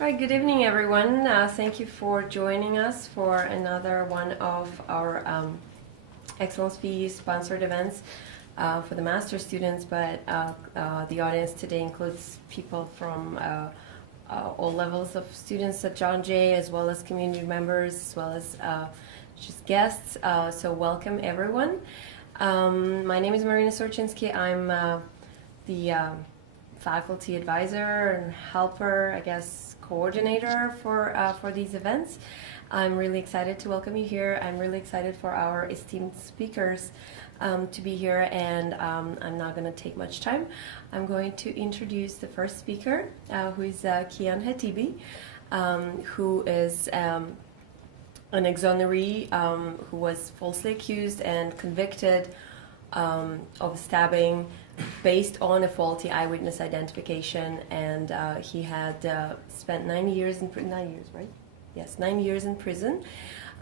Right, good evening everyone. Thank you for joining us for another one of our Excellence Fee sponsored events for the master students, but the audience today includes people from all levels of students at John Jay, as well as community members, as well as just guests. So welcome everyone. My name is Marina Sorchinsky. I'm the faculty advisor and helper, I guess, coordinator for these events. I'm really excited to welcome you here. I'm really excited for our esteemed speakers to be here, and I'm not going to take much time. I'm going to introduce the first speaker, who is Kiana TV, who is an exoneree who was falsely accused and convicted of stabbing based on a faulty eyewitness identification, and he had spent 9 years in 9 years, right? Yes, 9 years in prison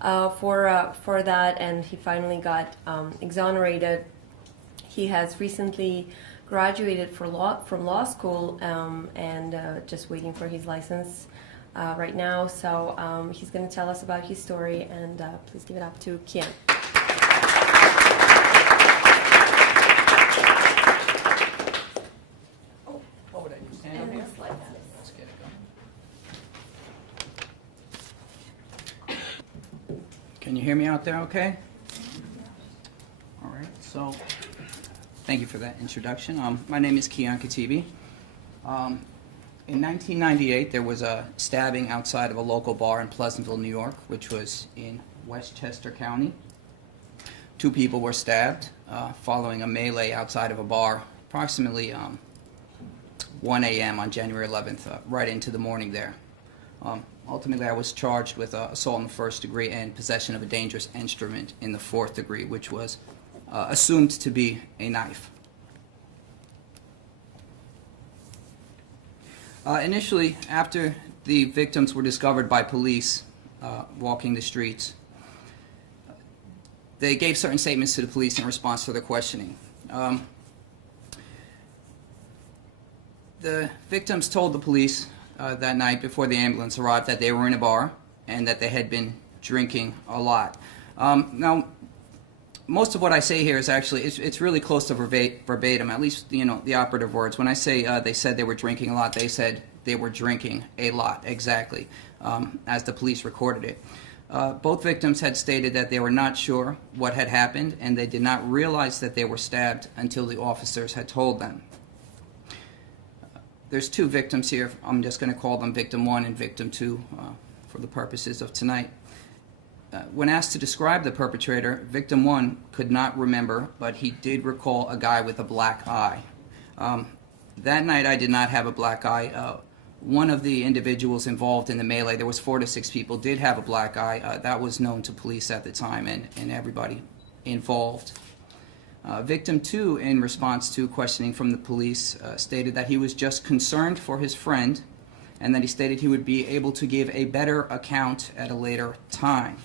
for that, and he finally got exonerated. He has recently graduated from law school and just waiting for his license right now. So he's going to tell us about his story, and please give it up to Kian. Can you hear me out there okay? All right, so thank you for that introduction. My name is Kiana TV. In 1998, there was a stabbing outside of a local bar in Pleasantville, New York, which was in Westchester County. 2 people were stabbed following a melee outside of a bar, approximately 1 a.m. on January 11th, right into the morning there. Ultimately, I was charged with assault in the 1st degree and possession of a dangerous instrument in the 4th degree, which was assumed to be a knife. Initially, after the victims were discovered by police walking the streets, they gave certain statements to the police in response to their questioning. The victims told the police that night before the ambulance arrived that they were in a bar and that they had been drinking a lot. Now, most of what I say here is actually, it's really close to verbatim, at least, you know, the operative words. When I say they said they were drinking a lot, they said they were drinking a lot, exactly, as the police recorded it. Both victims had stated that they were not sure what had happened, and they did not realize that they were stabbed until the officers had told them. There's 2 victims here. I'm just going to call them Victim 1 and Victim 2 for the purposes of tonight. When asked to describe the perpetrator, Victim 1 could not remember, but he did recall a guy with a black eye. That night I did not have a black eye. One of the individuals involved in the melee, there was 4 to 6 people, did have a black eye. That was known to police at the time and everybody involved. Victim 2, in response to questioning from the police, stated that he was just concerned for his friend and that he stated he would be able to give a better account at a later time.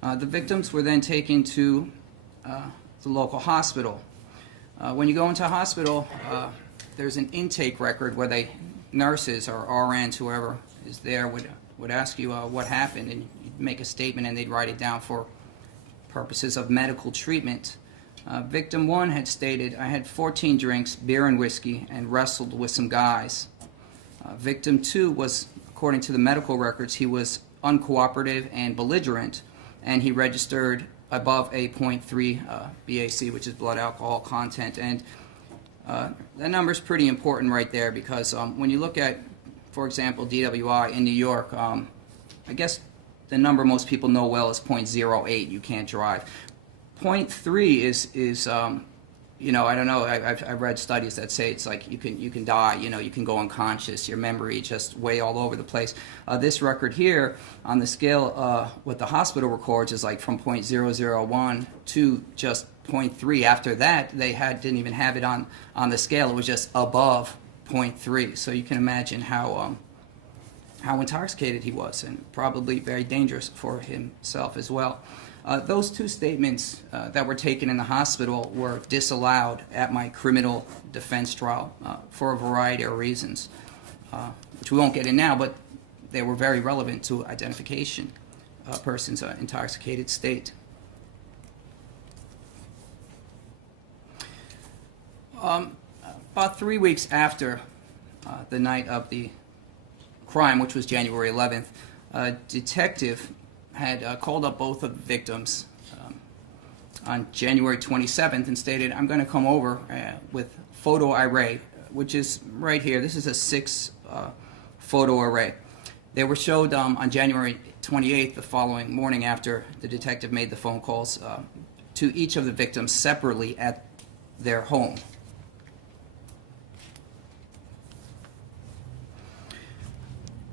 The victims were then taken to the local hospital. When you go into a hospital, there's an intake record where nurses or RNs, whoever is there, would ask you what happened, and you'd make a statement and they'd write it down for purposes of medical treatment. Victim 1 had stated, I had 14 drinks, beer and whiskey, and wrestled with some guys. Victim 2 was, according to the medical records, he was uncooperative and belligerent, and he registered above a 0.3 BAC, which is blood alcohol content. And that number is pretty important right there, because when you look at, for example, DWI in New York, I guess the number most people know well is 0.08. You can't drive. 0.3 is you know, I don't know. I've read studies that say it's like you can die. You know, you can go unconscious. Your memory just way all over the place. This record here on the scale, what the hospital records is like from 0.001 to just 0.3. After that, they didn't even have it on the scale. It was just above 0.3. So you can imagine how intoxicated he was, and probably very dangerous for himself as well. Those two statements that were taken in the hospital were disallowed at my criminal defense trial for a variety of reasons, which we won't get in now, but they were very relevant to identification of a person's intoxicated state. About 3 weeks after the night of the crime, which was January 11th, a detective had called up both of the victims on January 27th and stated, I'm going to come over with photo array, which is right here. This is a 6 photo array. They were showed on January 28th, the following morning after the detective made the phone calls, to each of the victims separately at their home.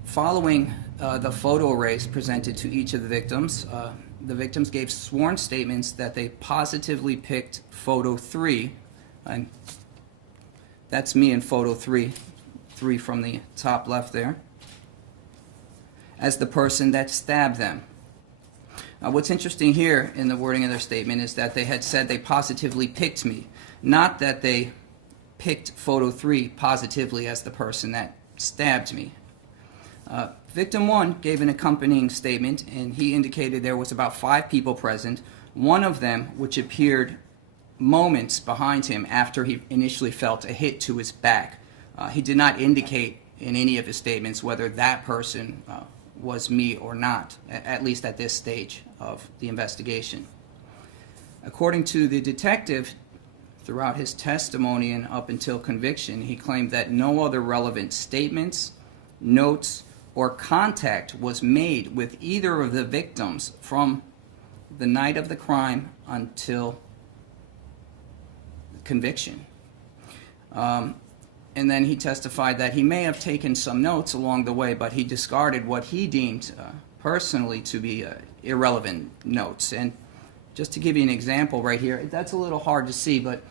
Following the photo arrays presented to each of the victims gave sworn statements that they positively picked photo 3, and that's me in photo 3 from the top left there, as the person that stabbed them. What's interesting here in the wording of their statement is that they had said they positively picked me, not that they picked photo 3 positively as the person that stabbed me. Victim 1 gave an accompanying statement, and he indicated there was about 5 people present, one of them which appeared moments behind him after he initially felt a hit to his back. He did not indicate in any of his statements whether that person was me or not, at least at this stage of the investigation. According to the detective, throughout his testimony and up until conviction, he claimed that no other relevant statements, notes, or contact was made with either of the victims from the night of the crime until conviction. And then he testified that he may have taken some notes along the way, but he discarded what he deemed personally to be irrelevant notes. And just to give you an example right here, that's a little hard to see, but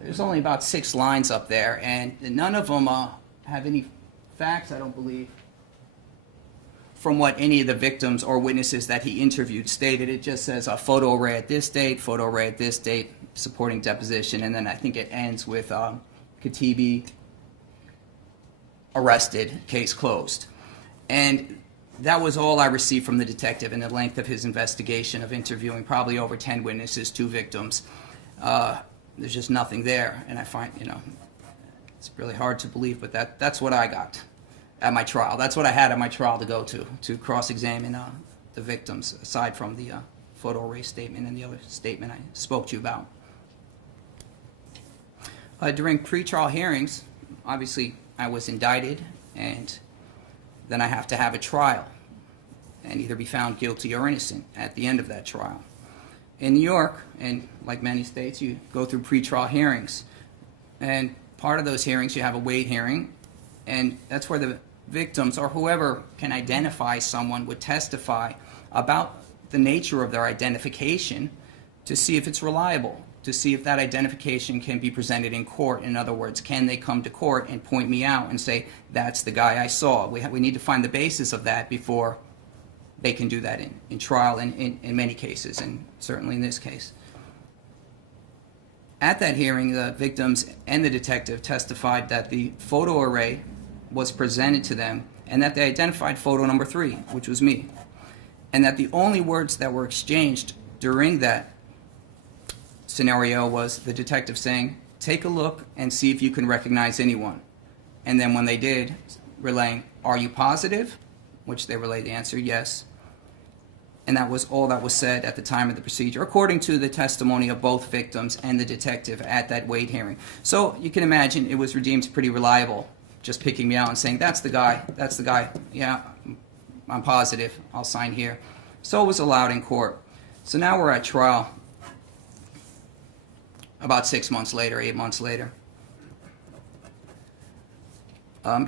there's only about 6 lines up there, and none of them have any facts, I don't believe, from what any of the victims or witnesses that he interviewed stated. It just says a photo array at this date, photo array at this date, supporting deposition, and then I think it ends with Katibi arrested, case closed. And that was all I received from the detective in the length of his investigation of interviewing probably over 10 witnesses, 2 victims. There's just nothing there, and I find, it's really hard to believe, but that's what I got at my trial. That's what I had at my trial to go to cross-examine the victims, aside from the photo array statement and the other statement I spoke to you about. During pretrial hearings, obviously I was indicted, and then I have to have a trial and either be found guilty or innocent at the end of that trial. In New York, and like many states, you go through pretrial hearings, and part of those hearings you have a Wade hearing, and that's where the victims or whoever can identify someone would testify about the nature of their identification to see if it's reliable, to see if that identification can be presented in court. In other words, can they come to court and point me out and say, that's the guy I saw? We need to find the basis of that before they can do that in trial in many cases, and certainly in this case. At that hearing, the victims and the detective testified that the photo array was presented to them and that they identified photo number 3, which was me, and that the only words that were exchanged during that scenario was the detective saying, take a look and see if you can recognize anyone. And then when they did, relaying, are you positive? Which they relayed the answer, yes. And that was all that was said at the time of the procedure, according to the testimony of both victims and the detective at that Wade hearing. So you can imagine it was deemed pretty reliable, just picking me out and saying, that's the guy, yeah, I'm positive, I'll sign here. So it was allowed in court. So now we're at trial about 6 months later, 8 months later.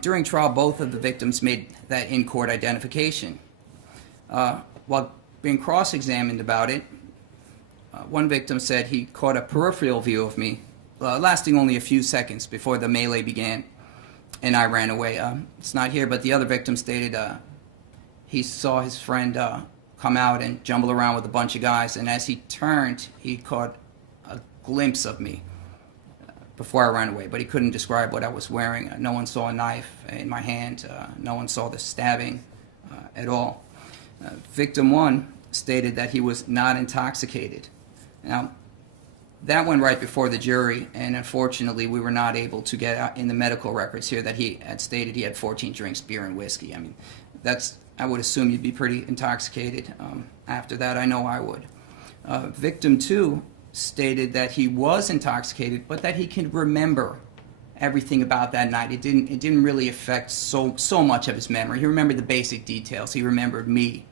During trial, both of the victims made that in-court identification. While being cross-examined about it, one victim said he caught a peripheral view of me, lasting only a few seconds before the melee began, and I ran away. It's not here, but the other victim stated he saw his friend come out and jumble around with a bunch of guys, and as he turned, he caught a glimpse of me before I ran away, but he couldn't describe what I was wearing. No one saw a knife in my hand. No one saw the stabbing at all. Victim 1 stated that he was not intoxicated. Now, that went right before the jury, and unfortunately we were not able to get out in the medical records here that he had stated he had 14 drinks, beer and whiskey. I mean, I would assume you'd be pretty intoxicated. After that, I know I would. Victim 2 stated that he was intoxicated, but that he can remember everything about that night. It didn't really affect so much of his memory. He remembered the basic details. He remembered me.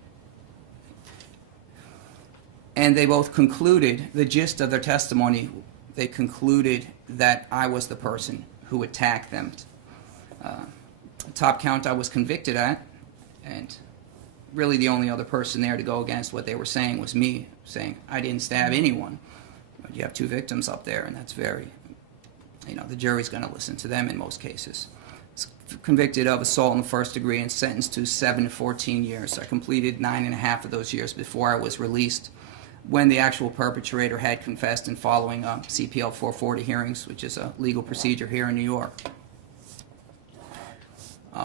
And they both concluded, the gist of their testimony, they concluded that I was the person who attacked them. The top count I was convicted at, and really the only other person there to go against what they were saying was me, saying I didn't stab anyone. But you have 2 victims up there, and that's very, the jury's going to listen to them in most cases. Convicted of assault in the first degree and sentenced to 7 to 14 years. I completed 9.5 of those years before I was released, when the actual perpetrator had confessed and following CPL 440 hearings, which is a legal procedure here in New York.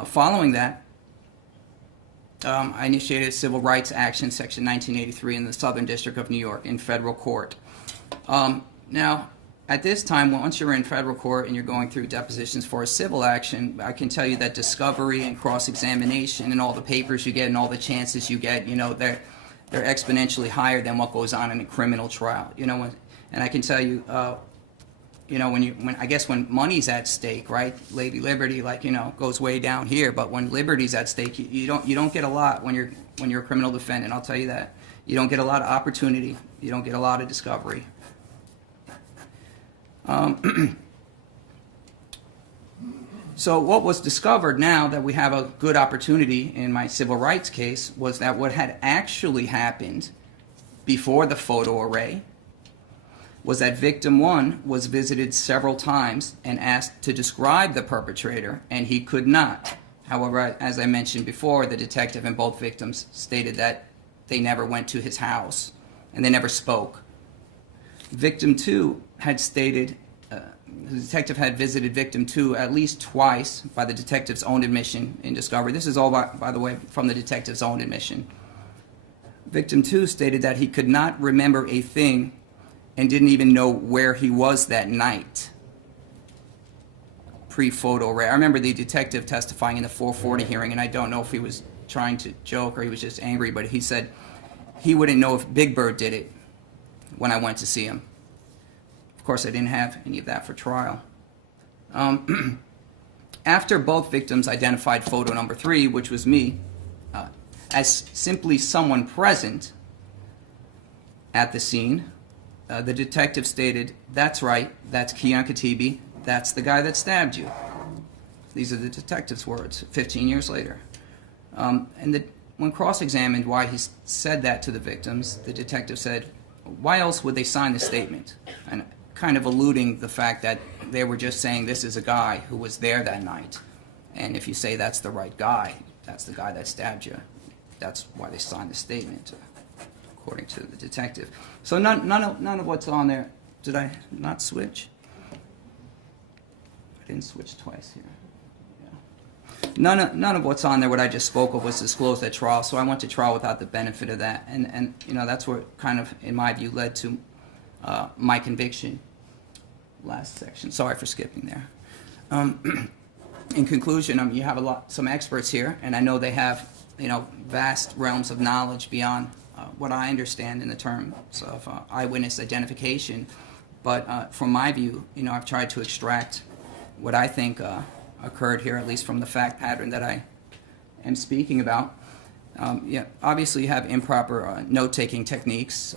Following that, I initiated a civil rights action, Section 1983, in the Southern District of New York in federal court. Now, at this time, once you're in federal court and you're going through depositions for a civil action, I can tell you that discovery and cross-examination and all the papers you get and all the chances you get, they're exponentially higher than what goes on in a criminal trial. And I can tell you, when money's at stake, right? Lady Liberty, goes way down here. But when liberty's at stake, you don't get a lot when you're a criminal defendant. I'll tell you that. You don't get a lot of opportunity. You don't get a lot of discovery. So what was discovered now that we have a good opportunity in my civil rights case was that what had actually happened before the photo array was that victim 1 was visited several times and asked to describe the perpetrator, and he could not. However, as I mentioned before, the detective and both victims stated that they never went to his house and they never spoke. Victim 2 had stated the detective had visited victim 2 at least twice by the detective's own admission in discovery. This is all, by the way, from the detective's own admission. Victim 2 stated that he could not remember a thing and didn't even know where he was that night. Pre-photo array. I remember the detective testifying in the 440 hearing, and I don't know if he was trying to joke or he was just angry, but he said he wouldn't know if Big Bird did it when I went to see him. Of course, I didn't have any of that for trial. After both victims identified photo number 3, which was me, as simply someone present at the scene, the detective stated, "That's right, that's Kiana TV, that's the guy that stabbed you." These are the detective's words 15 years later. When cross-examined why he said that to the victims, the detective said, "Why else would they sign the statement?" And kind of alluding the fact that they were just saying this is a guy who was there that night. And if you say that's the right guy, that's the guy that stabbed you. That's why they signed the statement, according to the detective. So none of what's on there. Did I not switch? I didn't switch twice here. Yeah. None of what's on there, what I just spoke of, was disclosed at trial. So I went to trial without the benefit of that. And that's what kind of, in my view, led to my conviction. Last section. Sorry for skipping there. In conclusion, you have some experts here, and I know they have, vast realms of knowledge beyond what I understand in the terms of eyewitness identification. But from my view, I've tried to extract what I think occurred here, at least from the fact pattern that I am speaking about. Obviously, you have improper note-taking techniques.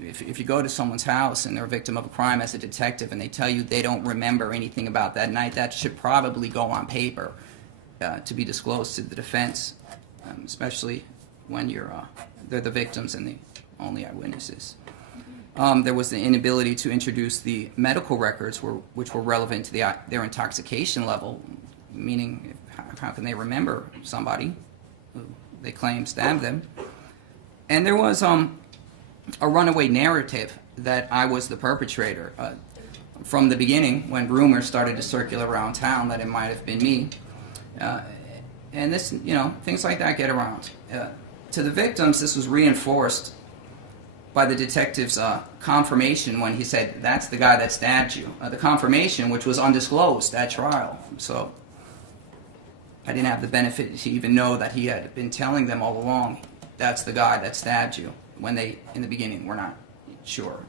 If you go to someone's house and they're a victim of a crime as a detective and they tell you they don't remember anything about that night, that should probably go on paper to be disclosed to the defense, especially when they're the victims and the only eyewitnesses. There was the inability to introduce the medical records which were relevant to their intoxication level, meaning how can they remember somebody who they claim stabbed them? And there was a runaway narrative that I was the perpetrator. From the beginning, when rumors started to circulate around town that it might have been me. And this, things like that get around. To the victims, this was reinforced by the detective's confirmation when he said, "That's the guy that stabbed you." The confirmation, which was undisclosed at trial. So I didn't have the benefit to even know that he had been telling them all along, "That's the guy that stabbed you," when they, in the beginning, were not sure.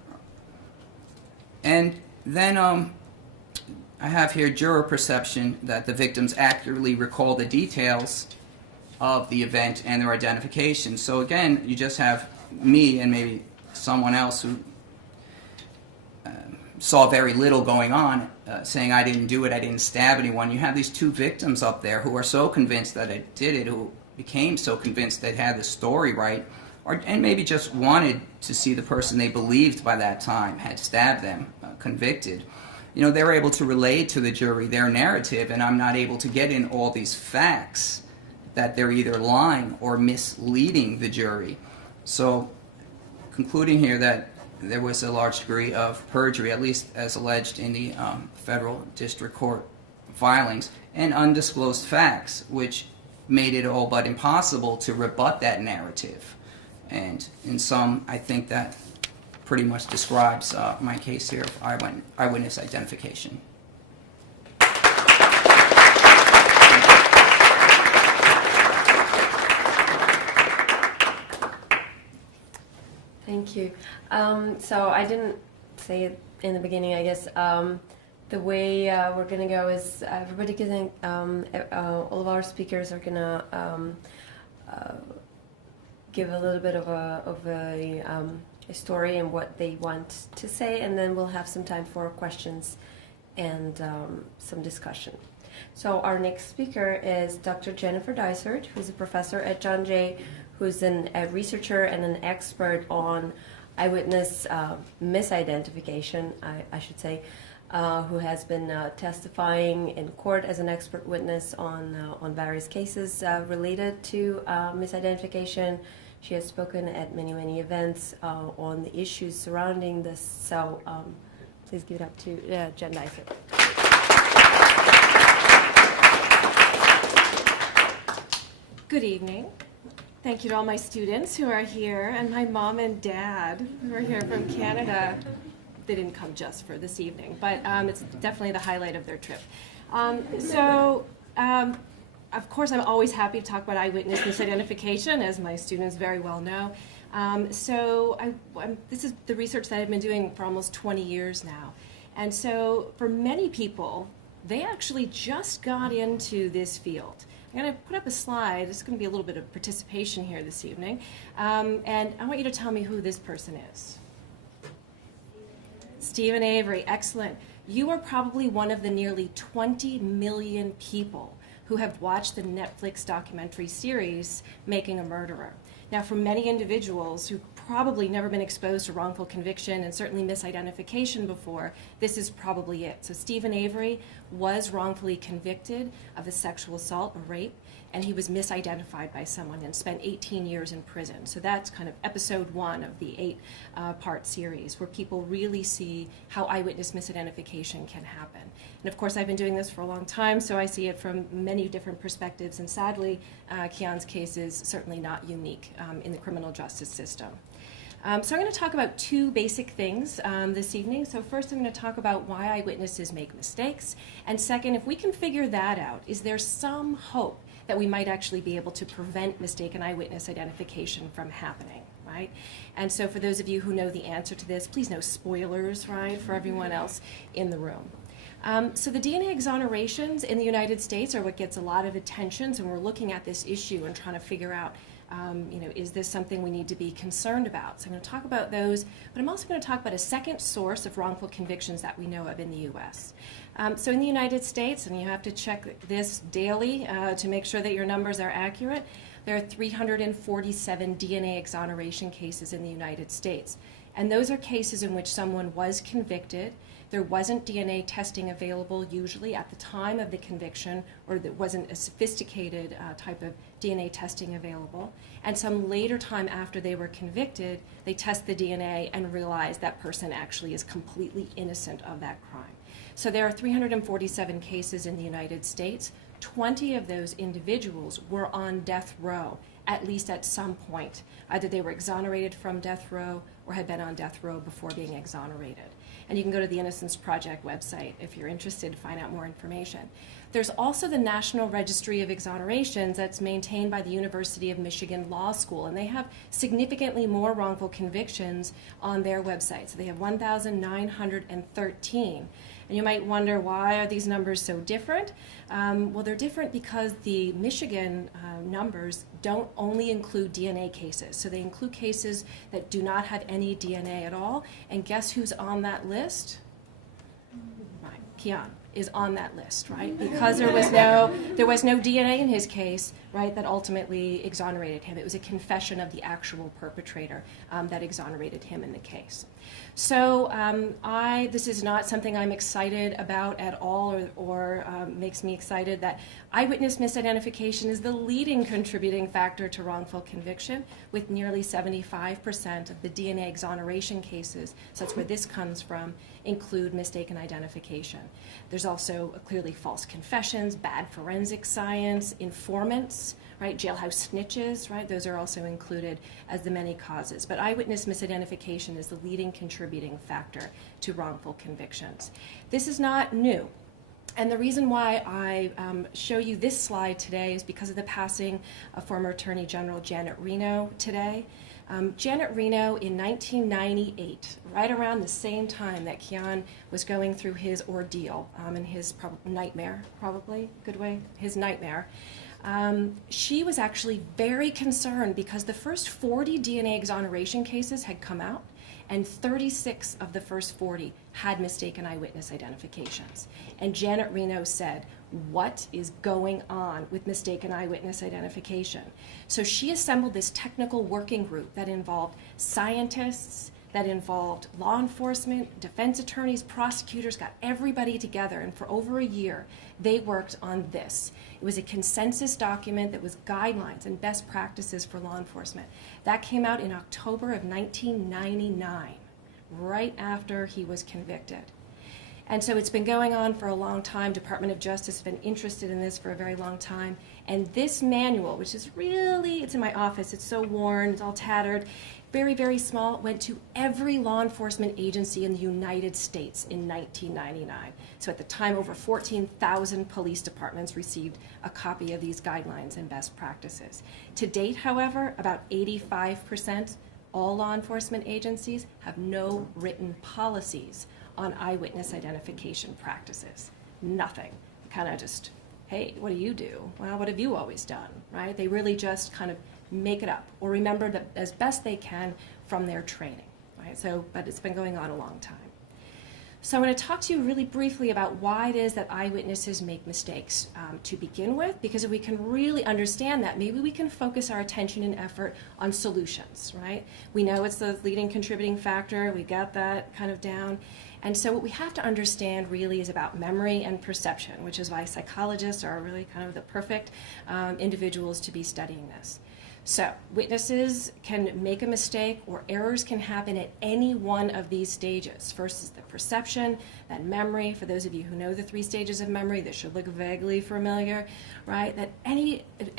And then I have here juror perception that the victims accurately recall the details of the event and their identification. So again, you just have me and maybe someone else who saw very little going on, saying, "I didn't do it, I didn't stab anyone." You have these two victims up there who are so convinced that I did it, who became so convinced they had the story right, and maybe just wanted to see the person they believed by that time had stabbed them, convicted. They're able to relay to the jury their narrative, and I'm not able to get in all these facts that they're either lying or misleading the jury. So, concluding here that there was a large degree of perjury, at least as alleged in the federal district court filings, and undisclosed facts, which made it all but impossible to rebut that narrative. And in sum, I think that pretty much describes my case here of eyewitness identification. Thank you. So I didn't say it in the beginning, I guess. The way we're going to go is everybody getting, all of our speakers are going to give a little bit of a story and what they want to say, and then we'll have some time for questions and some discussion. So our next speaker is Dr. Jennifer Dysart, who's a professor at John Jay, who's a researcher and an expert on eyewitness misidentification, I should say, who has been testifying in court as an expert witness on various cases related to misidentification. She has spoken at many events on the issues surrounding this. So please give it up to Jen Dysart. Good evening. Thank you to all my students who are here, and my mom and dad who are here from Canada. They didn't come just for this evening, but it's definitely the highlight of their trip. Of course, I'm always happy to talk about eyewitness misidentification, as my students very well know. This is the research that I've been doing for almost 20 years now. And so for many people, they actually just got into this field. I'm going to put up a slide. There's going to be a little bit of participation here this evening. And I want you to tell me who this person is. Stephen Avery, excellent. You are probably one of the nearly 20 million people who have watched the Netflix documentary series, Making a Murderer. Now, for many individuals who've probably never been exposed to wrongful conviction and certainly misidentification before, this is probably it. So Stephen Avery was wrongfully convicted of a sexual assault, a rape, and he was misidentified by someone and spent 18 years in prison. So that's kind of episode 1 of the 8-part series, where people really see how eyewitness misidentification can happen. And of course, I've been doing this for a long time, so I see it from many different perspectives, and sadly, Kiana's case is certainly not unique in the criminal justice system. So I'm going to talk about 2 basic things this evening. So first, I'm going to talk about why eyewitnesses make mistakes, and second, if we can figure that out, is there some hope that we might actually be able to prevent mistaken eyewitness identification from happening, right? And so for those of you who know the answer to this, please no spoilers, right, for everyone else in the room. So the DNA exonerations in the United States are what gets a lot of attention, so we're looking at this issue and trying to figure out, is this something we need to be concerned about? So I'm going to talk about those, but I'm also going to talk about a second source of wrongful convictions that we know of in the U.S. So in the United States, and you have to check this daily to make sure that your numbers are accurate, there are 347 DNA exoneration cases in the United States. And those are cases in which someone was convicted, There wasn't DNA testing available usually at the time of the conviction, or there wasn't a sophisticated type of DNA testing available. And some later time after they were convicted, they test the DNA and realize that person actually is completely innocent of that crime. So there are 347 cases in the United States. 20 of those individuals were on death row, at least at some point. Either they were exonerated from death row or had been on death row before being exonerated. And you can go to the Innocence Project website if you're interested to find out more information. There's also the National Registry of Exonerations that's maintained by the University of Michigan Law School, and they have significantly more wrongful convictions on their website. So they have 1,913. And you might wonder, why are these numbers so different? Well, they're different because the Michigan numbers don't only include DNA cases. So they include cases that do not have any DNA at all. And guess who's on that list? Right, Kiana is on that list, right? Because there was no DNA in his case, right, that ultimately exonerated him. It was a confession of the actual perpetrator that exonerated him in the case. So this is not something I'm excited about at all, or makes me excited. That eyewitness misidentification is the leading contributing factor to wrongful conviction, with nearly 75% of the DNA exoneration cases, so that's where this comes from, include mistaken identification. There's also clearly false confessions, bad forensic science, informants, right, jailhouse snitches, right, those are also included as the many causes. But eyewitness misidentification is the leading contributing factor to wrongful convictions. This is not new. And the reason why I show you this slide today is because of the passing of former Attorney General Janet Reno today. Janet Reno in 1998, right around the same time that Kiana was going through his ordeal and his nightmare, probably, good way, his nightmare, she was actually very concerned because the first 40 DNA exoneration cases had come out, and 36 of the first 40 had mistaken eyewitness identifications. And Janet Reno said, what is going on with mistaken eyewitness identification? So she assembled this technical working group that involved scientists, that involved law enforcement, defense attorneys, prosecutors, got everybody together, and for over a year, they worked on this. It was a consensus document that was guidelines and best practices for law enforcement. That came out in October of 1999, right after he was convicted. And so it's been going on for a long time. Department of Justice has been interested in this for a very long time. And this manual, which is really, it's in my office, it's so worn, it's all tattered, very, very small, went to every law enforcement agency in the United States in 1999. So at the time, over 14,000 police departments received a copy of these guidelines and best practices. To date, however, about 85% all law enforcement agencies have no written policies on eyewitness identification practices. Nothing. Kind of just, hey, what do you do? Well, what have you always done, right? They really just kind of make it up or remember that as best they can from their training, right? So, but it's been going on a long time. So I'm going to talk to you really briefly about why it is that eyewitnesses make mistakes to begin with, because if we can really understand that, maybe we can focus our attention and effort on solutions, right? We know it's the leading contributing factor. We got that kind of down. And so what we have to understand really is about memory and perception, which is why psychologists are really kind of the perfect individuals to be studying this. So witnesses can make a mistake, or errors can happen at any one of these stages. First is the perception, then memory. For those of you who know the 3 stages of memory, this should look vaguely familiar, right? That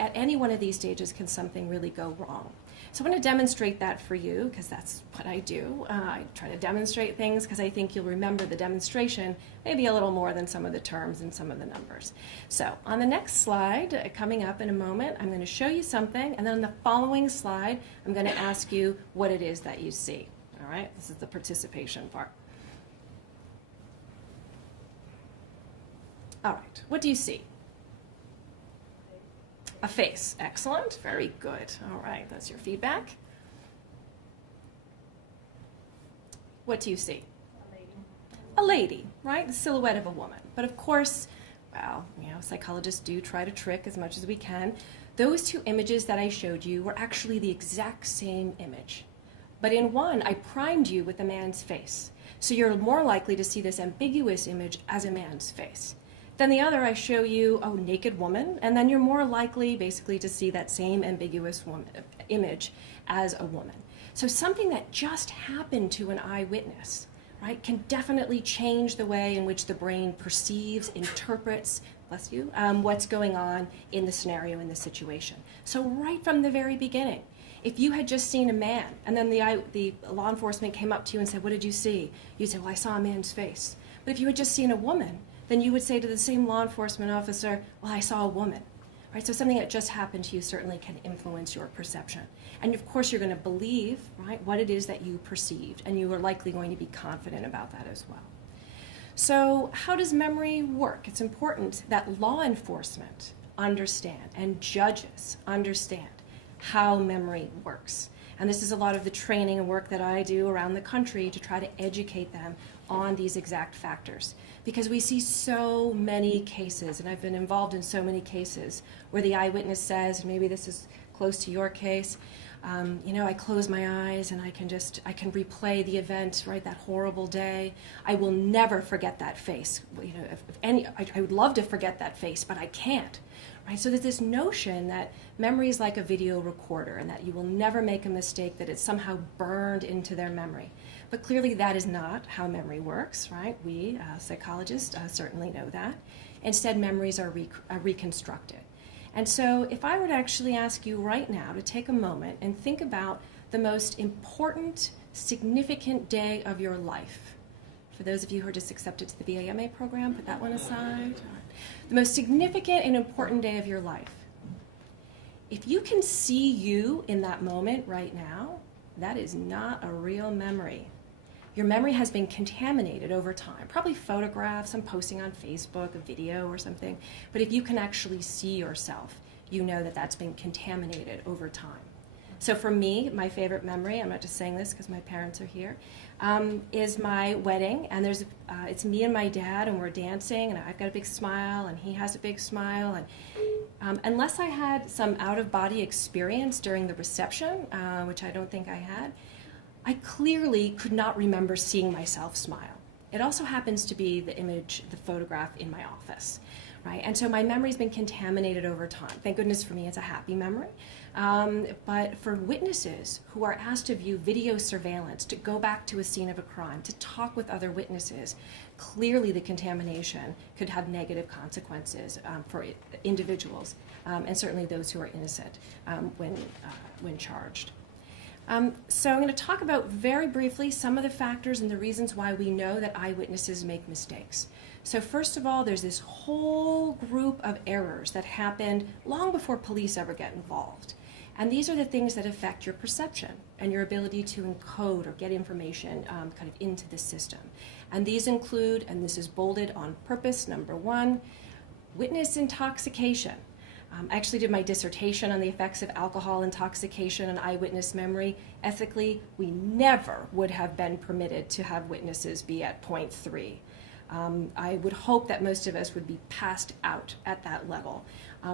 at any one of these stages can something really go wrong. So I'm going to demonstrate that for you, because that's what I do. I try to demonstrate things because I think you'll remember the demonstration maybe a little more than some of the terms and some of the numbers. So on the next slide, coming up in a moment, I'm going to show you something, and then on the following slide, I'm going to ask you what it is that you see. All right? This is the participation part. All right. What do you see? A face. Excellent. Very good. All right. That's your feedback. What do you see? A lady. A lady, right? The silhouette of a woman. But of course, well, psychologists do try to trick as much as we can. Those 2 images that I showed you were actually the exact same image. But in one, I primed you with a man's face. So you're more likely to see this ambiguous image as a man's face. Then the other, I show you a naked woman, and then you're more likely basically to see that same ambiguous image as a woman. So something that just happened to an eyewitness, right, can definitely change the way in which the brain perceives, interprets, bless you, what's going on in the scenario, in the situation. So right from the very beginning, if you had just seen a man, and then the law enforcement came up to you and said, "What did you see?" You'd say, "Well, I saw a man's face." But if you had just seen a woman, then you would say to the same law enforcement officer, "Well, I saw a woman." Right? So something that just happened to you certainly can influence your perception. And of course, you're going to believe, right, what it is that you perceived, and you are likely going to be confident about that as well. So how does memory work? It's important that law enforcement understand and judges understand how memory works. And this is a lot of the training and work that I do around the country to try to educate them on these exact factors. Because we see so many cases, and I've been involved in so many cases, where the eyewitness says, and maybe this is close to your case, I close my eyes and I can replay the event, right, that horrible day. I will never forget that face. I would love to forget that face, but I can't. Right? So there's this notion that memory is like a video recorder and that you will never make a mistake, that it's somehow burned into their memory. But clearly that is not how memory works, right? We, psychologists, certainly know that. Instead, memories are reconstructed. And so if I were to actually ask you right now to take a moment and think about the most important, significant day of your life. For those of you who are just accepted to the BAMA program, put that one aside. The most significant and important day of your life. If you can see you in that moment right now, that is not a real memory. Your memory has been contaminated over time. Probably photographs, I'm posting on Facebook, a video or something. But if you can actually see yourself, you know that that's been contaminated over time. So for me, my favorite memory, I'm not just saying this because my parents are here, is my wedding. And it's me and my dad, and we're dancing, and I've got a big smile, and he has a big smile. And unless I had some out-of-body experience during the reception, which I don't think I had, I clearly could not remember seeing myself smile. It also happens to be the image, the photograph in my office, right? And so my memory's been contaminated over time. Thank goodness for me, it's a happy memory. But for witnesses who are asked to view video surveillance, to go back to a scene of a crime, to talk with other witnesses, clearly the contamination could have negative consequences for individuals, and certainly those who are innocent when charged. So I'm going to talk about very briefly some of the factors and the reasons why we know that eyewitnesses make mistakes. So first of all, there's this whole group of errors that happened long before police ever get involved. And these are the things that affect your perception and your ability to encode or get information kind of into the system. And these include, and this is bolded on purpose, number one, witness intoxication. I actually did my dissertation on the effects of alcohol intoxication on eyewitness memory. Ethically, we never would have been permitted to have witnesses be at 0.3. I would hope that most of us would be passed out at that level.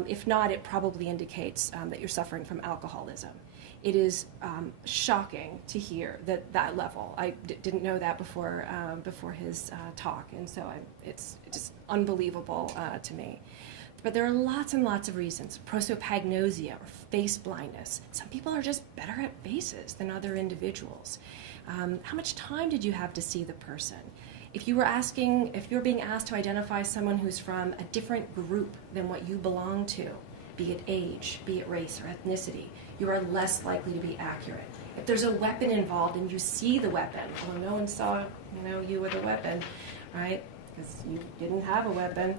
If not, it probably indicates that you're suffering from alcoholism. It is shocking to hear that level. I didn't know that before his talk, and so it's just unbelievable to me. But there are lots and lots of reasons. Prosopagnosia or face blindness. Some people are just better at faces than other individuals. How much time did you have to see the person? If you're being asked to identify someone who's from a different group than what you belong to, be it age, be it race or ethnicity, you are less likely to be accurate. If there's a weapon involved and you see the weapon, although no one saw, you with a weapon, right? Because you didn't have a weapon.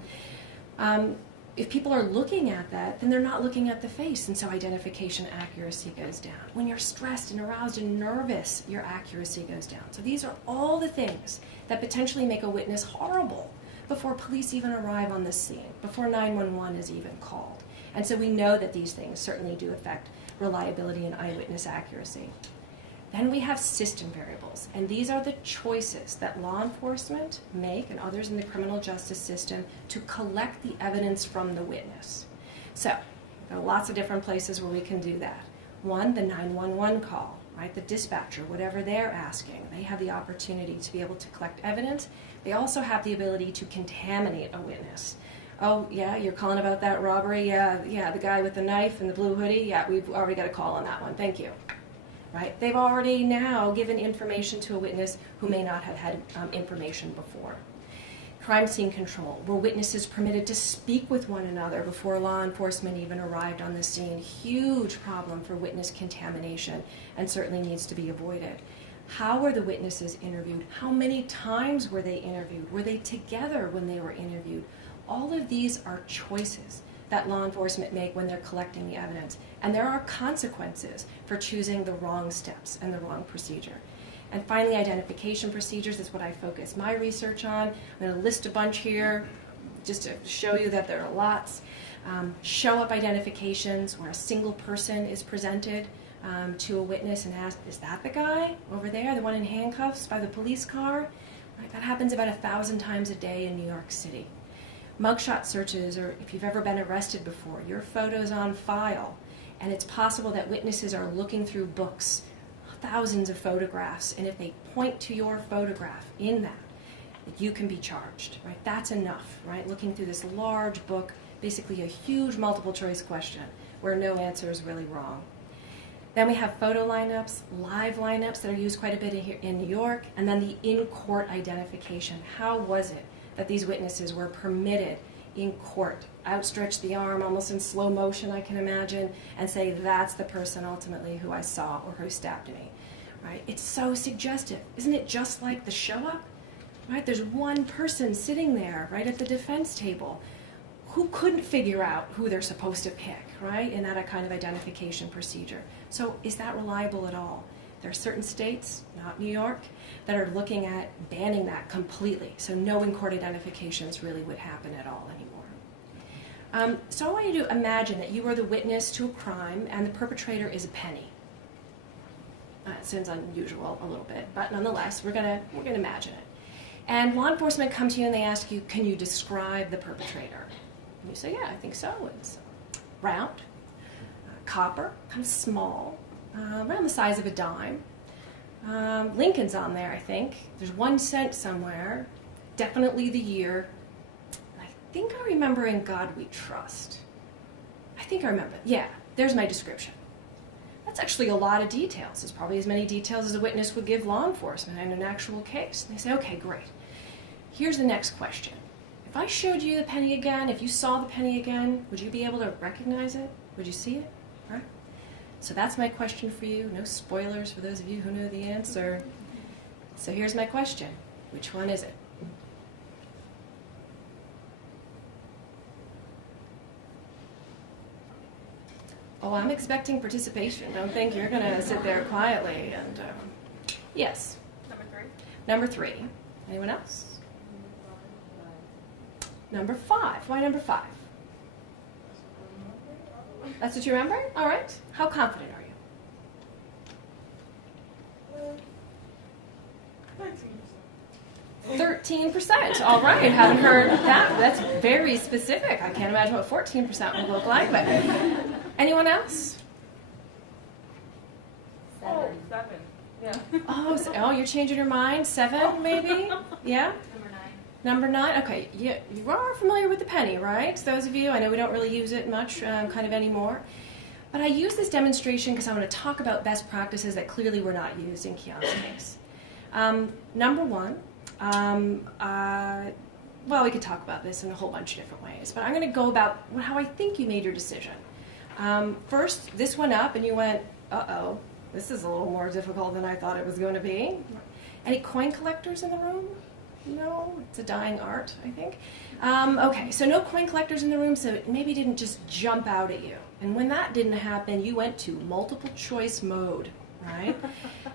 If people are looking at that, then they're not looking at the face, and so identification accuracy goes down. When you're stressed and aroused and nervous, your accuracy goes down. So these are all the things that potentially make a witness horrible before police even arrive on the scene, before 911 is even called. And so we know that these things certainly do affect reliability and eyewitness accuracy. Then we have system variables, and these are the choices that law enforcement make and others in the criminal justice system to collect the evidence from the witness. So there are lots of different places where we can do that. One, the 911 call, right? The dispatcher, whatever they're asking, they have the opportunity to be able to collect evidence. They also have the ability to contaminate a witness. Oh, yeah, you're calling about that robbery? Yeah, the guy with the knife and the blue hoodie? Yeah, we've already got a call on that one. Thank you. Right? They've already now given information to a witness who may not have had information before. Crime scene control, were witnesses permitted to speak with one another before law enforcement even arrived on the scene? Huge problem for witness contamination and certainly needs to be avoided. How were the witnesses interviewed? How many times were they interviewed? Were they together when they were interviewed? All of these are choices that law enforcement make when they're collecting the evidence. And there are consequences for choosing the wrong steps and the wrong procedure. And finally, identification procedures is what I focus my research on. I'm going to list a bunch here just to show you that there are lots. Show-up identifications where a single person is presented to a witness and asked, is that the guy over there, the one in handcuffs by the police car? Right, that happens about 1,000 times a day in New York City. Mugshot searches, or if you've ever been arrested before, your photo's on file, and it's possible that witnesses are looking through books, thousands of photographs, and if they point to your photograph in that, you can be charged, right? That's enough, right? Looking through this large book, basically a huge multiple choice question where no answer is really wrong. Then we have photo lineups, live lineups that are used quite a bit here in New York, and then the in-court identification. How was it that these witnesses were permitted in court, outstretch the arm almost in slow motion, I can imagine, and say, that's the person ultimately who I saw or who stabbed me, right? It's so suggestive. Isn't it just like the show-up, right? There's one person sitting there, right, at the defense table who couldn't figure out who they're supposed to pick, right, in that kind of identification procedure. So is that reliable at all? There are certain states, not New York, that are looking at banning that completely. So no in-court identifications really would happen at all anymore. So I want you to imagine that you are the witness to a crime and the perpetrator is a penny. It sounds unusual a little bit, but nonetheless, we're gonna imagine it. And law enforcement come to you and they ask you, can you describe the perpetrator? And you say, yeah, I think so. It's round, copper, kind of small, around the size of a dime. Lincoln's on there, I think. There's 1 cent somewhere. Definitely the year. And I think I remember In God We Trust. I think I remember. Yeah, there's my description. That's actually a lot of details. It's probably as many details as a witness would give law enforcement in an actual case. And they say, okay, great. Here's the next question. If I showed you the penny again, if you saw the penny again, would you be able to recognize it? Would you see it? Right? So that's my question for you. No spoilers for those of you who know the answer. So here's my question. Which one is it? Oh, I'm expecting participation. Don't think you're going to sit there quietly. And yes. Number 3. Number 3. Anyone else? Number 5. Why number 5? That's what you remember? All right. How confident are you? 13%. All right. Haven't heard that. That's very specific. I can't imagine what 14% would look like. But anyone else? 7. Yeah. Oh, you're changing your mind? 7, maybe? Yeah? Number 9. Number 9? Okay. You are familiar with the penny, right? So those of you, I know we don't really use it much kind of anymore. But I use this demonstration because I want to talk about best practices that clearly were not used in Kiana's case. Number 1, well, we could talk about this in a whole bunch of different ways, but I'm going to go about how I think you made your decision. First, this went up and you went, uh-oh, this is a little more difficult than I thought it was going to be. Any coin collectors in the room? No, it's a dying art, I think. Okay, so no coin collectors in the room, so it maybe didn't just jump out at you. And when that didn't happen, you went to multiple choice mode, right?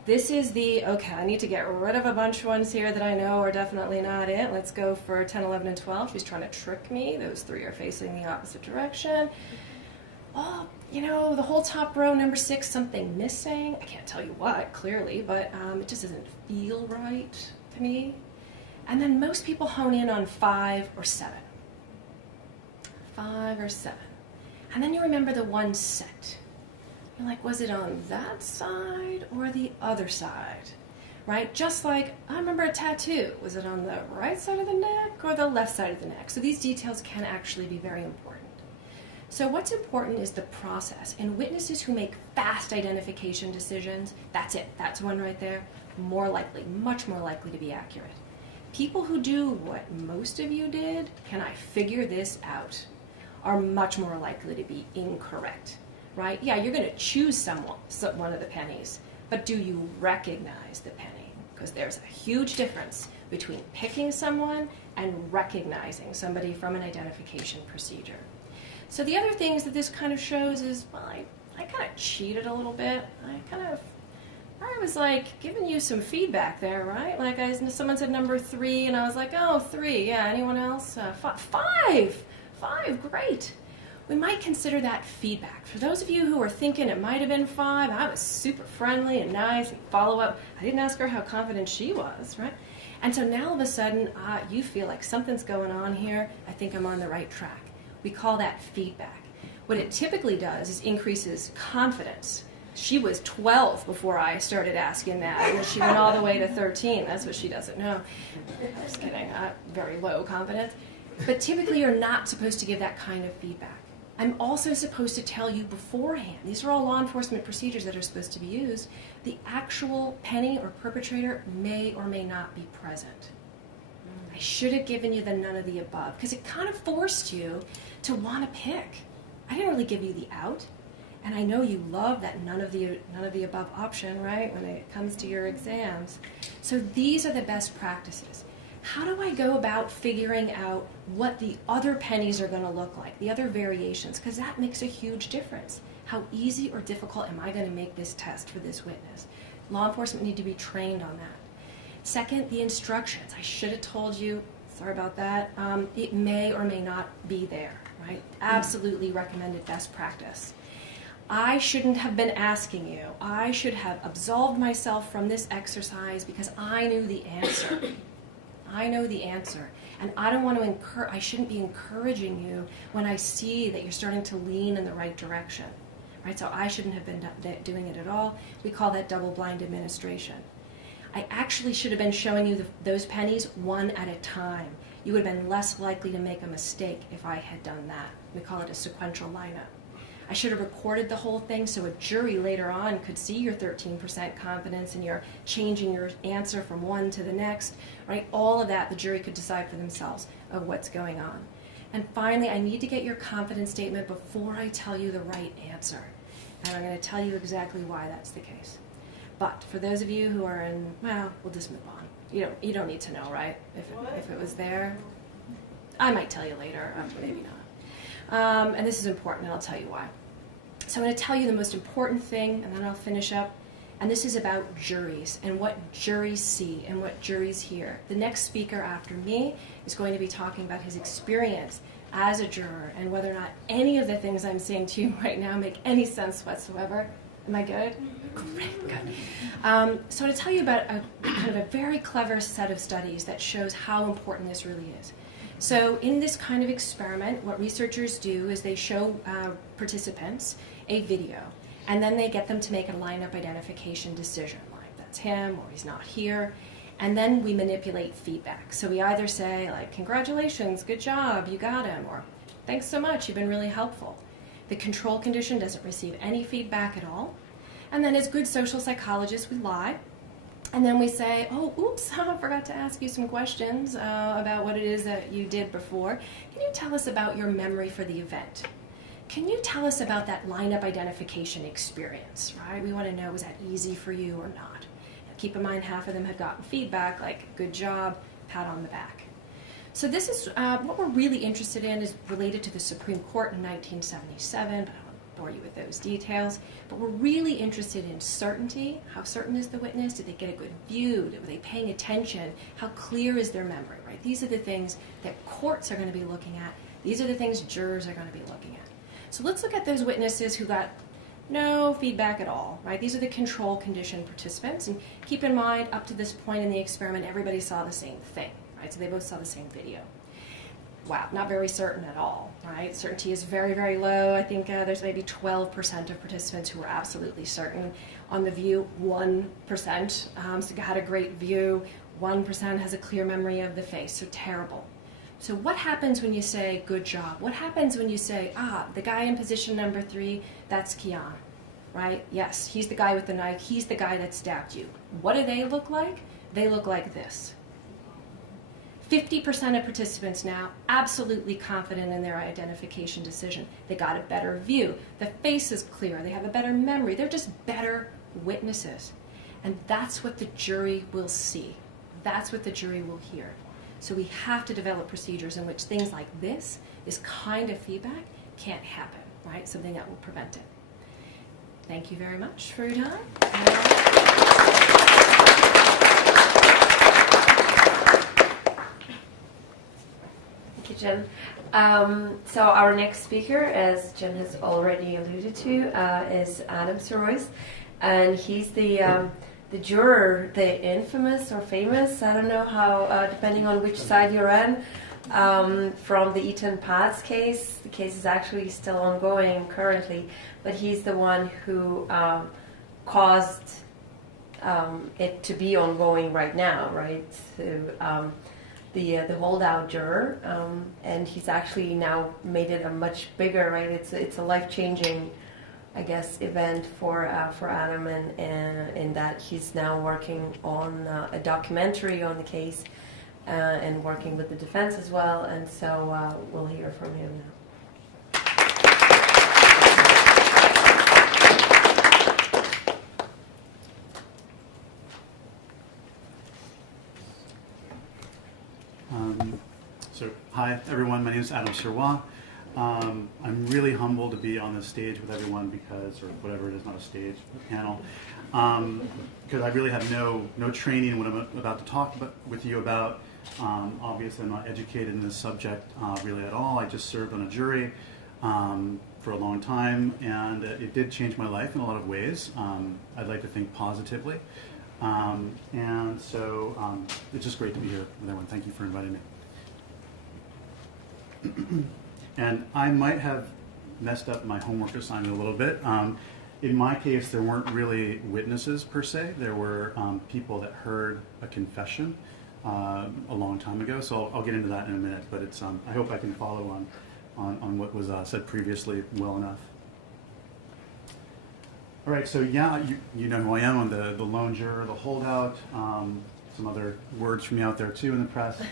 This is the, okay, I need to get rid of a bunch of ones here that I know are definitely not it. Let's go for 10, 11, and 12. She's trying to trick me. Those 3 are facing the opposite direction. Oh, you know, the whole top row, number 6, something missing. I can't tell you what, clearly, but it just doesn't feel right to me. And then most people hone in on 5 or 7. 5 or 7. And then you remember the 1 cent. You're like, was it on that side or the other side? Right? Just like, I remember a tattoo. Was it on the right side of the neck or the left side of the neck? So these details can actually be very important. So what's important is the process. And witnesses who make fast identification decisions, that's it. That's one right there. More likely, much more likely to be accurate. People who do what most of you did, can I figure this out, are much more likely to be incorrect, right? Yeah, you're going to choose one of the pennies, but do you recognize the penny? Because there's a huge difference between picking someone and recognizing somebody from an identification procedure. So the other things that this kind of shows is, well, I kind of cheated a little bit. I was like giving you some feedback there, right? Like someone said number 3, and I was like, oh, 3, yeah, anyone else? 5, great. We might consider that feedback. For those of you who are thinking it might have been 5, I was super friendly and nice and follow up. I didn't ask her how confident she was, right? And so now all of a sudden, you feel like something's going on here. I think I'm on the right track. We call that feedback. What it typically does is increases confidence. She was 12 before I started asking that, and she went all the way to 13. That's what she doesn't know. Just kidding, very low confidence. But typically you're not supposed to give that kind of feedback. I'm also supposed to tell you beforehand. These are all law enforcement procedures that are supposed to be used. The actual penny or perpetrator may or may not be present. I should have given you the none of the above, because it kind of forced you to want to pick. I didn't really give you the out, and I know you love that none of the above option, right, when it comes to your exams. So these are the best practices. How do I go about figuring out what the other pennies are going to look like, the other variations? Because that makes a huge difference. How easy or difficult am I going to make this test for this witness? Law enforcement need to be trained on that. Second, the instructions. I should have told you, sorry about that, it may or may not be there, right? Absolutely recommended best practice. I shouldn't have been asking you. I should have absolved myself from this exercise because I knew the answer. I know the answer. And I don't want to I shouldn't be encouraging you when I see that you're starting to lean in the right direction, right? So I shouldn't have been doing it at all. We call that double-blind administration. I actually should have been showing you those pennies one at a time. You would have been less likely to make a mistake if I had done that. We call it a sequential lineup. I should have recorded the whole thing so a jury later on could see your 13% confidence and you're changing your answer from one to the next, right? All of that the jury could decide for themselves of what's going on. And finally, I need to get your confidence statement before I tell you the right answer. And I'm going to tell you exactly why that's the case. But for those of you who are in, well, we'll just move on. You don't need to know, right? If it was there, I might tell you later, maybe not. And this is important, and I'll tell you why. So I'm going to tell you the most important thing, and then I'll finish up. And this is about juries and what juries see and what juries hear. The next speaker after me is going to be talking about his experience as a juror and whether or not any of the things I'm saying to you right now make any sense whatsoever. Am I good? Great, good. So to tell you about a kind of a very clever set of studies that shows how important this really is. So in this kind of experiment, what researchers do is they show participants a video, and then they get them to make a lineup identification decision, like that's him or he's not here, and then we manipulate feedback. So we either say, like, congratulations, good job, you got him, or thanks so much, you've been really helpful. The control condition doesn't receive any feedback at all. And then as good social psychologists, we lie. And then we say, oh, oops, I forgot to ask you some questions about what it is that you did before. Can you tell us about your memory for the event? Can you tell us about that lineup identification experience, right? We want to know, was that easy for you or not? Now, keep in mind, half of them had gotten feedback, like, good job, pat on the back. So this is, what we're really interested in is related to the Supreme Court in 1977, but I won't bore you with those details. But we're really interested in certainty. How certain is the witness? Did they get a good view? Were they paying attention? How clear is their memory, right? These are the things that courts are going to be looking at. These are the things jurors are going to be looking at. So let's look at those witnesses who got no feedback at all, right? These are the control condition participants. And keep in mind, up to this point in the experiment, everybody saw the same thing. Right, so they both saw the same video. wow, not very certain at all, right? Certainty is very, very low. I think there's maybe 12% of participants who are absolutely certain. On the view, 1%, so had a great view. 1% has a clear memory of the face, so terrible. So what happens when you say, good job? What happens when you say, the guy in position number 3, that's Kiana, right? Yes, he's the guy with the knife. He's the guy that stabbed you. What do they look like? They look like this. 50% of participants now absolutely confident in their identification decision. They got a better view. The face is clear. They have a better memory. They're just better witnesses. And that's what the jury will see. That's what the jury will hear. So we have to develop procedures in which things like this kind of feedback can't happen, right? Something that will prevent it. Thank you very much for your time. Thank you, Jen. So our next speaker, as Jen has already alluded to, is Adam Royce, and he's the juror, the infamous or famous, I don't know how, depending on which side you're on, from the Eaton Potts case. The case is actually still ongoing currently, but he's the one who caused it to be ongoing right now, right? So, the holdout juror, and he's actually now made it a much bigger, right? It's a life-changing, I guess, event for Adam, and in that he's now working on a documentary on the case, and working with the defense as well. And so we'll hear from him now. Hi everyone, my name is Adam Sirwah. I'm really humbled to be on this stage with everyone because, or whatever it is, not a stage, a panel, because I really have no training in what I'm about to talk with you about. Obviously I'm not educated in this subject really at all. I just served on a jury for a long time, and it did change my life in a lot of ways. I'd like to think positively. And so it's just great to be here with everyone. Thank you for inviting me. And I might have messed up my homework assignment a little bit. In my case, there weren't really witnesses per se. There were people that heard a confession a long time ago. So I'll get into that in a minute. But it's I hope I can follow on what was said previously well enough. All right. So yeah, you know who I am. I'm the lone juror, the holdout. Some other words from me out there too in the press.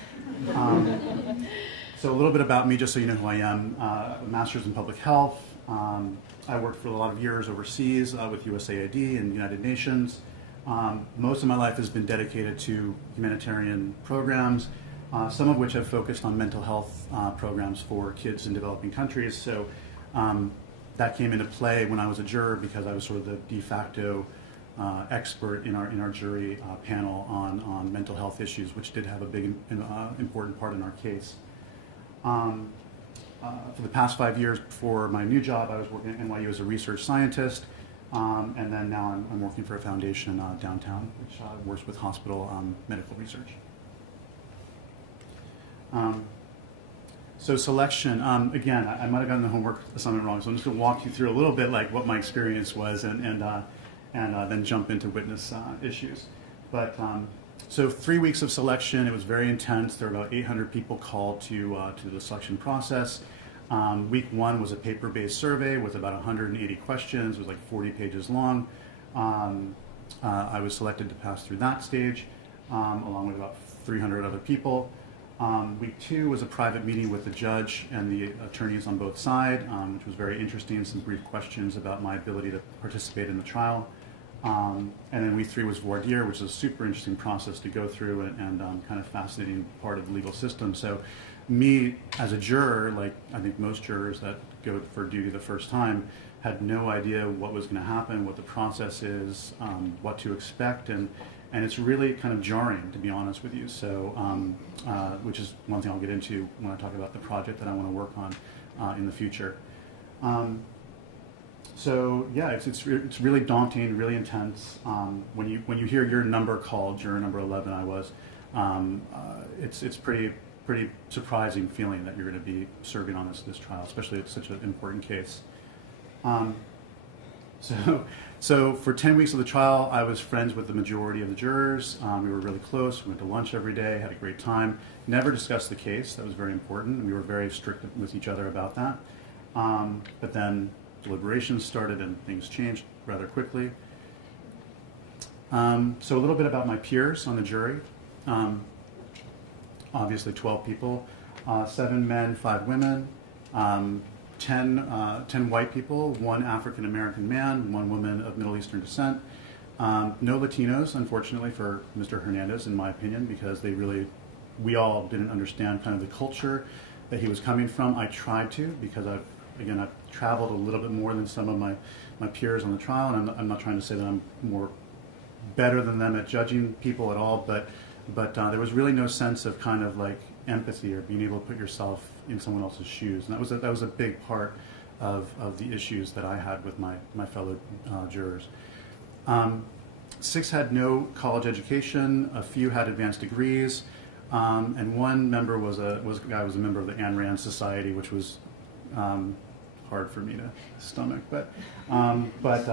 So a little bit about me, just so you know who I am. A master's in public health. I worked for a lot of years overseas with USAID and United Nations. Most of my life has been dedicated to humanitarian programs, some of which have focused on mental health programs for kids in developing countries. So that came into play when I was a juror because I was sort of the de facto expert in our jury panel on mental health issues, which did have a big important part in our case. For the past 5 years before my new job, I was working at NYU as a research scientist, and then now I'm working for a foundation downtown, which works with hospital medical research. So selection, again, I might have gotten the homework assignment wrong, so I'm just going to walk you through a little bit like what my experience was, and then jump into witness issues. But so 3 weeks of selection, it was very intense. There were about 800 people called to the selection process. Week 1 was a paper-based survey with about 180 questions. It was like 40 pages long. I was selected to pass through that stage, along with about 300 other people. Week 2 was a private meeting with the judge and the attorneys on both sides, which was very interesting. Some brief questions about my ability to participate in the trial. And then week 3 was voir dire, which is a super interesting process to go through and kind of fascinating part of the legal system. So me as a juror, like I think most jurors that go for duty the first time, had no idea what was going to happen, what the process is, what to expect, and it's really kind of jarring, to be honest with you. So, which is one thing I'll get into when I talk about the project that I want to work on in the future. So yeah, it's really daunting, really intense. When you hear your number called, juror number 11, I was. It's pretty pretty surprising feeling that you're going to be serving on this trial, especially it's such an important case. So for 10 weeks of the trial, I was friends with the majority of the jurors. We were really close. We went to lunch every day, had a great time. Never discussed the case. That was very important. We were very strict with each other about that. But then deliberations started and things changed rather quickly. So a little bit about my peers on the jury. Obviously 12 people, 7 men, 5 women, 10 white people, 1 African American man, 1 woman of Middle Eastern descent. No Latinos, unfortunately, for Mr. Hernandez, in my opinion, because we all didn't understand kind of the culture that he was coming from. I tried to, because I've traveled a little bit more than some of my peers on the trial, and I'm not trying to say that I'm better than them at judging people at all, but there was really no sense of kind of like empathy or being able to put yourself in someone else's shoes, and that was a big part of the issues that I had with my fellow jurors. 6 had no college education, a few had advanced degrees, and 1 member was a member of the Ayn Rand Society, which was hard for me to stomach, but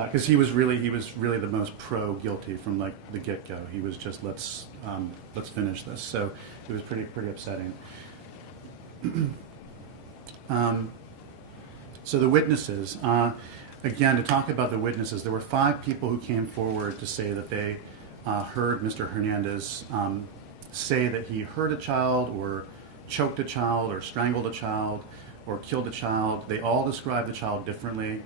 because he was really the most pro guilty from like the get-go. He was just let's finish this. So it was pretty upsetting. So the witnesses, again, to talk about the witnesses, there were 5 people who came forward to say that they heard Mr. Hernandez say that he hurt a child or choked a child or strangled a child or killed a child. They all described the child differently.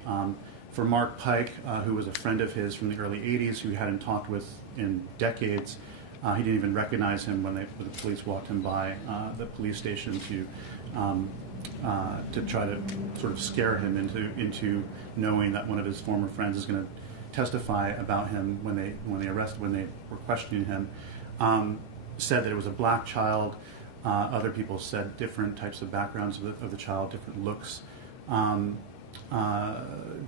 For Mark Pike, who was a friend of his from the early 80s, who he hadn't talked with in decades, he didn't even recognize him when the police walked him by the police station to try to sort of scare him into knowing that one of his former friends is going to testify about him when they were questioning him. Said that it was a black child. Other people said different types of backgrounds of the child, different looks.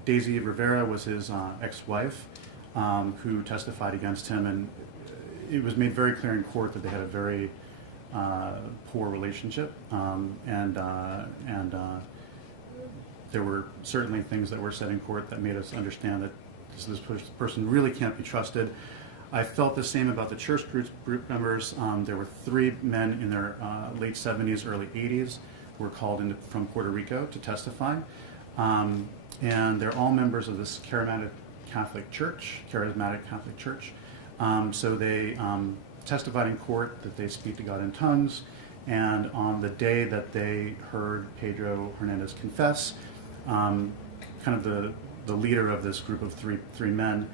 Daisy Rivera was his ex-wife who testified against him, and it was made very clear in court that they had a very poor relationship, and there were certainly things that were said in court that made us understand that this person really can't be trusted. I felt the same about the church group members. There were 3 men in their late 70s, early 80s who were called in from Puerto Rico to testify. And they're all members of this charismatic Catholic Church. So they testified in court that they speak to God in tongues. And on the day that they heard Pedro Hernandez confess, kind of the leader of this group of three men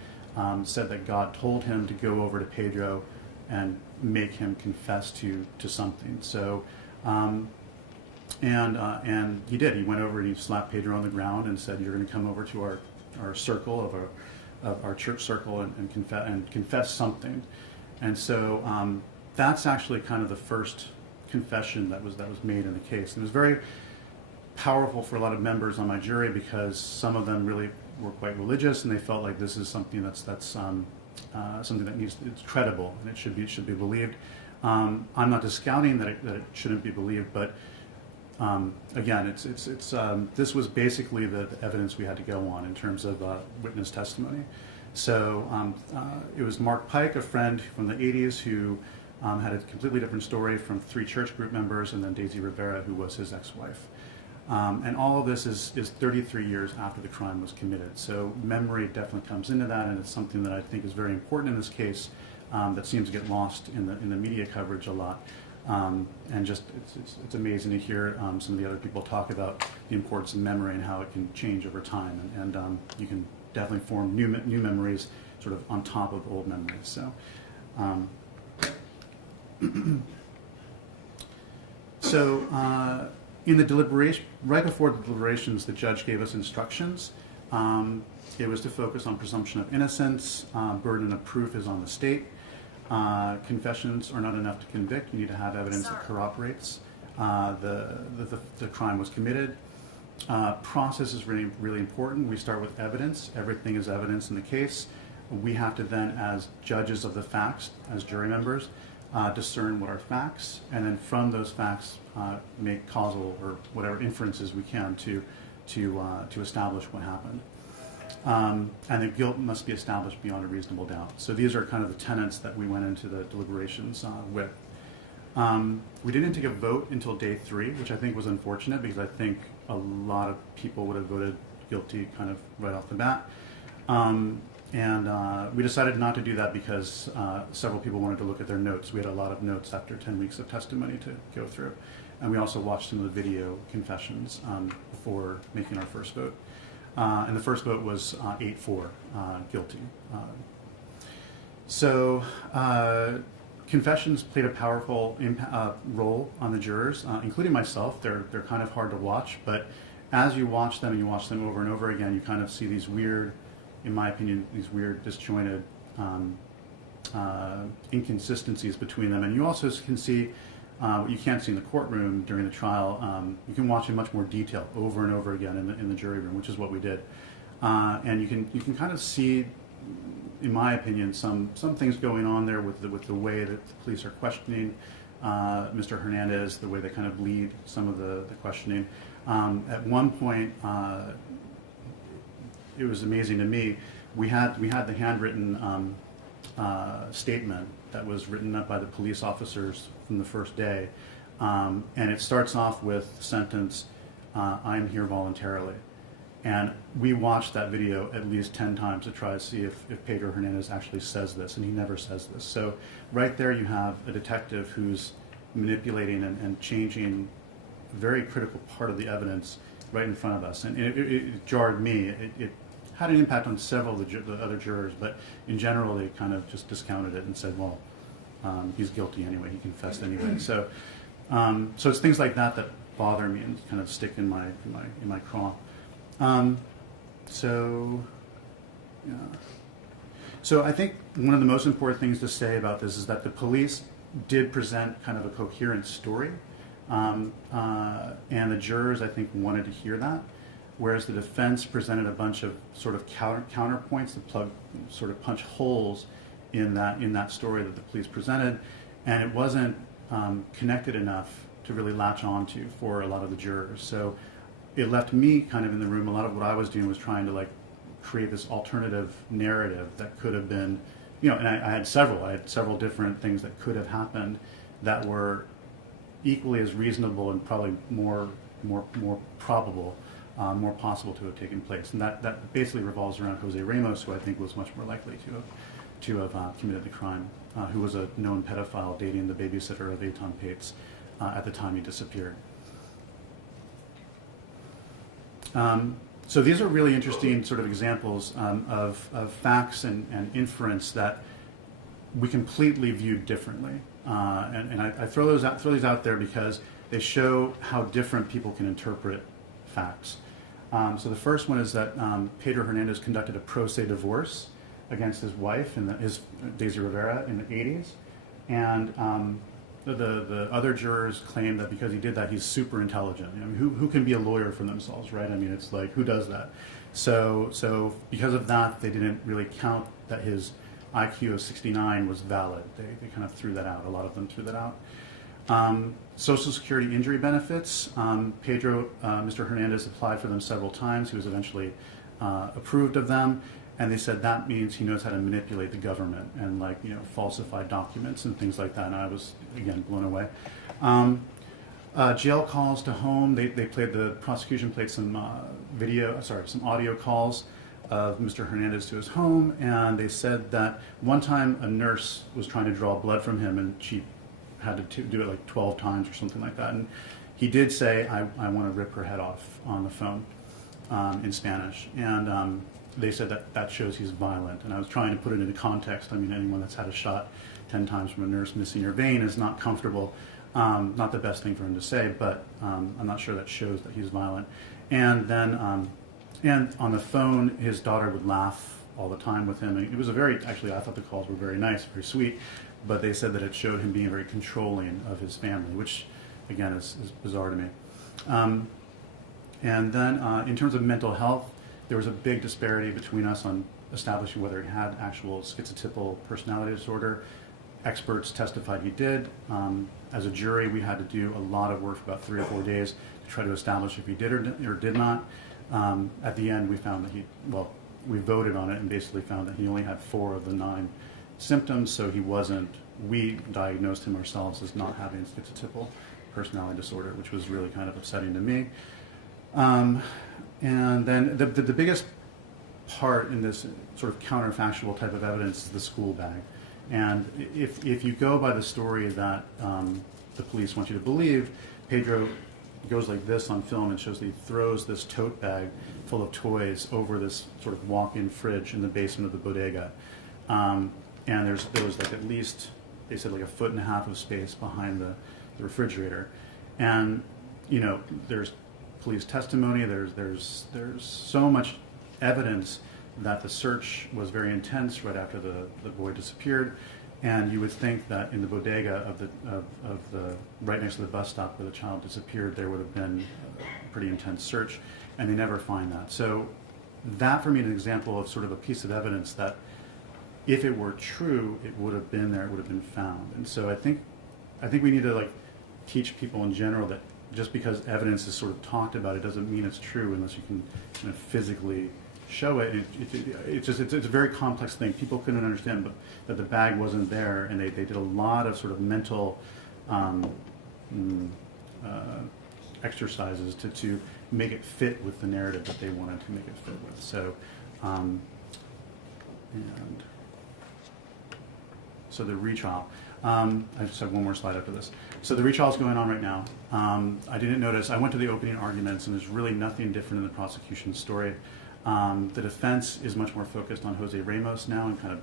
said that God told him to go over to Pedro and make him confess to something. So, and he did. He went over and he slapped Pedro on the ground and said, "You're going to come over to our circle of our church circle and confess something." And so that's actually kind of the first confession that was made in the case. And it was very powerful for a lot of members on my jury because some of them really were quite religious, and they felt like this is something that's something that it's credible and it should be believed. I'm not discounting that it shouldn't be believed, but again, this was basically the evidence we had to go on in terms of witness testimony. So it was Mark Pike, a friend from the 80s, who had a completely different story from 3 church group members, and then Daisy Rivera, who was his ex-wife. And all of this is 33 years after the crime was committed. So memory definitely comes into that, and it's something that I think is very important in this case that seems to get lost in the media coverage a lot. And just it's amazing to hear some of the other people talk about the importance of memory and how it can change over time, and you can definitely form new memories sort of on top of old memories. So. In the deliberation, right before the deliberations, the judge gave us instructions. It was to focus on presumption of innocence. Burden of proof is on the state. Confessions are not enough to convict. You need to have evidence that corroborates the crime was committed. Process is really, really important. We start with evidence. Everything is evidence in the case. We have to then, as judges of the facts, as jury members, discern what are facts, and then from those facts make causal or whatever inferences we can to establish what happened. And the guilt must be established beyond a reasonable doubt. So these are kind of the tenets that we went into the deliberations with. We didn't take a vote until day 3, which I think was unfortunate because I think a lot of people would have voted guilty kind of right off the bat. We decided not to do that because several people wanted to look at their notes. We had a lot of notes after 10 weeks of testimony to go through. And we also watched some of the video confessions before making our first vote. And the first vote was 8-4, guilty. Confessions played a powerful role on the jurors, including myself. They're kind of hard to watch, but as you watch them and you watch them over and over again, you kind of see these weird, in my opinion, these weird disjointed inconsistencies between them. And you also can see what you can't see in the courtroom during the trial. You can watch in much more detail over and over again in the jury room, which is what we did. And you can kind of see, in my opinion, some things going on there with the way that the police are questioning Mr. Hernandez, the way they kind of lead some of the questioning. At one point, it was amazing to me. We had the handwritten statement that was written up by the police officers from the first day, and it starts off with the sentence, "I'm here voluntarily." And we watched that video at least 10 times to try to see if Pedro Hernandez actually says this, and he never says this. So right there you have a detective who's manipulating and changing a very critical part of the evidence right in front of us. And it jarred me. It had an impact on several of the other jurors, but in general they kind of just discounted it and said, well, he's guilty anyway, he confessed anyway. So it's things like that that bother me and kind of stick in my craw. So I think one of the most important things to say about this is that the police did present kind of a coherent story, and the jurors, I think, wanted to hear that, whereas the defense presented a bunch of sort of counterpoints to punch holes in that story that the police presented, and it wasn't connected enough to really latch onto for a lot of the jurors. So it left me kind of in the room. A lot of what I was doing was trying to create this alternative narrative that could have been, and I had several different things that could have happened that were equally as reasonable and probably more probable, more possible to have taken place. And that basically revolves around Jose Ramos, who I think was much more likely to have committed the crime, who was a known pedophile dating the babysitter of Eitan Pates at the time he disappeared. So these are really interesting sort of examples of facts and inference that we completely viewed differently, and I throw these out there because they show how different people can interpret facts. So the first one is that Pedro Hernandez conducted a pro se divorce against his wife his Daisy Rivera in the 80s, and the other jurors claim that because he did that, he's super intelligent. Who can be a lawyer for themselves, right? I mean, it's like, who does that? So because of that, they didn't really count that his IQ of 69 was valid. They kind of threw that out. A lot of them threw that out. Social Security injury benefits. Mr. Hernandez applied for them several times. He was eventually approved of them. And they said that means he knows how to manipulate the government and falsify documents and things like that. And I was, again, blown away. Jail calls to home. The prosecution played some audio calls of Mr. Hernandez to his home, and they said that one time a nurse was trying to draw blood from him, and she had to do it 12 times or something like that. And he did say, I want to rip her head off on the phone in Spanish. And they said that shows he's violent. And I was trying to put it into context. I mean, anyone that's had a shot 10 times from a nurse missing your vein is not comfortable. Not the best thing for him to say, but I'm not sure that shows that he's violent. And then, and on the phone, his daughter would laugh all the time with him. And it was actually, I thought the calls were very nice, very sweet, but they said that it showed him being very controlling of his family, which, again, is bizarre to me. And then, in terms of mental health, there was a big disparity between us on establishing whether he had actual schizotypal personality disorder. experts testified he did. As a jury, we had to do a lot of work for about 3 or 4 days to try to establish if he did or did not. At the end, we found that we voted on it and basically found that he only had 4 of the 9 symptoms, so he wasn't, we diagnosed him ourselves as not having schizotypal personality disorder, which was really kind of upsetting to me. And then the biggest part in this sort of counterfactual type of evidence is the school bag. And if you go by the story that the police want you to believe, Pedro goes like this on film and shows that he throws this tote bag full of toys over this sort of walk-in fridge in the basement of the bodega. And there was like at least, they said, like 1.5 feet of space behind the refrigerator. And, you know, there's police testimony, there's so much evidence that the search was very intense right after the boy disappeared, and you would think that in the bodega of the right next to the bus stop where the child disappeared, there would have been a pretty intense search, and they never find that. So that for me is an example of sort of a piece of evidence that if it were true, it would have been there, it would have been found. And so I think we need to like teach people in general that just because evidence is sort of talked about, it doesn't mean it's true unless you can kind of physically show it. It's a very complex thing. People couldn't understand that the bag wasn't there, and they did a lot of sort of mental exercises to make it fit with the narrative that they wanted to make it fit with. So, so the retrial. I just have one more slide after this. So the retrial is going on right now. I didn't notice. I went to the opening arguments, and there's really nothing different in the prosecution's story. The defense is much more focused on Jose Ramos now and kind of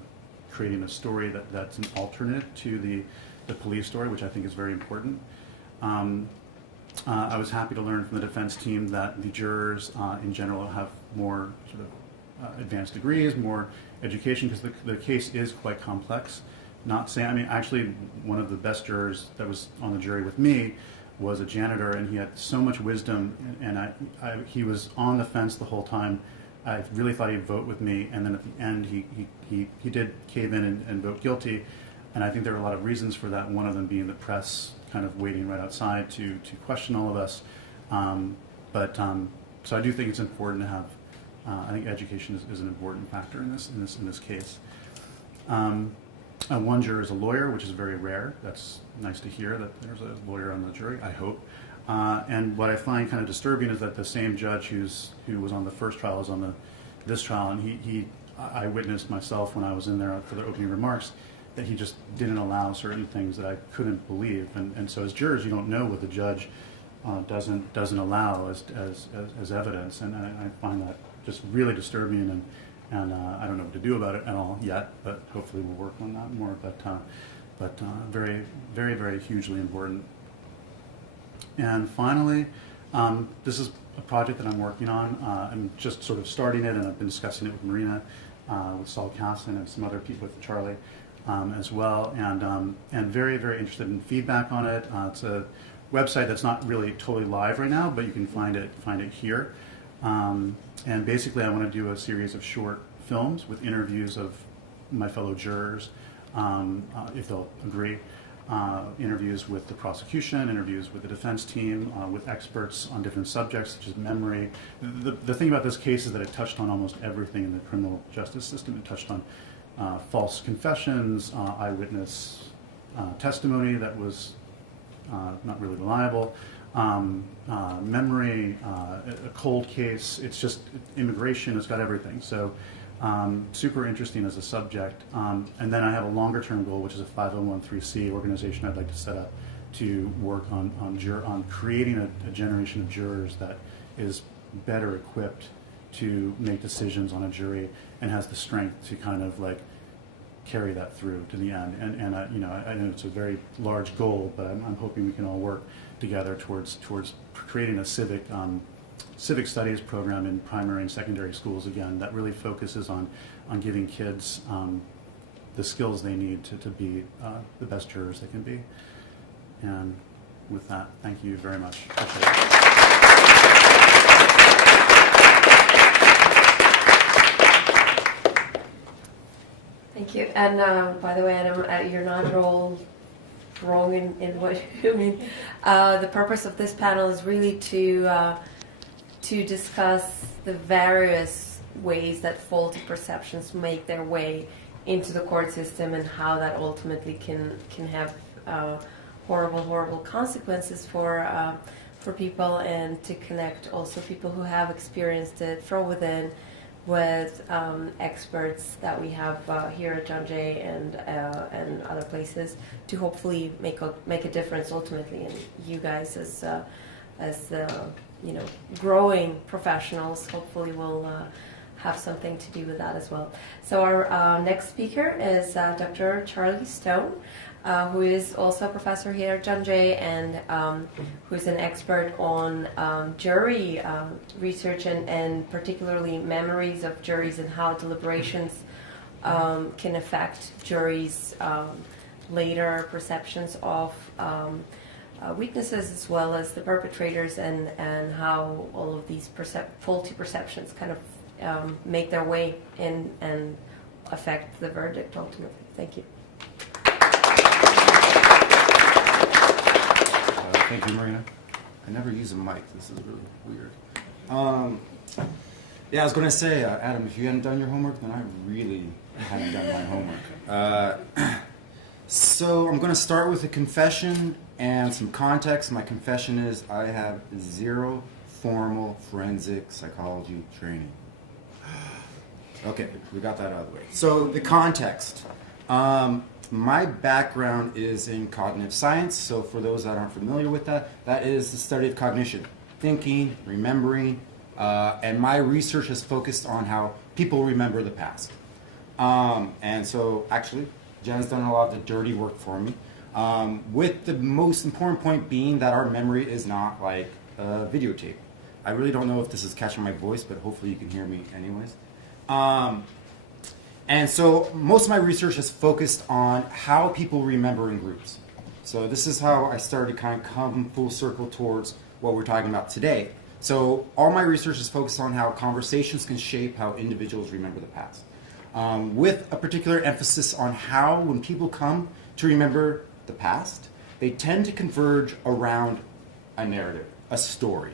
creating a story that's an alternate to the police story, which I think is very important. I was happy to learn from the defense team that the jurors in general have more sort of advanced degrees, more education, because the case is quite complex. Not saying, I mean, actually, one of the best jurors that was on the jury with me was a janitor, and he had so much wisdom, and he was on the fence the whole time. I really thought he'd vote with me, and then at the end, he did cave in and vote guilty, and I think there are a lot of reasons for that. One of them being the press kind of waiting right outside to question all of us. So I do think it's important to have. I think education is an important factor in this case. One juror is a lawyer, which is very rare. That's nice to hear that there's a lawyer on the jury, I hope. And what I find kind of disturbing is that the same judge who was on the first trial is on this trial, and I witnessed myself when I was in there for the opening remarks that he just didn't allow certain things that I couldn't believe. And so as jurors, you don't know what the judge doesn't allow as evidence, and I find that just really disturbing, and I don't know what to do about it at all yet, but hopefully we'll work on that more. But very, very, very hugely important. And finally, this is a project that I'm working on. I'm just sort of starting it, and I've been discussing it with Marina, with Saul Casson, and some other people, with Charlie as well, and very, very interested in feedback on it. It's a website that's not really totally live right now, but you can find it here. And basically, I want to do a series of short films with interviews of my fellow jurors, if they'll agree. Interviews with the prosecution, interviews with the defense team, with experts on different subjects such as memory. The thing about this case is that it touched on almost everything in the criminal justice system. It touched on false confessions, eyewitness testimony that was not really reliable, memory, a cold case. It's just immigration. It's got everything. So super interesting as a subject. And then I have a longer term goal, which is a 501(c) organization I'd like to set up to work on creating a generation of jurors that is better equipped to make decisions on a jury and has the strength to kind of like carry that through to the end. And I know it's a very large goal, but I'm hoping we can all work together towards creating a civic studies program in primary and secondary schools, again, that really focuses on giving kids the skills they need to be the best jurors they can be. And with that, thank you very much. Appreciate it. Thank you. And by the way, Adam, you're not at all wrong in what you mean. The purpose of this panel is really to discuss the various ways that faulty perceptions make their way into the court system and how that ultimately can have horrible consequences for people, and to connect also people who have experienced it from within with experts that we have here at John Jay and other places to hopefully make a difference ultimately. And you guys as growing professionals hopefully will have something to do with that as well. So our next speaker is Dr. Charlie Stone, who is also a professor here at John Jay, and who's an expert on jury research and particularly memories of juries and how deliberations can affect juries' later perceptions of witnesses as well as the perpetrators, and how all of these faulty perceptions kind of make their way in and affect the verdict ultimately. Thank you. Thank you, Marina. I never use a mic. This is really weird. Yeah, I was going to say, Adam, if you hadn't done your homework, then I really hadn't done my homework. So I'm going to start with a confession and some context. My confession is I have zero formal forensic psychology training. Okay, we got that out of the way. So the context. My background is in cognitive science, so for those that aren't familiar with that, that is the study of cognition, thinking, remembering, and my research has focused on how people remember the past. And so, actually, Jen's done a lot of the dirty work for me, with the most important point being that our memory is not like a videotape. I really don't know if this is catching my voice, but hopefully you can hear me anyways. And so most of my research is focused on how people remember in groups. So this is how I started to kind of come full circle towards what we're talking about today. So all my research is focused on how conversations can shape how individuals remember the past, with a particular emphasis on how when people come to remember the past, they tend to converge around a narrative, a story.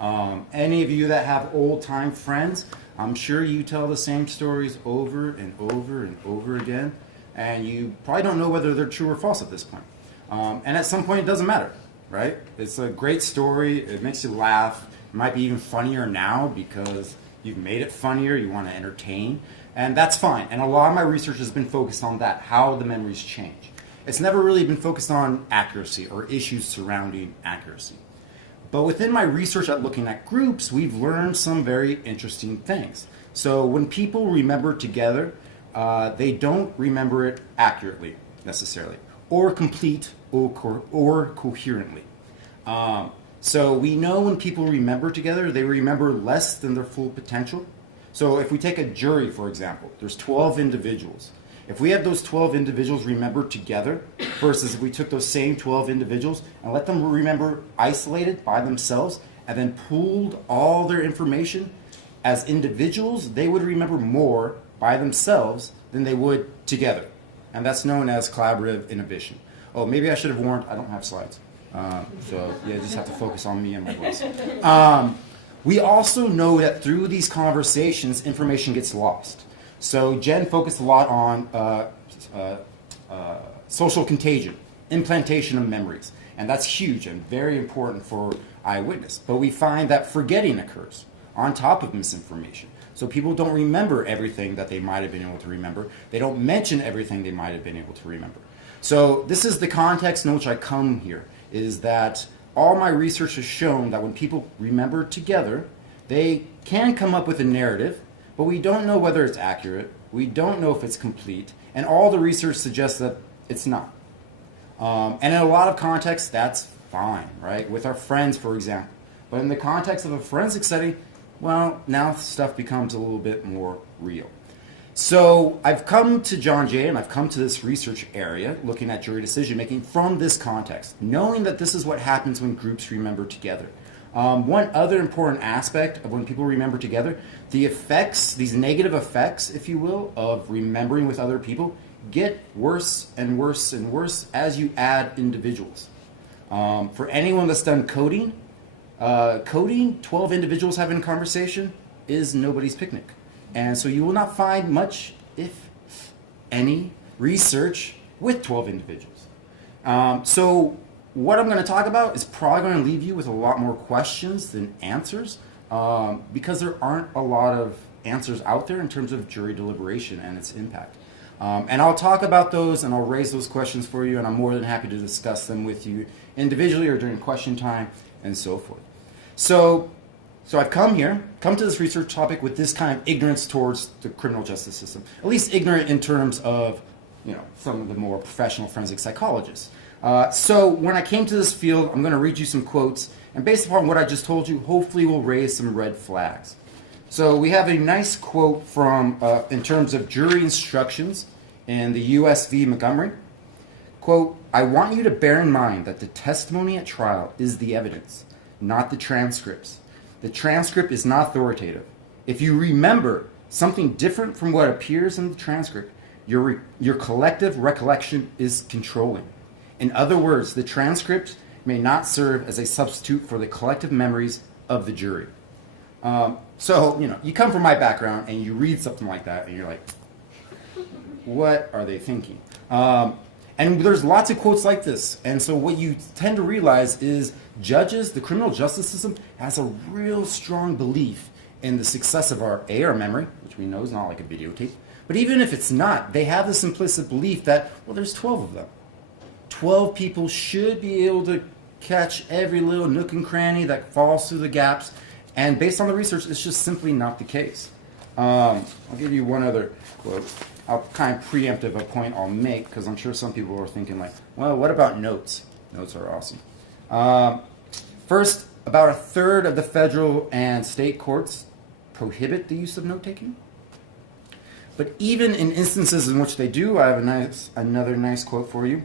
Any of you that have old-time friends, I'm sure you tell the same stories over and over and over again, and you probably don't know whether they're true or false at this point. And at some point, it doesn't matter, right? It's a great story. It makes you laugh. It might be even funnier now because you've made it funnier. You want to entertain, and that's fine. And a lot of my research has been focused on that, how the memories change. It's never really been focused on accuracy or issues surrounding accuracy. But within my research at looking at groups, we've learned some very interesting things. So when people remember together, they don't remember it accurately necessarily, or complete or coherently. So we know when people remember together, they remember less than their full potential. So if we take a jury, for example, there's 12 individuals. If we have those 12 individuals remember together versus if we took those same 12 individuals and let them remember isolated by themselves and then pooled all their information as individuals, they would remember more by themselves than they would together. And that's known as collaborative inhibition. Oh, maybe I should have warned, I don't have slides. So yeah, just have to focus on me and my voice. We also know that through these conversations, information gets lost. So Jen focused a lot on social contagion, implantation of memories. And that's huge and very important for Eyewitness. But we find that forgetting occurs on top of misinformation. So people don't remember everything that they might have been able to remember. They don't mention everything they might have been able to remember. So this is the context in which I come here, is that all my research has shown that when people remember together, they can come up with a narrative, but we don't know whether it's accurate. We don't know if it's complete. And all the research suggests that it's not. And in a lot of contexts, that's fine, right? With our friends, for example. But in the context of a forensic study, well, now stuff becomes a little bit more real. So I've come to John Jay and I've come to this research area looking at jury decision making from this context, knowing that this is what happens when groups remember together. One other important aspect of when people remember together, the effects, these negative effects, if you will, of remembering with other people get worse and worse and worse as you add individuals. For anyone that's done coding, 12 individuals having a conversation is nobody's picnic. And so you will not find much, if any, research with 12 individuals. So what I'm going to talk about is probably going to leave you with a lot more questions than answers, because there aren't a lot of answers out there in terms of jury deliberation and its impact. And I'll talk about those and I'll raise those questions for you, and I'm more than happy to discuss them with you individually or during question time and so forth. So I've come to this research topic with this kind of ignorance towards the criminal justice system, at least ignorant in terms of, some of the more professional forensic psychologists. So when I came to this field, I'm going to read you some quotes, and based upon what I just told you, hopefully we'll raise some red flags. So we have a nice quote from, in terms of jury instructions in the U.S. v. Montgomery. Quote, "I want you to bear in mind that the testimony at trial is the evidence, not the transcripts. The transcript is not authoritative. If you remember something different from what appears in the transcript, your collective recollection is controlling. In other words, the transcript may not serve as a substitute for the collective memories of the jury." So, you come from my background and you read something like that and you're like, what are they thinking? And there's lots of quotes like this. And so what you tend to realize is judges, the criminal justice system, has a real strong belief in the success of our memory, which we know is not like a videotape. But even if it's not, they have this implicit belief that, well, there's 12 of them. 12 people should be able to catch every little nook and cranny that falls through the gaps. And based on the research, it's just simply not the case. I'll give you one other quote. I'll kind of preempt a point I'll make, because I'm sure some people are thinking like, well, what about notes? Notes are awesome. First, about a third of the federal and state courts prohibit the use of note-taking. But even in instances in which they do, I have another nice quote for you.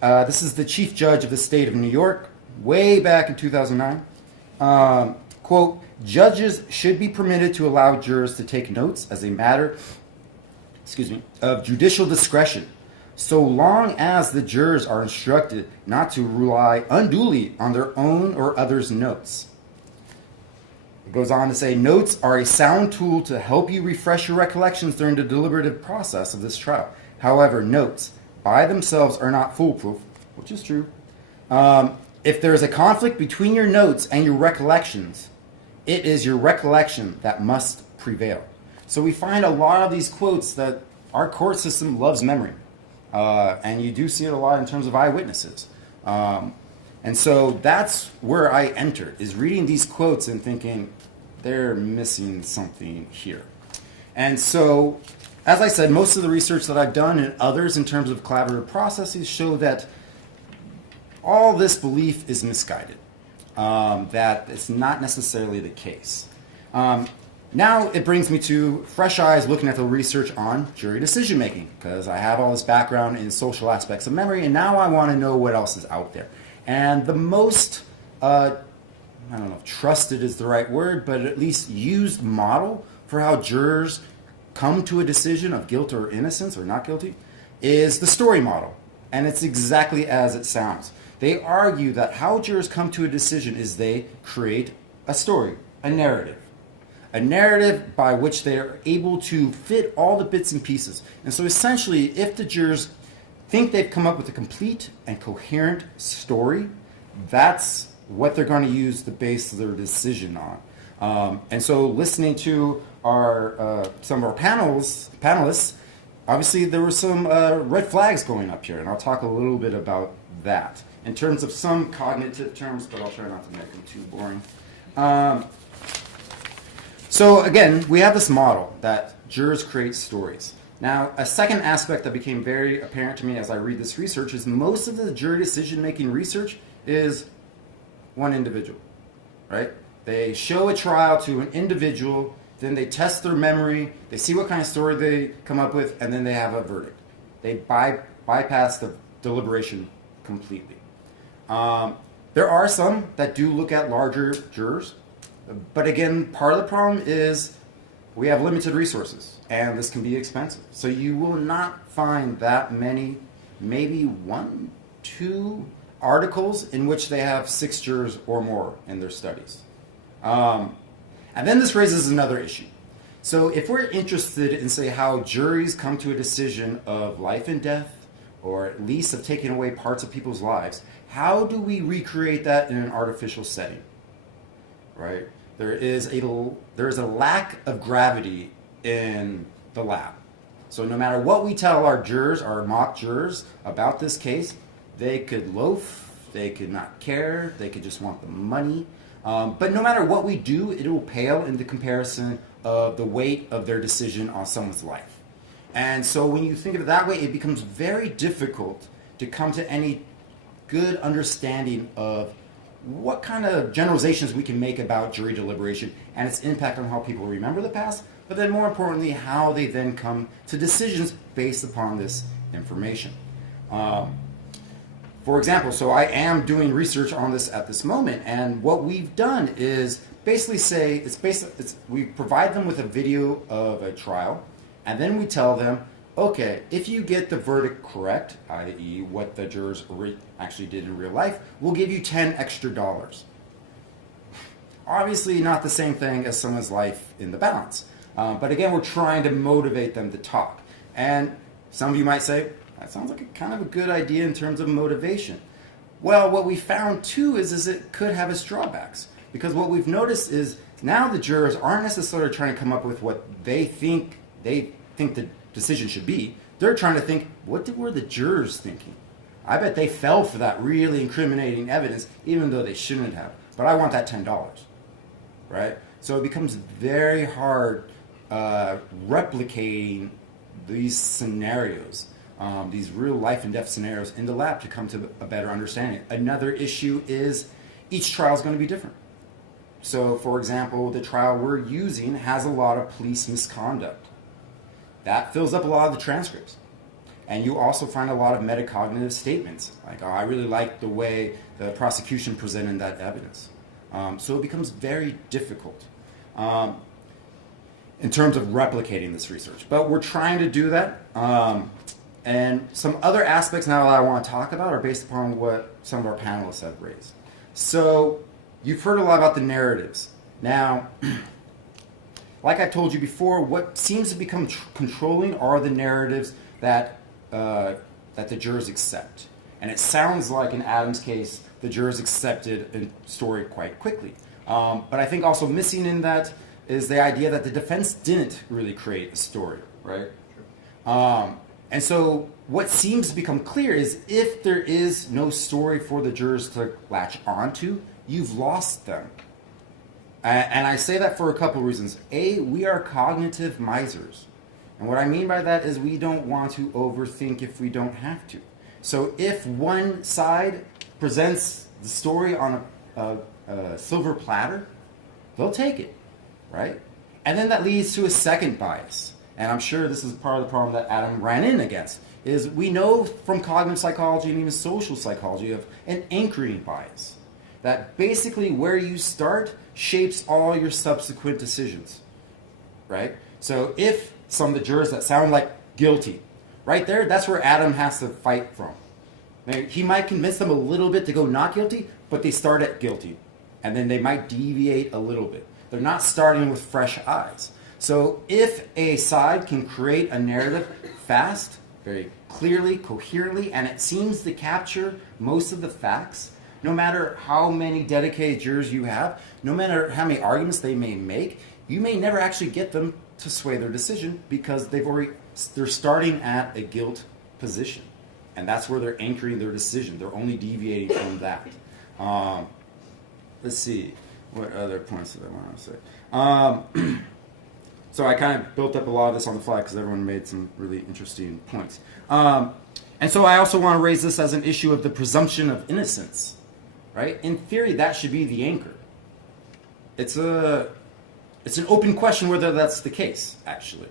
This is the Chief Judge of the State of New York, way back in 2009. Quote, "Judges should be permitted to allow jurors to take notes as a matter of judicial discretion, so long as the jurors are instructed not to rely unduly on their own or others' notes." It goes on to say, "Notes are a sound tool to help you refresh your recollections during the deliberative process of this trial. However, notes by themselves are not foolproof," which is true. "If there is a conflict between your notes and your recollections, it is your recollection that must prevail." So we find a lot of these quotes that our court system loves memory. And you do see it a lot in terms of eyewitnesses. And so that's where I entered, is reading these quotes and thinking, they're missing something here. And so, as I said, most of the research that I've done and others in terms of collaborative processes show that all this belief is misguided, that it's not necessarily the case. Now it brings me to fresh eyes looking at the research on jury decision making, because I have all this background in social aspects of memory, and now I want to know what else is out there. And the most, I don't know if trusted is the right word, but at least used model for how jurors come to a decision of guilt or innocence or not guilty is the story model. And it's exactly as it sounds. They argue that how jurors come to a decision is they create a story, a narrative by which they are able to fit all the bits and pieces. And so essentially, if the jurors think they've come up with a complete and coherent story, that's what they're going to use to base their decision on. And so listening to some of our panelists, obviously there were some red flags going up here, and I'll talk a little bit about that in terms of some cognitive terms, but I'll try not to make them too boring. So again, we have this model that jurors create stories. Now, a second aspect that became very apparent to me as I read this research is most of the jury decision-making research is one individual, right? They show a trial to an individual, then they test their memory, they see what kind of story they come up with, and then they have a verdict. They bypass the deliberation completely. There are some that do look at larger jurors, but again, part of the problem is, we have limited resources, and this can be expensive. So you will not find that many, maybe 1, 2 articles in which they have 6 jurors or more in their studies. And then this raises another issue. So if we're interested in, say, how juries come to a decision of life and death, or at least of taking away parts of people's lives, how do we recreate that in an artificial setting? Right? There is a lack of gravity in the lab. So no matter what we tell our jurors, our mock jurors, about this case, they could loaf, they could not care, they could just want the money. But no matter what we do, it will pale in the comparison of the weight of their decision on someone's life. And so when you think of it that way, it becomes very difficult to come to any good understanding of what kind of generalizations we can make about jury deliberation and its impact on how people remember the past, but then more importantly, how they then come to decisions based upon this information. For example, so I am doing research on this at this moment, and what we've done is basically say, we provide them with a video of a trial, and then we tell them, okay, if you get the verdict correct, i.e. what the jurors actually did in real life, we'll give you $10 extra. Obviously not the same thing as someone's life in the balance. But again, we're trying to motivate them to talk. And some of you might say, that sounds like kind of a good idea in terms of motivation. Well, what we found too is it could have its drawbacks. Because what we've noticed is now the jurors aren't necessarily trying to come up with what they think the decision should be. They're trying to think, what were the jurors thinking? I bet they fell for that really incriminating evidence, even though they shouldn't have. But I want that $10, right? So it becomes very hard replicating these scenarios, these real life and death scenarios in the lab to come to a better understanding. Another issue is each trial is going to be different. So, for example, the trial we're using has a lot of police misconduct. That fills up a lot of the transcripts. And you also find a lot of metacognitive statements, like, oh, I really like the way the prosecution presented that evidence. So it becomes very difficult in terms of replicating this research. But we're trying to do that. And some other aspects now that I want to talk about are based upon what some of our panelists have raised. So you've heard a lot about the narratives. Now, like I told you before, what seems to become controlling are the narratives that the jurors accept. And it sounds like in Adam's case, the jurors accepted a story quite quickly. But I think also missing in that is the idea that the defense didn't really create a story, right? And so what seems to become clear is if there is no story for the jurors to latch onto, you've lost them. And I say that for a couple of reasons. A, we are cognitive misers. And what I mean by that is we don't want to overthink if we don't have to. So if one side presents the story on a silver platter, they'll take it, right? And then that leads to a second bias. And I'm sure this is part of the problem that Adam ran in against, is we know from cognitive psychology and even social psychology of an anchoring bias. That basically where you start shapes all your subsequent decisions, right? So if some of the jurors that sound like guilty, right there, that's where Adam has to fight from. He might convince them a little bit to go not guilty, but they start at guilty. And then they might deviate a little bit. They're not starting with fresh eyes. So if a side can create a narrative fast, very clearly, coherently, and it seems to capture most of the facts, no matter how many dedicated jurors you have, no matter how many arguments they may make, you may never actually get them to sway their decision because they're starting at a guilt position. And that's where they're anchoring their decision. They're only deviating from that. Let's see. What other points did I want to say? So I kind of built up a lot of this on the fly because everyone made some really interesting points. And so I also want to raise this as an issue of the presumption of innocence. Right? In theory, that should be the anchor. It's an open question whether that's the case, actually.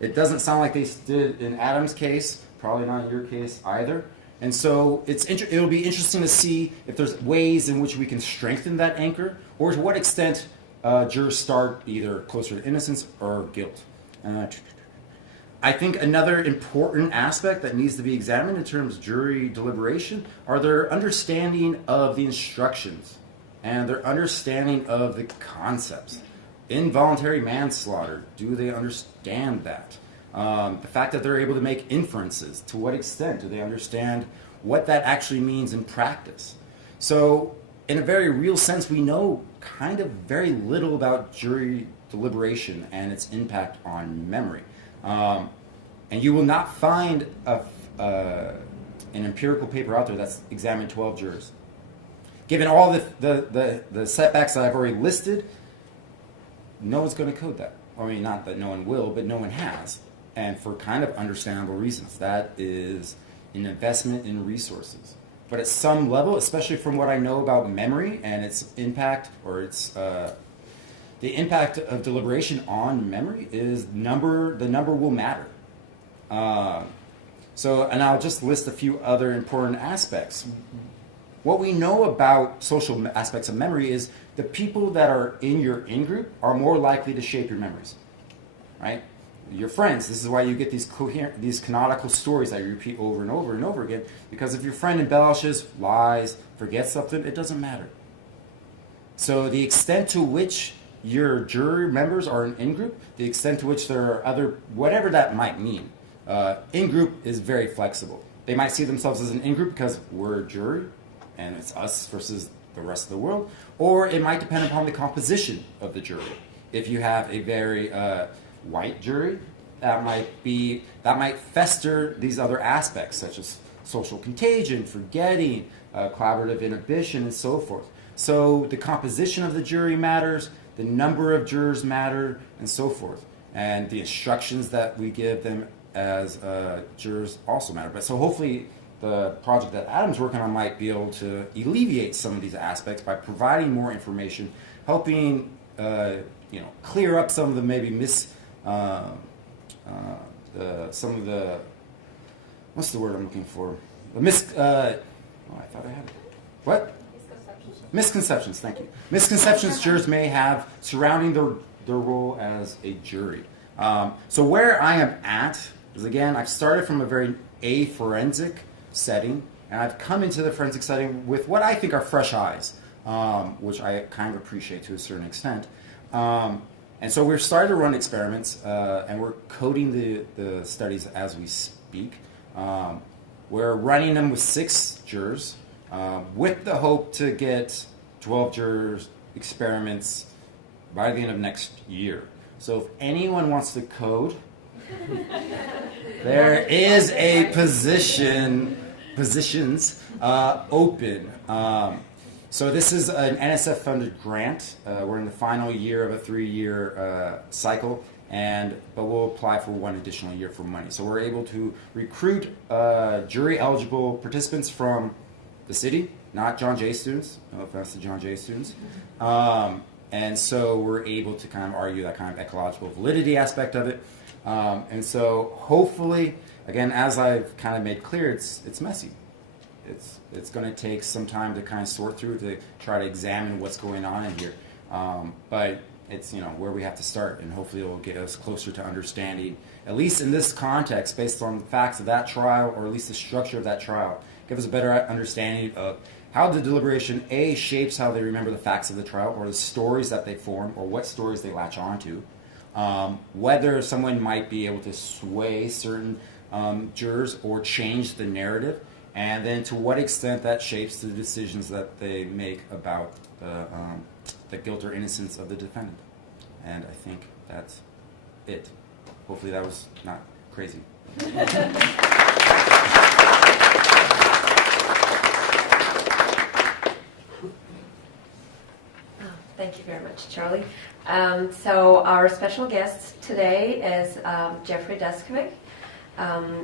It doesn't sound like they did in Adam's case, probably not in your case either. And so it'll be interesting to see if there's ways in which we can strengthen that anchor, or to what extent jurors start either closer to innocence or guilt. I think another important aspect that needs to be examined in terms of jury deliberation are their understanding of the instructions and their understanding of the concepts. Involuntary manslaughter, do they understand that? The fact that they're able to make inferences, to what extent do they understand what that actually means in practice? So, in a very real sense, we know kind of very little about jury deliberation and its impact on memory. And you will not find an empirical paper out there that's examined 12 jurors. Given all the setbacks that I've already listed, no one's going to code that. I mean, not that no one will, but no one has. And for kind of understandable reasons. That is an investment in resources. But at some level, especially from what I know about memory and its impact, or its the impact of deliberation on memory is the number will matter. And I'll just list a few other important aspects. What we know about social aspects of memory is the people that are in your in-group are more likely to shape your memories, right? Your friends, this is why you get these canonical stories that you repeat over and over and over again, because if your friend embellishes, lies, forgets something, it doesn't matter. So the extent to which your jury members are an in-group, the extent to which there are other, whatever that might mean, in-group is very flexible. They might see themselves as an in-group because we're a jury, and it's us versus the rest of the world, or it might depend upon the composition of the jury. If you have a very white jury, that might fester these other aspects, such as social contagion, forgetting, collaborative inhibition, and so forth. So the composition of the jury matters, the number of jurors matter, and so forth. And the instructions that we give them as jurors also matter. But so hopefully the project that Adam's working on might be able to alleviate some of these aspects by providing more information, helping clear up some of the maybe some of the, what's the word I'm looking for? I thought I had it. What? Misconceptions, thank you. Misconceptions jurors may have surrounding their role as a jury. So where I am at is, again, I've started from a very forensic setting, and I've come into the forensic setting with what I think are fresh eyes, which I kind of appreciate to a certain extent. And so we're starting to run experiments, and we're coding the studies as we speak. We're running them with 6 jurors, with the hope to get 12 jurors experiments by the end of next year. So if anyone wants to code, there is a positions open. So this is an NSF-funded grant. We're in the final year of a 3-year cycle, but we'll apply for 1 additional year for money. So we're able to recruit jury-eligible participants from the city, not John Jay students. No offense to John Jay students. And so we're able to kind of argue that kind of ecological validity aspect of it. And so hopefully, again, as I've kind of made clear, it's messy. It's going to take some time to kind of sort through to try to examine what's going on in here. But it's where we have to start, and hopefully it will get us closer to understanding, at least in this context, based on the facts of that trial, or at least the structure of that trial, give us a better understanding of how the deliberation shapes how they remember the facts of the trial, or the stories that they form, or what stories they latch onto. Whether someone might be able to sway certain jurors or change the narrative, and then to what extent that shapes the decisions that they make about the guilt or innocence of the defendant. And I think that's it. Hopefully that was not crazy. Thank you very much, Charlie. So our special guest today is Jeffrey Deskovic,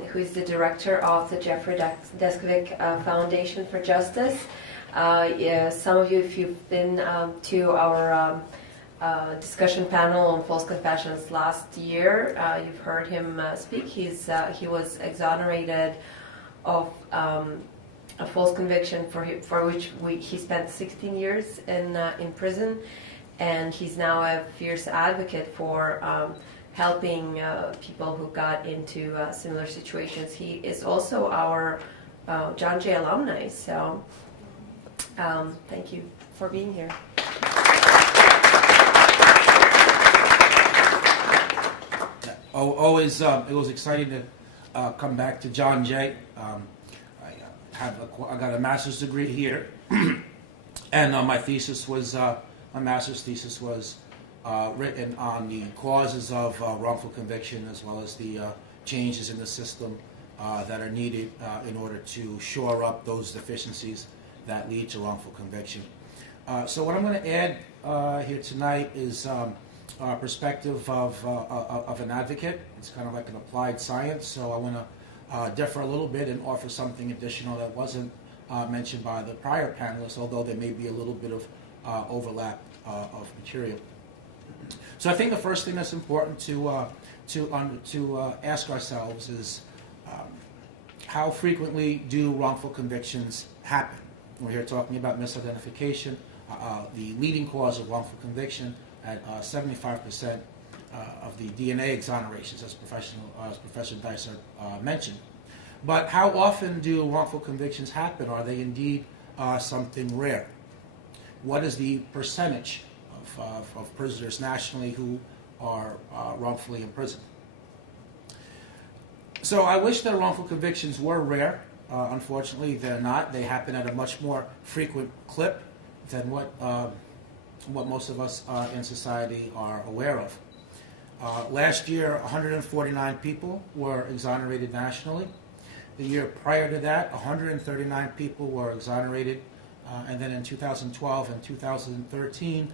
who is the director of the Jeffrey Deskovic Foundation for Justice. Some of you, if you've been to our discussion panel on false confessions last year, you've heard him speak. He was exonerated of a false conviction for which he spent 16 years in prison, and he's now a fierce advocate for helping people who got into similar situations. He is also our John Jay alumni, so thank you for being here. Always, it was exciting to come back to John Jay. I got a master's degree here, and my master's thesis was written on the causes of wrongful conviction, as well as the changes in the system that are needed in order to shore up those deficiencies that lead to wrongful conviction. So what I'm going to add here tonight is perspective of an advocate. It's kind of like an applied science, so I want to differ a little bit and offer something additional that wasn't mentioned by the prior panelists, although there may be a little bit of overlap of material. So I think the first thing that's important to ask ourselves is how frequently do wrongful convictions happen? We're here talking about misidentification, the leading cause of wrongful conviction at 75% of the DNA exonerations, as Professor Dicer mentioned. But how often do wrongful convictions happen? Are they indeed something rare? What is the percentage of prisoners nationally who are wrongfully imprisoned? So I wish that wrongful convictions were rare. Unfortunately, they're not. They happen at a much more frequent clip than what most of us in society are aware of. Last year, 149 people were exonerated nationally. The year prior to that, 139 people were exonerated. And then in 2012 and 2013,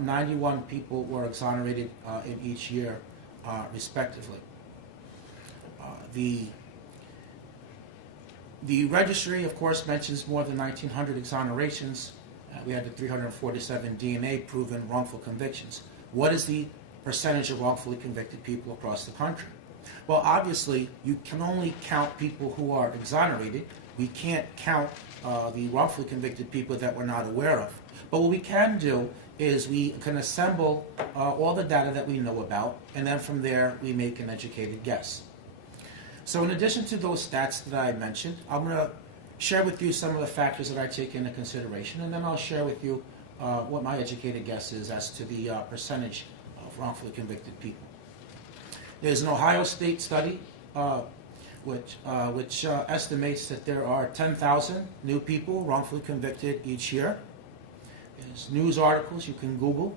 91 people were exonerated in each year, respectively. The registry, of course, mentions more than 1,900 exonerations. We had the 347 DNA-proven wrongful convictions. What is the percentage of wrongfully convicted people across the country? Well, obviously, you can only count people who are exonerated. We can't count the wrongfully convicted people that we're not aware of. But what we can do is we can assemble all the data that we know about, and then from there, we make an educated guess. So in addition to those stats that I mentioned, I'm going to share with you some of the factors that I take into consideration, and then I'll share with you what my educated guess is as to the percentage of wrongfully convicted people. There's an Ohio State study which estimates that there are 10,000 new people wrongfully convicted each year. There's news articles you can Google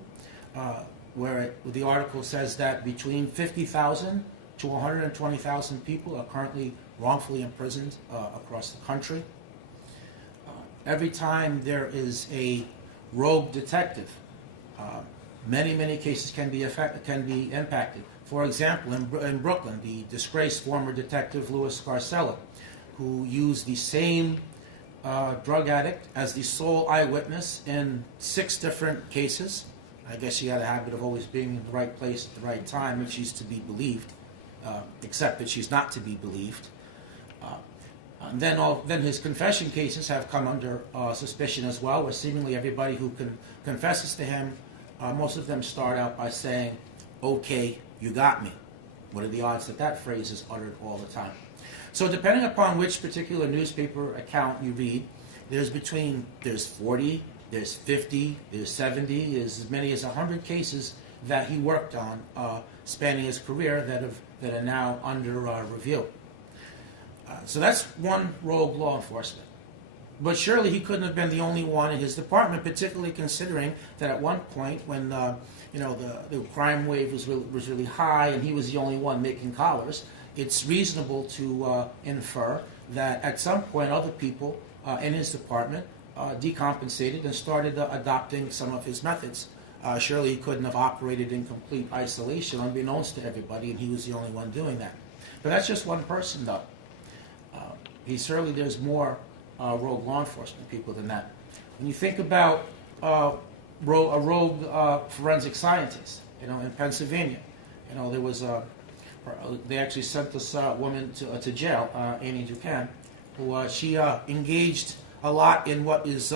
where the article says that between 50,000 to 120,000 people are currently wrongfully imprisoned across the country. Every time there is a rogue detective, many cases can be impacted. For example, in Brooklyn, the disgraced former detective Louis Scarcella, who used the same drug addict as the sole eyewitness in 6 different cases. I guess she had a habit of always being in the right place at the right time if she's to be believed, except that she's not to be believed. Then his confession cases have come under suspicion as well, where seemingly everybody who confesses to him, most of them start out by saying, "Okay, you got me." What are the odds that that phrase is uttered all the time? So depending upon which particular newspaper account you read, there's 40, there's 50, there's 70, there's as many as 100 cases that he worked on spanning his career that are now under review. So that's one rogue law enforcement. But surely he couldn't have been the only one in his department, particularly considering that at one point when the crime wave was really high and he was the only one making collars, it's reasonable to infer that at some point other people in his department decompensated and started adopting some of his methods. Surely he couldn't have operated in complete isolation unbeknownst to everybody, and he was the only one doing that. But that's just one person, though. There's more rogue law enforcement people than that. When you think about a rogue forensic scientist, in Pennsylvania, there was they actually sent this woman to jail, Annie Ducan, who she engaged a lot in what is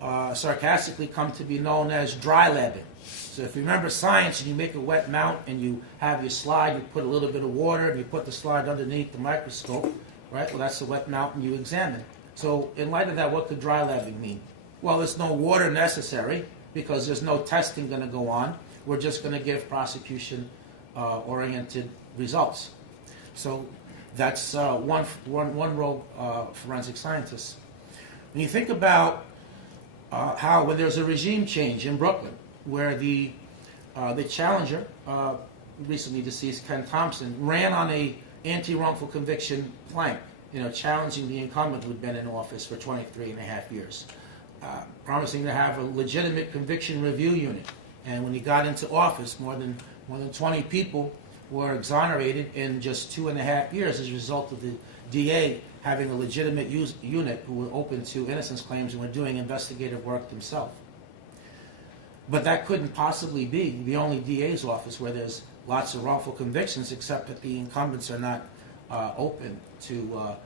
sarcastically come to be known as dry labbing. So if you remember science and you make a wet mount and you have your slide, you put a little bit of water and you put the slide underneath the microscope, right? Well, that's the wet mount and you examine. So in light of that, what could dry labbing mean? Well, there's no water necessary because there's no testing going to go on. We're just going to give prosecution-oriented results. So that's one role forensic scientists. When you think about how when there's a regime change in Brooklyn, where the challenger, recently deceased Ken Thompson, ran on a anti-wrongful conviction plank, challenging the incumbent who'd been in office for 23 and a half years, promising to have a legitimate conviction review unit. And when he got into office, more than 20 people were exonerated in just 2.5 years as a result of the DA having a legitimate unit who were open to innocence claims and were doing investigative work themselves. But that couldn't possibly be the only DA's office where there's lots of wrongful convictions, except that the incumbents are not open to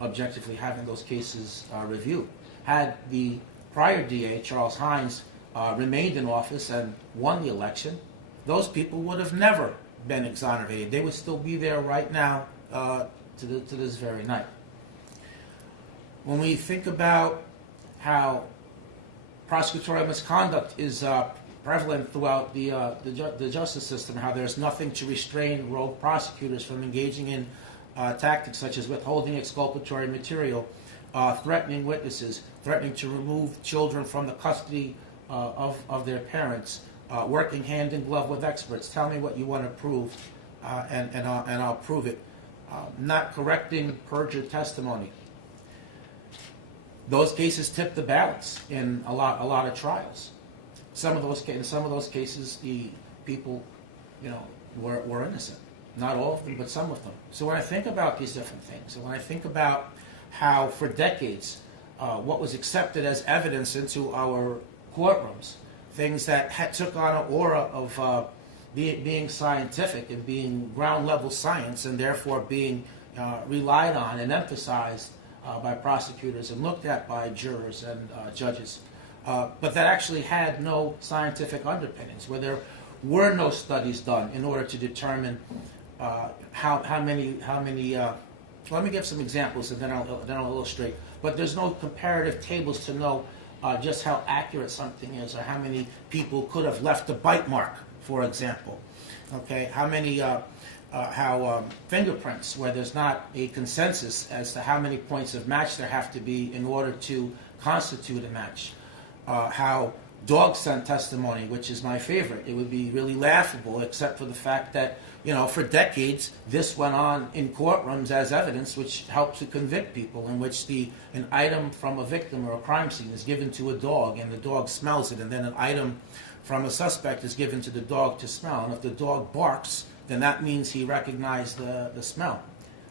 objectively having those cases reviewed. Had the prior DA, Charles Hines, remained in office and won the election, those people would have never been exonerated. They would still be there right now to this very night. When we think about how prosecutorial misconduct is prevalent throughout the justice system, how there's nothing to restrain rogue prosecutors from engaging in tactics such as withholding exculpatory material, threatening witnesses, threatening to remove children from the custody of their parents, working hand in glove with experts. Tell me what you want to prove, and I'll prove it. Not correcting perjured testimony. Those cases tip the balance in a lot of trials. In some of those cases, the people, were innocent. Not all of them, but some of them. So when I think about these different things, and when I think about how for decades, what was accepted as evidence into our courtrooms, things that took on an aura of being scientific and being ground level science, and therefore being relied on and emphasized by prosecutors and looked at by jurors and judges, but that actually had no scientific underpinnings, where there were no studies done in order to determine how many. Let me give some examples and then I'll illustrate. But there's no comparative tables to know just how accurate something is, or how many people could have left a bite mark, for example. Okay, how many fingerprints, where there's not a consensus as to how many points of match there have to be in order to constitute a match. How dog scent testimony, which is my favorite, it would be really laughable, except for the fact that, for decades, this went on in courtrooms as evidence, which helps to convict people, in which an item from a victim or a crime scene is given to a dog, and the dog smells it, and then an item from a suspect is given to the dog to smell. And if the dog barks, then that means he recognized the smell.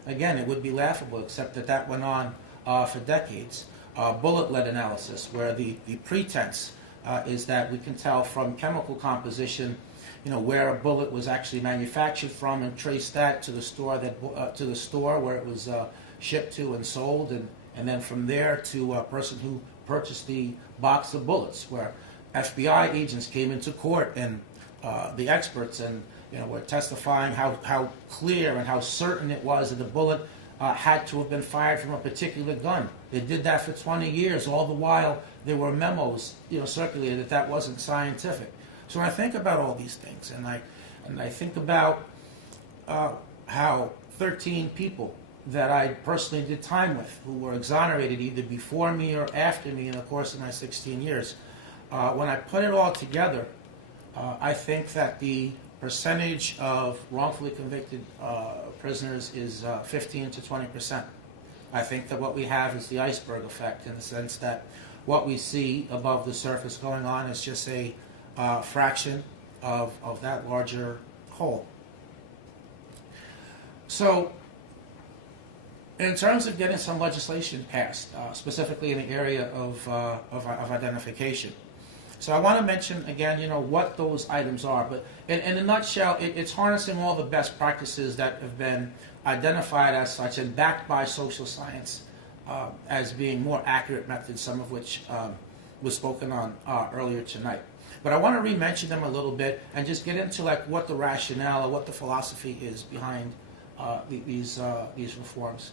Again, it would be laughable, except that went on for decades. Bullet lead analysis, where the pretense is that we can tell from chemical composition, where a bullet was actually manufactured from, and trace that to the store where it was shipped to and sold, and then from there to a person who purchased the box of bullets, where FBI agents came into court and the experts and were testifying how clear and how certain it was that the bullet had to have been fired from a particular gun. They did that for 20 years. All the while, there were memos, circulated that wasn't scientific. So when I think about all these things, and I think about how 13 people that I personally did time with, who were exonerated either before me or after me in the course of my 16 years, when I put it all together, I think that the percentage of wrongfully convicted prisoners is 15 to 20%. I think that what we have is the iceberg effect, in the sense that what we see above the surface going on is just a fraction of that larger whole. So, in terms of getting some legislation passed, specifically in the area of identification, so I want to mention again, what those items are. But in a nutshell, it's harnessing all the best practices that have been identified as such and backed by social science as being more accurate methods, some of which was spoken on earlier tonight. But I want to re-mention them a little bit and just get into like what the rationale or what the philosophy is behind these reforms.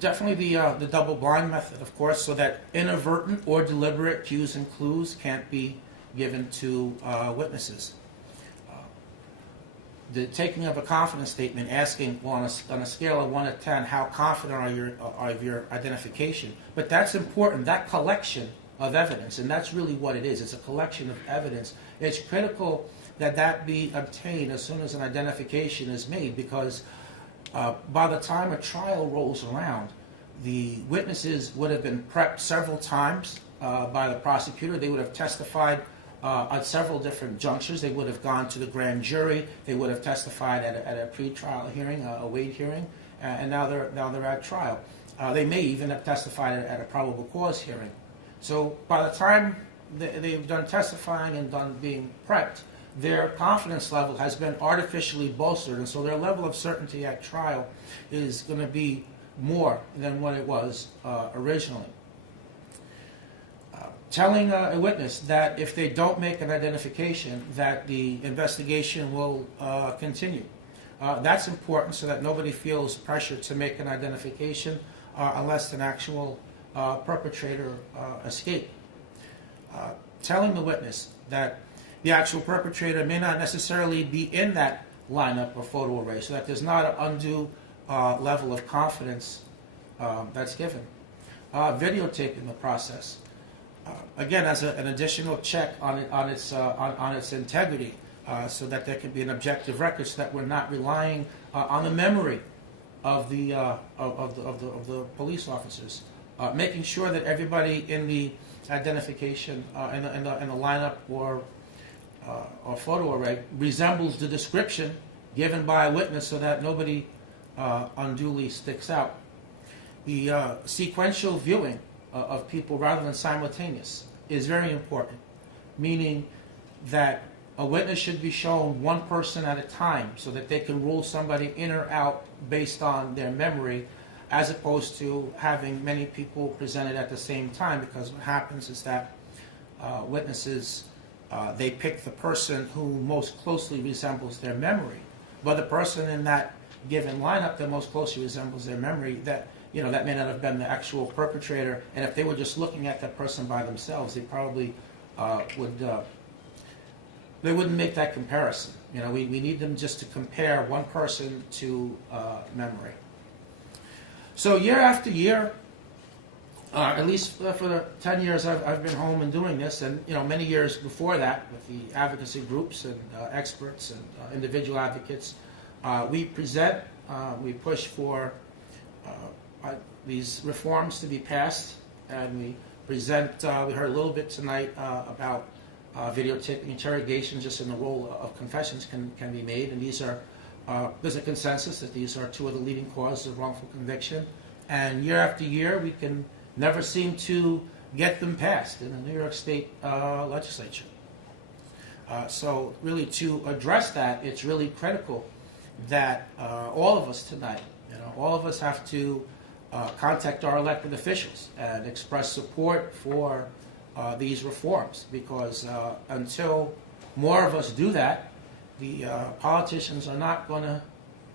Definitely the double-blind method, of course, so that inadvertent or deliberate cues and clues can't be given to witnesses. The taking of a confidence statement, asking, well, on a scale of 1 to 10, how confident are you of your identification? But that's important, that collection of evidence, and that's really what it is. It's a collection of evidence. It's critical that that be obtained as soon as an identification is made, because by the time a trial rolls around, the witnesses would have been prepped several times by the prosecutor. They would have testified at several different junctures. They would have gone to the grand jury. They would have testified at a pre-trial hearing, a Wade hearing, and now they're at trial. They may even have testified at a probable cause hearing. So by the time they've done testifying and done being prepped, their confidence level has been artificially bolstered, and so their level of certainty at trial is going to be more than what it was originally. Telling a witness that if they don't make an identification, that the investigation will continue. That's important so that nobody feels pressure to make an identification unless an actual perpetrator escaped. Telling the witness that the actual perpetrator may not necessarily be in that lineup or photo array, so that there's not an undue level of confidence that's given. Videotaping the process. Again, as an additional check on its integrity, so that there can be an objective record, so that we're not relying on the memory of the police officers. Making sure that everybody in the identification in the lineup or photo array resembles the description given by a witness, so that nobody unduly sticks out. The sequential viewing of people rather than simultaneous is very important, meaning that a witness should be shown one person at a time so that they can rule somebody in or out based on their memory, as opposed to having many people presented at the same time, because what happens is that witnesses, they pick the person who most closely resembles their memory, but the person in that given lineup that most closely resembles their memory, that that may not have been the actual perpetrator, and if they were just looking at that person by themselves, they probably they wouldn't make that comparison. We need them just to compare one person to memory. So year after year, at least for the 10 years I've been home and doing this, and many years before that with the advocacy groups and experts and individual advocates, we present, we push for these reforms to be passed, and we present, we heard a little bit tonight about videotaping interrogations, just in the role of confessions can be made, and these are, there's a consensus that these are two of the leading causes of wrongful conviction, and year after year we can never seem to get them passed in the New York State legislature. So really, to address that, it's really critical that all of us tonight, all of us have to contact our elected officials and express support for these reforms, because until more of us do that, the politicians are not going to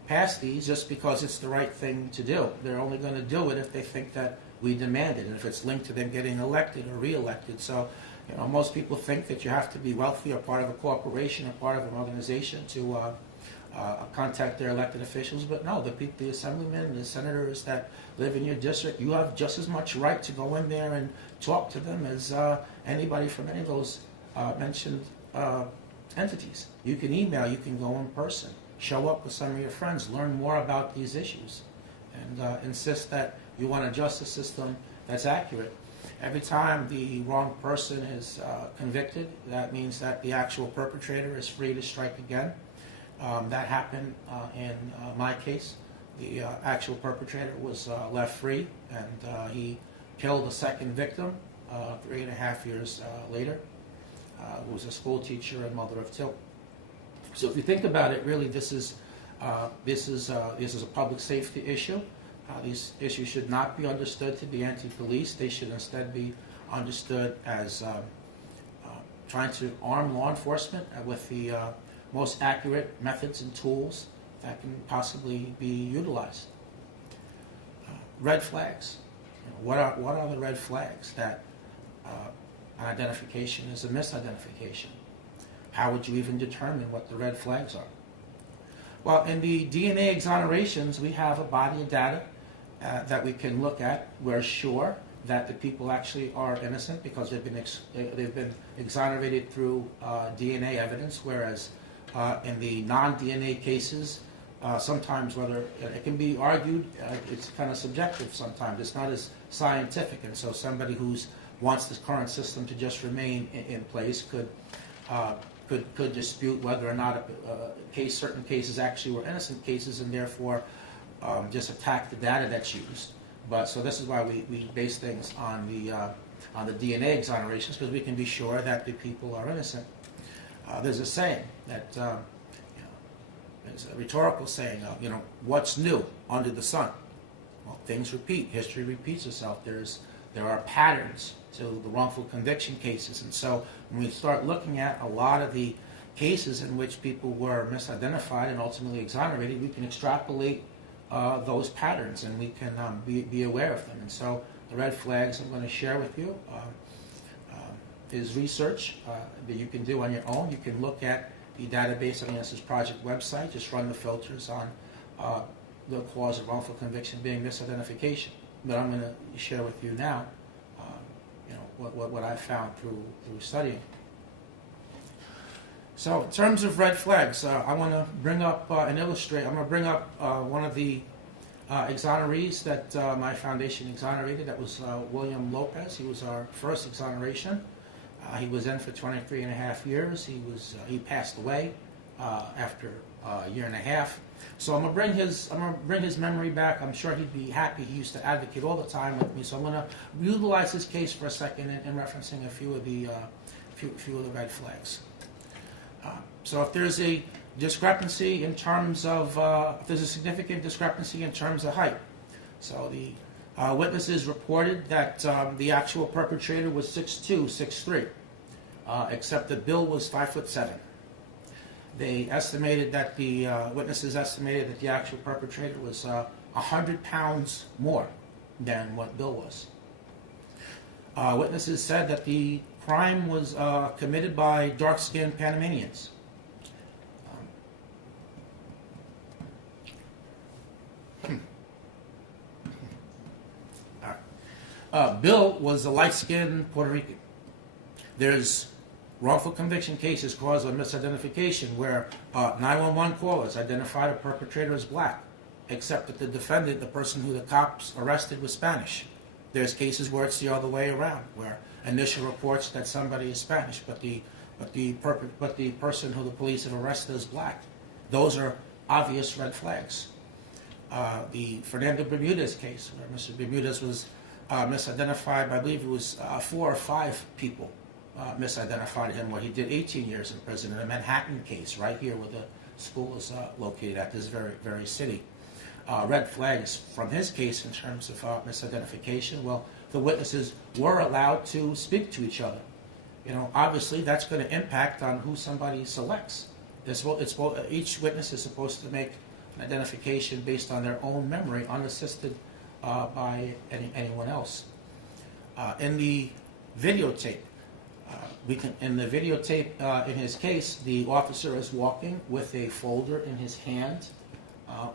pass these just because it's the right thing to do. They're only going to do it if they think that we demand it, and if it's linked to them getting elected or re-elected. So, most people think that you have to be wealthy or part of a corporation or part of an organization to contact their elected officials, but no, the assemblymen and the senators that live in your district, you have just as much right to go in there and talk to them as anybody from any of those mentioned entities. You can email, you can go in person, show up with some of your friends, learn more about these issues, and insist that you want a justice system that's accurate. Every time the wrong person is convicted, that means that the actual perpetrator is free to strike again. That happened in my case. The actual perpetrator was left free, and he killed a second victim 3.5 years later, who was a school teacher and mother of two. So if you think about it, really this is a public safety issue. These issues should not be understood to be anti-police. They should instead be understood as trying to arm law enforcement with the most accurate methods and tools that can possibly be utilized. Red flags. What are the red flags that an identification is a misidentification? How would you even determine what the red flags are? Well, in the DNA exonerations, we have a body of data that we can look at. We're sure that the people actually are innocent because they've been exonerated through DNA evidence, whereas in the non-DNA cases, sometimes whether it can be argued, it's kind of subjective sometimes. It's not as scientific, and so somebody who wants this current system to just remain in place could dispute whether or not certain cases actually were innocent cases, and therefore just attack the data that's used. But so this is why we base things on the DNA exonerations, because we can be sure that the people are innocent. There's a saying that it's a rhetorical saying, what's new under the sun? Well, things repeat. History repeats itself. There are patterns to the wrongful conviction cases, and so when we start looking at a lot of the cases in which people were misidentified and ultimately exonerated, we can extrapolate those patterns, and we can be aware of them. And so the red flags I'm going to share with you is research that you can do on your own. You can look at the database on the Innocence Project website. Just run the filters on the cause of wrongful conviction being misidentification. But I'm going to share with you now, what I found through studying. So in terms of red flags, I want to bring up and illustrate. I'm going to bring up one of the exonerees that my foundation exonerated. That was William Lopez. He was our first exoneration. He was in for 23 and a half years. He passed away after a year and a half. So I'm gonna bring his memory back. I'm sure he'd be happy. He used to advocate all the time with me. So I'm gonna utilize his case for a second in referencing a few of the red flags. So if there's a discrepancy in terms of if there's a significant discrepancy in terms of height, so the witnesses reported that the actual perpetrator was 6'2", 6'3", except that Bill was 5'7". They estimated that witnesses estimated that the actual perpetrator was 100 pounds more than what Bill was. Witnesses said that the crime was committed by dark-skinned Panamanians. Bill was a light-skinned Puerto Rican. There's wrongful conviction cases caused by misidentification where 911 callers identified a perpetrator as black, except that the defendant, the person who the cops arrested, was Spanish. There's cases where it's the other way around, where initial reports that somebody is Spanish, but the person who the police have arrested is black. Those are obvious red flags. The Fernando Bermudez case, where Mr. Bermudez was misidentified, I believe it was 4 or 5 people misidentified him, where he did 18 years in prison in a Manhattan case, right here where the school is located at this very city. Red flags from his case in terms of misidentification. Well, the witnesses were allowed to speak to each other. Obviously that's going to impact on who somebody selects. Each witness is supposed to make an identification based on their own memory, unassisted by anyone else. In the videotape, in his case, the officer is walking with a folder in his hand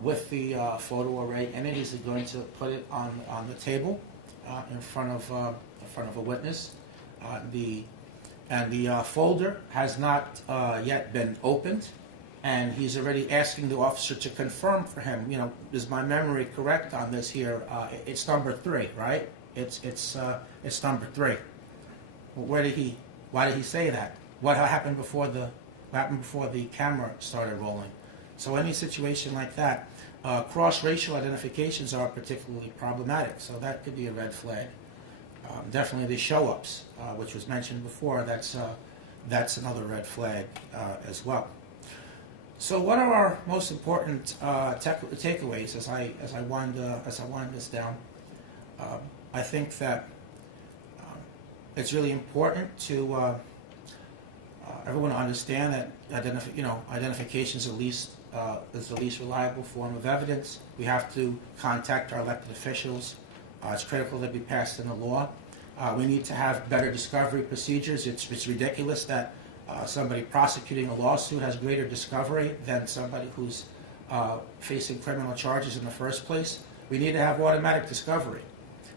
with the photo array in it. He's going to put it on the table in front of a witness. The folder has not yet been opened, and he's already asking the officer to confirm for him. Is my memory correct on this here? It's number 3, right? It's number 3. Well, why did he say that? What happened before the camera started rolling? So any situation like that, cross-racial identifications are particularly problematic. So that could be a red flag. Definitely the show-ups, which was mentioned before. That's another red flag as well. So what are our most important takeaways as I wind this down? I think that it's really important to everyone to understand that identification is the least reliable form of evidence. We have to contact our elected officials. It's critical that we pass in the law. We need to have better discovery procedures. It's ridiculous that somebody prosecuting a lawsuit has greater discovery than somebody who's facing criminal charges in the first place. We need to have automatic discovery.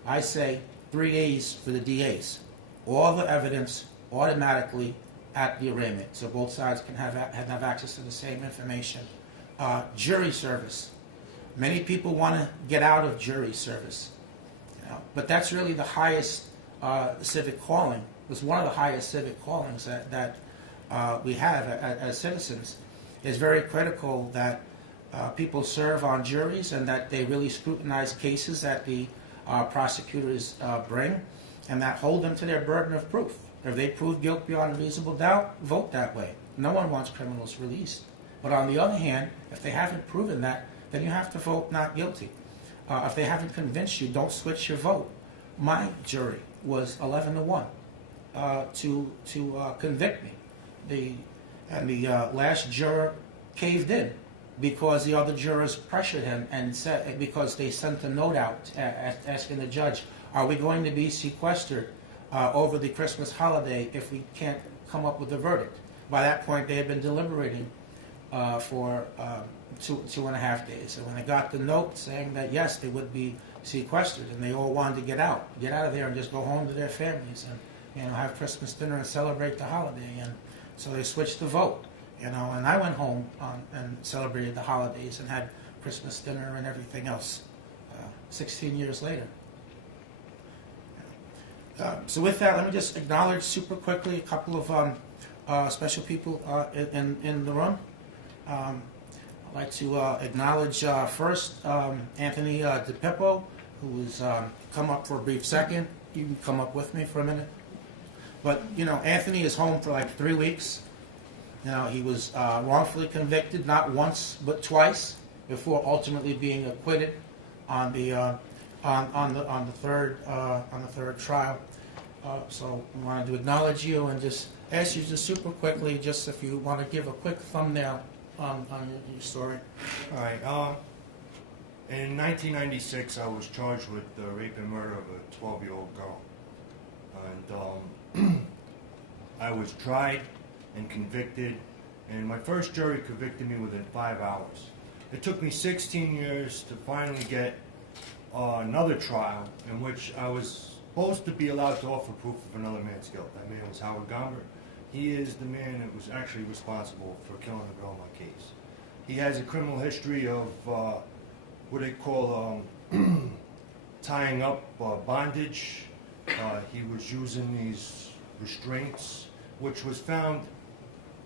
I say 3 A's for the DAs. All the evidence automatically at the arraignment, so both sides can have access to the same information. Jury service. Many people want to get out of jury service, but that's really the highest civic calling. It's one of the highest civic callings that we have as citizens. It's very critical that people serve on juries and that they really scrutinize cases that the prosecutors bring and that hold them to their burden of proof. If they prove guilt beyond a reasonable doubt, vote that way. No one wants criminals released. But on the other hand, if they haven't proven that, then you have to vote not guilty. If they haven't convinced you, don't switch your vote. My jury was 11-1 to convict me. The last juror caved in because the other jurors pressured him and said, because they sent a note out asking the judge, are we going to be sequestered over the Christmas holiday if we can't come up with a verdict? By that point, they had been deliberating for 2.5 days. And when they got the note saying that, yes, they would be sequestered, and they all wanted to get out of there and just go home to their families and have Christmas dinner and celebrate the holiday. And so they switched the vote, and I went home and celebrated the holidays and had Christmas dinner and everything else 16 years later. So with that, let me just acknowledge super quickly a couple of special people in the room. I'd like to acknowledge first Anthony DePippo, who has come up for a brief second. You can come up with me for a minute. But, Anthony is home for like 3 weeks. He was wrongfully convicted not once but twice before ultimately being acquitted on the third trial. So I wanted to acknowledge you and just ask you just super quickly, just if you want to give a quick thumbnail on your story. All right. In 1996, I was charged with the rape and murder of a 12-year-old girl, and I was tried and convicted. And my first jury convicted me within 5 hours. It took me 16 years to finally get another trial in which I was supposed to be allowed to offer proof of another man's guilt. That man was Howard Gombert. He is the man that was actually responsible for killing the girl in my case. He has a criminal history of what they call tying up bondage. He was using these restraints, which was found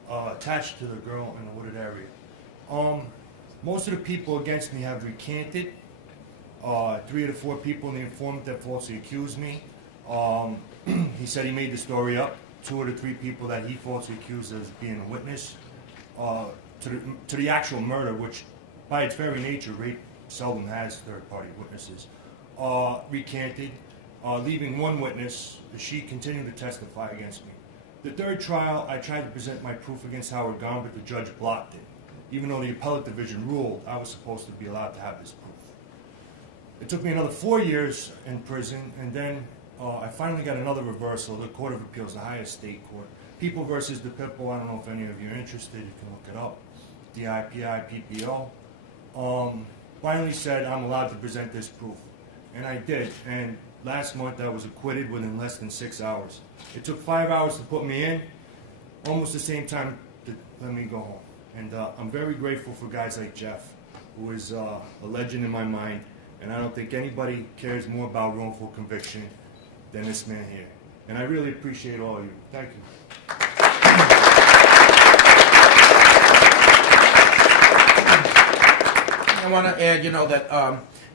attached to the girl in a wooded area. Most of the people against me have recanted. 3 of the 4 people in the informant that falsely accused me. He said he made the story up. 2 of the 3 people that he falsely accused as being a witness to the actual murder, which by its very nature, rape seldom has third-party witnesses, recanted, leaving 1 witness. She continued to testify against me. The 3rd trial, I tried to present my proof against Howard Gombert. The judge blocked it. Even though the appellate division ruled I was supposed to be allowed to have this proof. It took me another 4 years in prison, and then I finally got another reversal. The Court of Appeals, the highest state court. People versus DePippo, I don't know if any of you are interested, you can look it up. DIPI, PPO. Finally said I'm allowed to present this proof. And I did, and last month I was acquitted within less than 6 hours. It took 5 hours to put me in, almost the same time to let me go home. And I'm very grateful for guys like Jeff, who is a legend in my mind. And I don't think anybody cares more about wrongful conviction than this man here. And I really appreciate all of you. Thank you. I want to add,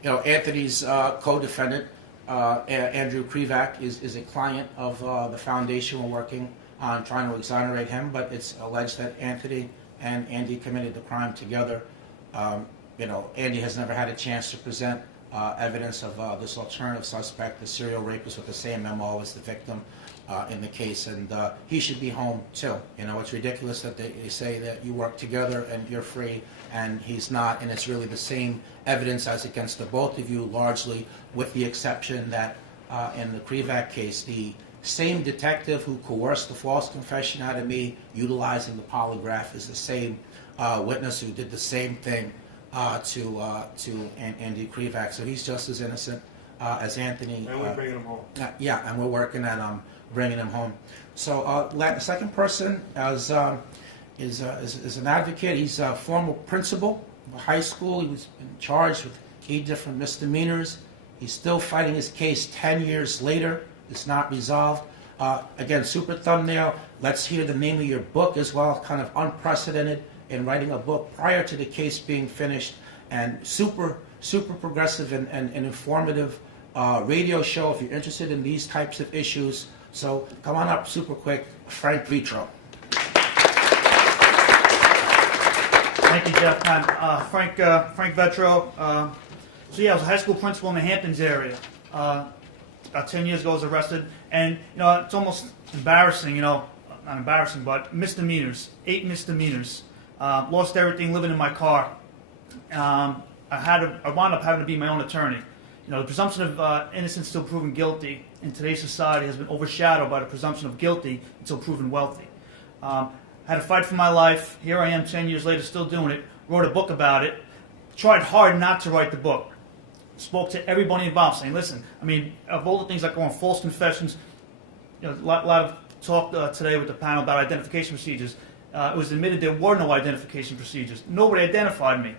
that Anthony's co-defendant, Andrew Krivak, is a client of the foundation. We're working on trying to exonerate him, but it's alleged that Anthony and Andy committed the crime together. Andy has never had a chance to present evidence of this alternative suspect, the serial rapist with the same MO as the victim in the case, and he should be home too. It's ridiculous that they say that you work together and you're free, and he's not, and it's really the same evidence as against the both of you, largely, with the exception that in the Krivak case, the same detective who coerced the false confession out of me, utilizing the polygraph, is the same witness who did the same thing to Andy Krivak. So he's just as innocent as Anthony. And we're bringing him home. Yeah, and we're working at bringing him home. So the second person is an advocate. He's a former principal of a high school. He was charged with 8 different misdemeanors. He's still fighting his case 10 years later. It's not resolved. Again, super thumbnail. Let's hear the name of your book as well. Kind of unprecedented in writing a book prior to the case being finished, and super progressive and informative radio show if you're interested in these types of issues. So come on up super quick, Frank Vitro. Thank you, Jeff. Frank Vetro. So yeah, I was a high school principal in the Hamptons area. About 10 years ago, I was arrested, and it's almost embarrassing. Not embarrassing, but misdemeanors. 8 misdemeanors. Lost everything, living in my car. I wound up having to be my own attorney. The presumption of innocence until proven guilty in today's society has been overshadowed by the presumption of guilty until proven wealthy. Had to fight for my life. Here I am 10 years later still doing it. Wrote a book about it. Tried hard not to write the book. Spoke to everybody involved saying, listen, of all the things like going false confessions, a lot of talk today with the panel about identification procedures. It was admitted there were no identification procedures. Nobody identified me.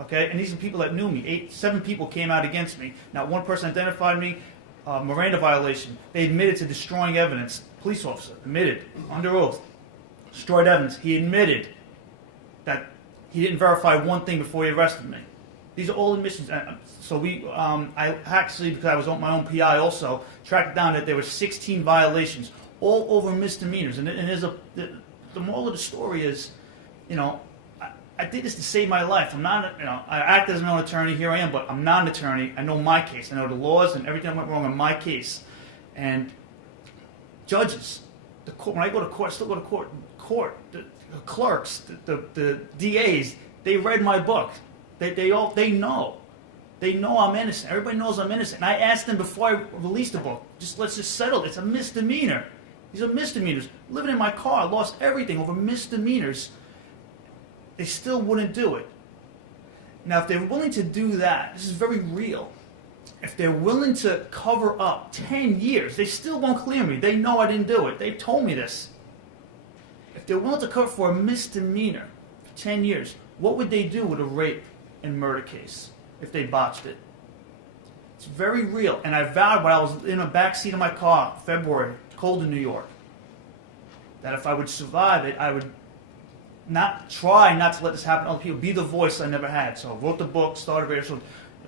Okay, and these are people that knew me. 7 people came out against me. Not one person identified me. Miranda violation. They admitted to destroying evidence. Police officer admitted under oath. Destroyed evidence. He admitted that he didn't verify one thing before he arrested me. These are all admissions. So I actually, because I was my own PI also, tracked down that there were 16 violations, all over misdemeanors. And the moral of the story is, I did this to save my life. I'm not, I act as my own attorney. Here I am, but I'm not an attorney. I know my case. I know the laws and everything that went wrong in my case. And judges, the court. When I go to court, I still go to court. The clerks, the DAs, they read my book. They know. They know I'm innocent. Everybody knows I'm innocent. And I asked them before I released the book, let's just settle it. It's a misdemeanor. These are misdemeanors. Living in my car, lost everything over misdemeanors. They still wouldn't do it. Now, if they're willing to do that, this is very real. If they're willing to cover up 10 years, they still won't clear me. They know I didn't do it. They told me this. If they're willing to cover for a misdemeanor for 10 years, what would they do with a rape and murder case if they botched it? It's very real. And I vowed when I was in the back seat of my car, February, cold in New York, that if I would survive it, I would try not to let this happen to other people, be the voice I never had. So I wrote the book, started a radio show,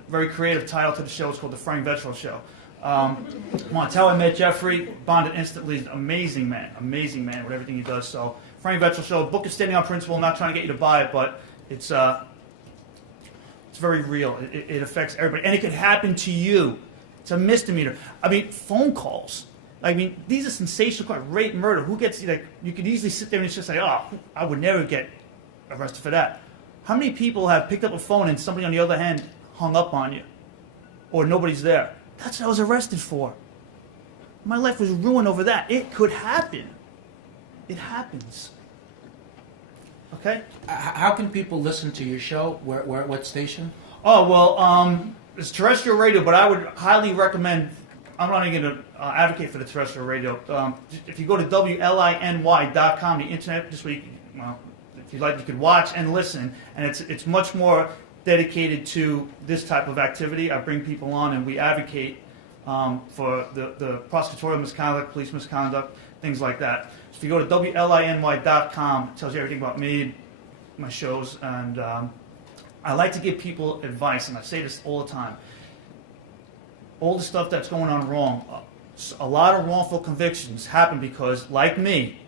very creative title to the show. It's called The Frank Vetro Show. Montel, I met Jeffrey, bonded instantly. Amazing man with everything he does. So Frank Vetro Show, book is standing on principle. I'm not trying to get you to buy it, but it's very real. It affects everybody, and it could happen to you. It's a misdemeanor. Phone calls. These are sensational crimes. Rape, murder. Who gets, you could easily sit there and just say, oh, I would never get arrested for that. How many people have picked up a phone and somebody on the other hand hung up on you? Or nobody's there? That's what I was arrested for. My life was ruined over that. It could happen. It happens. Okay? How can people listen to your show? What station? Oh, well, it's terrestrial radio, but I would highly recommend, I'm not even going to advocate for the terrestrial radio. If you go to WLINY.com, the internet, this week, if you'd like, you could watch and listen, and it's much more dedicated to this type of activity. I bring people on, and we advocate for the prosecutorial misconduct, police misconduct, things like that. So if you go to WLINY.com, it tells you everything about me, my shows, and I like to give people advice, and I say this all the time. All the stuff that's going on wrong, a lot of wrongful convictions happen because, like me,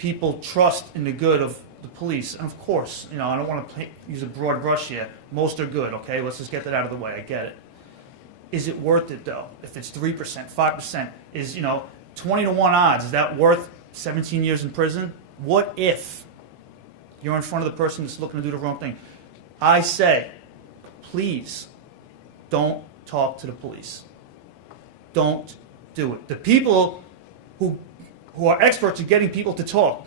people trust in the good of the police. And of course, I don't want to use a broad brush here. Most are good, okay? Let's just get that out of the way. I get it. Is it worth it, though? If it's 3%, 5%, is, 20 to 1 odds, is that worth 17 years in prison? What if you're in front of the person that's looking to do the wrong thing? I say, please, don't talk to the police. Don't do it. The people who are experts at getting people to talk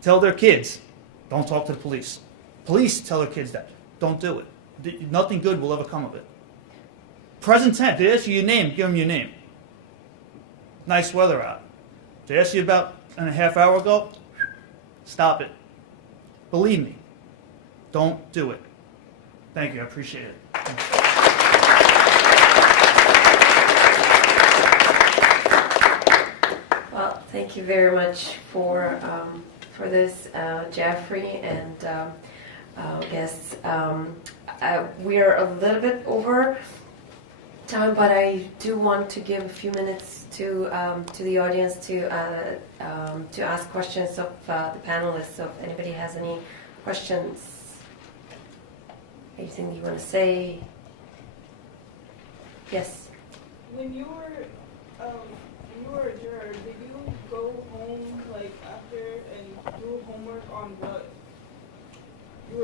tell their kids, don't talk to the police. Police tell their kids that. Don't do it. Nothing good will ever come of it. Present tense. They ask you your name, give them your name. Nice weather out. They asked you about a half hour ago, stop it. Believe me, don't do it. Thank you, I appreciate it. Well, thank you very much for this, Jeffrey and guests. We're a little bit over time, but I do want to give a few minutes to the audience to ask questions of the panelists. So if anybody has any questions, anything you want to say? Yes. When you were a juror, did you go home after and do homework on what you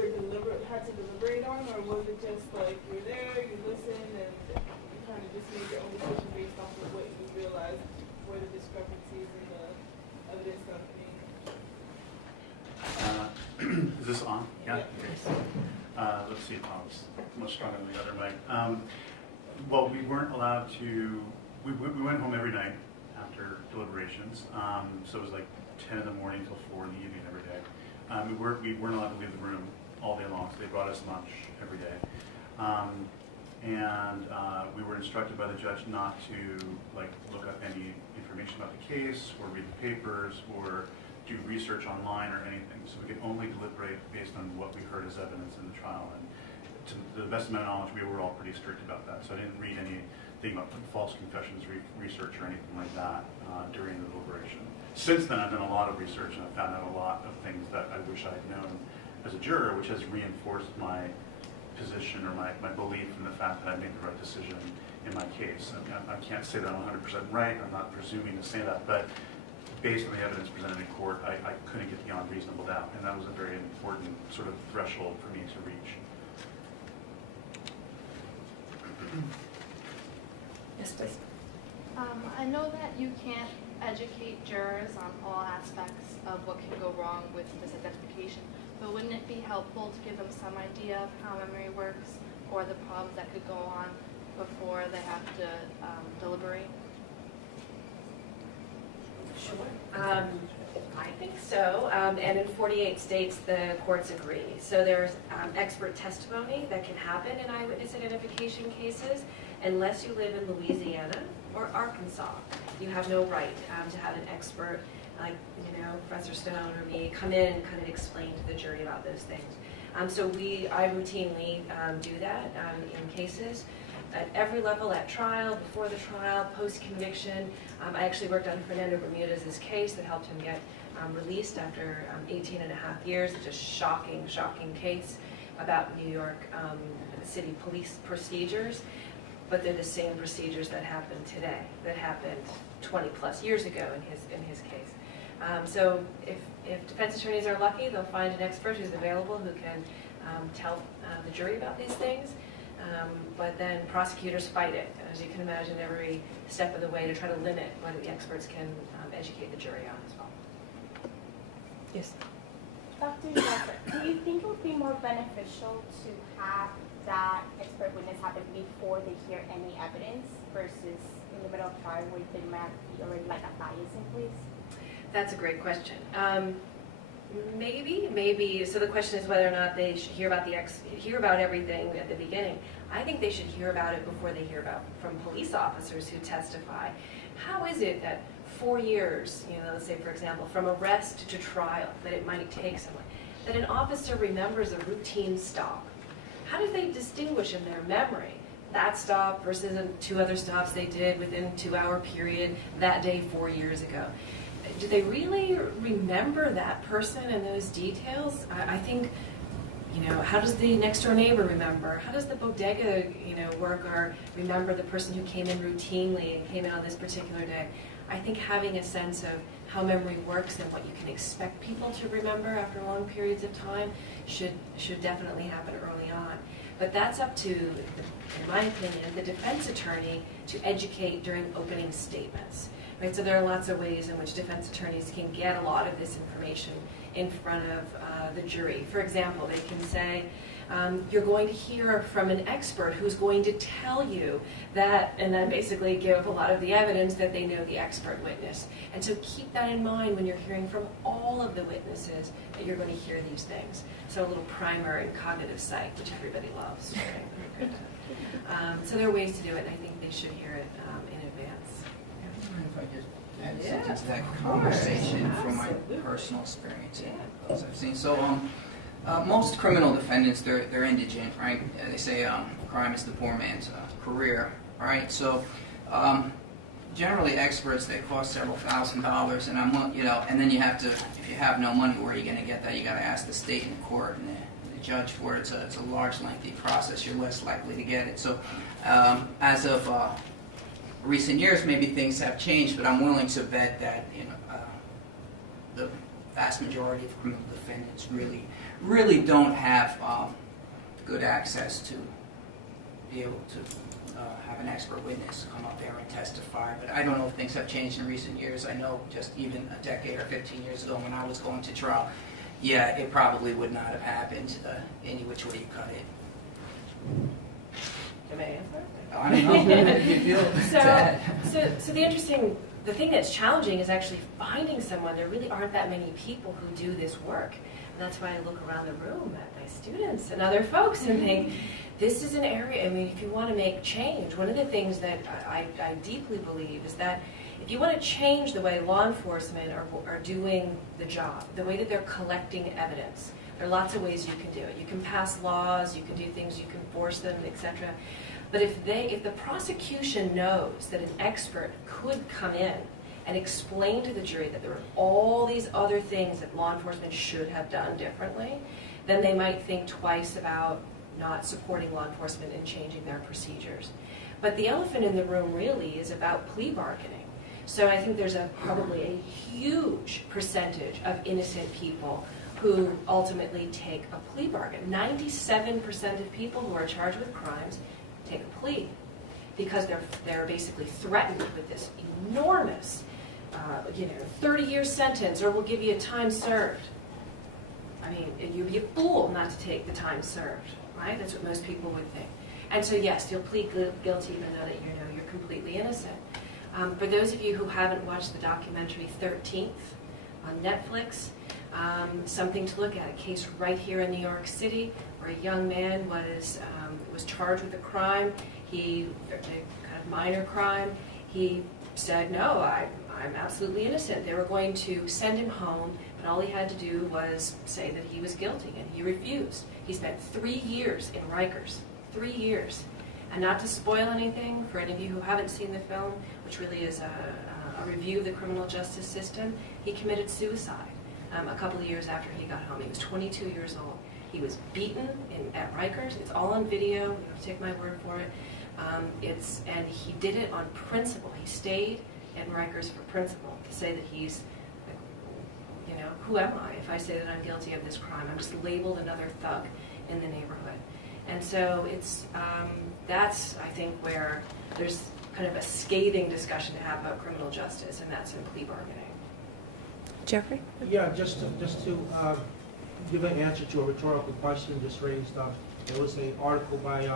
had to deliberate on, or was it just you're there, you listened, and you kind of just made your own decision based off of what you realized were the discrepancies in the evidence that was Is this on? Yeah. Yeah. Let's see if I was much stronger than the other mic. Well, we weren't allowed to. We went home every night after deliberations. So it was 10 in the morning till 4 in the evening every day. We weren't allowed to leave the room all day long, so they brought us lunch every day. And we were instructed by the judge not to look up any information about the case or read the papers or do research online or anything. So we could only deliberate based on what we heard as evidence in the trial. And to the best of my knowledge, we were all pretty strict about that. So I didn't read anything about false confessions research or anything like that during the deliberation. Since then, I've done a lot of research and I've found out a lot of things that I wish I had known as a juror, which has reinforced my position or my belief in the fact that I made the right decision in my case. I can't say that I'm 100% right. I'm not presuming to say that, but based on the evidence presented in court, I couldn't get beyond reasonable doubt, and that was a very important sort of threshold for me to reach. Yes, please. I know that you can't educate jurors on all aspects of what can go wrong with misidentification, but wouldn't it be helpful to give them some idea of how memory works or the problems that could go on before they have to deliberate? Sure. I think so. And in 48 states, the courts agree. So there's expert testimony that can happen in eyewitness identification cases unless you live in Louisiana or Arkansas. You have no right to have an expert like, Professor Stone or me come in and kind of explain to the jury about those things. So I routinely do that in cases at every level, at trial, before the trial, post-conviction. I actually worked on Fernando Bermudez's case that helped him get released after 18 and a half years. It's a shocking, shocking case about New York City police procedures, but they're the same procedures that happen today, that happened 20 plus years ago in his case. So if defense attorneys are lucky, they'll find an expert who's available who can tell the jury about these things. But then prosecutors fight it, as you can imagine, every step of the way to try to limit what the experts can educate the jury on as well. Yes. Dr. Joseph, do you think it would be more beneficial to have that expert witness happen before they hear any evidence versus in the middle of trial where there might be already like a bias in place? That's a great question. Maybe. So the question is whether or not they should hear about everything at the beginning. I think they should hear about it before they hear about from police officers who testify. How is it that 4 years, let's say for example, from arrest to trial, that it might take someone, that an officer remembers a routine stop? How do they distinguish in their memory that stop versus 2 other stops they did within a 2-hour period that day 4 years ago? do they really remember that person and those details? I think, how does the next door neighbor remember? How does the bodega, worker remember the person who came in routinely and came in on this particular day? I think having a sense of how memory works and what you can expect people to remember after long periods of time should definitely happen early on. But that's up to, in my opinion, the defense attorney to educate during opening statements. Right? So there are lots of ways in which defense attorneys can get a lot of this information in front of the jury. For example, they can say, you're going to hear from an expert who's going to tell you that, and then basically give a lot of the evidence that they know the expert witness. And so keep that in mind when you're hearing from all of the witnesses that you're going to hear these things. So a little primer and cognitive psych, which everybody loves. Right? So there are ways to do it, and I think they should hear it in advance. If I just add something to that conversation from my personal experience and those I've seen. So, most criminal defendants, they're indigent, right? They say crime is the poor man's career, right? So, generally experts, they cost several $1,000s, and and then you have to, if you have no money, where are you going to get that? You got to ask the state in court and the judge for it. It's a large, lengthy process. You're less likely to get it. So, as of recent years, maybe things have changed, but I'm willing to bet that the vast majority of criminal defendants really don't have good access to be able to have an expert witness come up there and testify. But I don't know if things have changed in recent years. I know just even a decade or 15 years ago when I was going to trial, yeah, it probably would not have happened any which way you cut it. Can I answer? I don't know. You feel the thing that's challenging is actually finding someone. There really aren't that many people who do this work. And that's why I look around the room at my students and other folks and think, this is an area, if you want to make change, one of the things that I deeply believe is that if you want to change the way law enforcement are doing the job, the way that they're collecting evidence, there are lots of ways you can do it. You can pass laws, you can do things, you can force them, etc. But if the prosecution knows that an expert could come in and explain to the jury that there are all these other things that law enforcement should have done differently, then they might think twice about not supporting law enforcement and changing their procedures. But the elephant in the room really is about plea bargaining. So I think there's probably a huge percentage of innocent people who ultimately take a plea bargain. 97% of people who are charged with crimes take a plea because they're basically threatened with this enormous 30-year sentence, or we'll give you a time served. You'd be a fool not to take the time served, right? That's what most people would think. And so yes, you'll plead guilty even though that you're completely innocent. For those of you who haven't watched the documentary 13th on Netflix, something to look at, a case right here in New York City where a young man was charged with a crime, a kind of minor crime. He said, no, I'm absolutely innocent. They were going to send him home, but all he had to do was say that he was guilty, and he refused. He spent 3 years in Rikers, 3 years. And not to spoil anything for any of you who haven't seen the film, which really is a review of the criminal justice system, he committed suicide a couple of years after he got home. He was 22 years old. He was beaten at Rikers. It's all on video. You have to take my word for it. And he did it on principle. He stayed in Rikers for principle, to say that he's, who am I if I say that I'm guilty of this crime? I'm just labeled another thug in the neighborhood. And so that's, I think, where there's kind of a scathing discussion to have about criminal justice, and that's in plea bargaining. Jeffrey? Yeah, just to give an answer to a rhetorical question just raised. There was an article by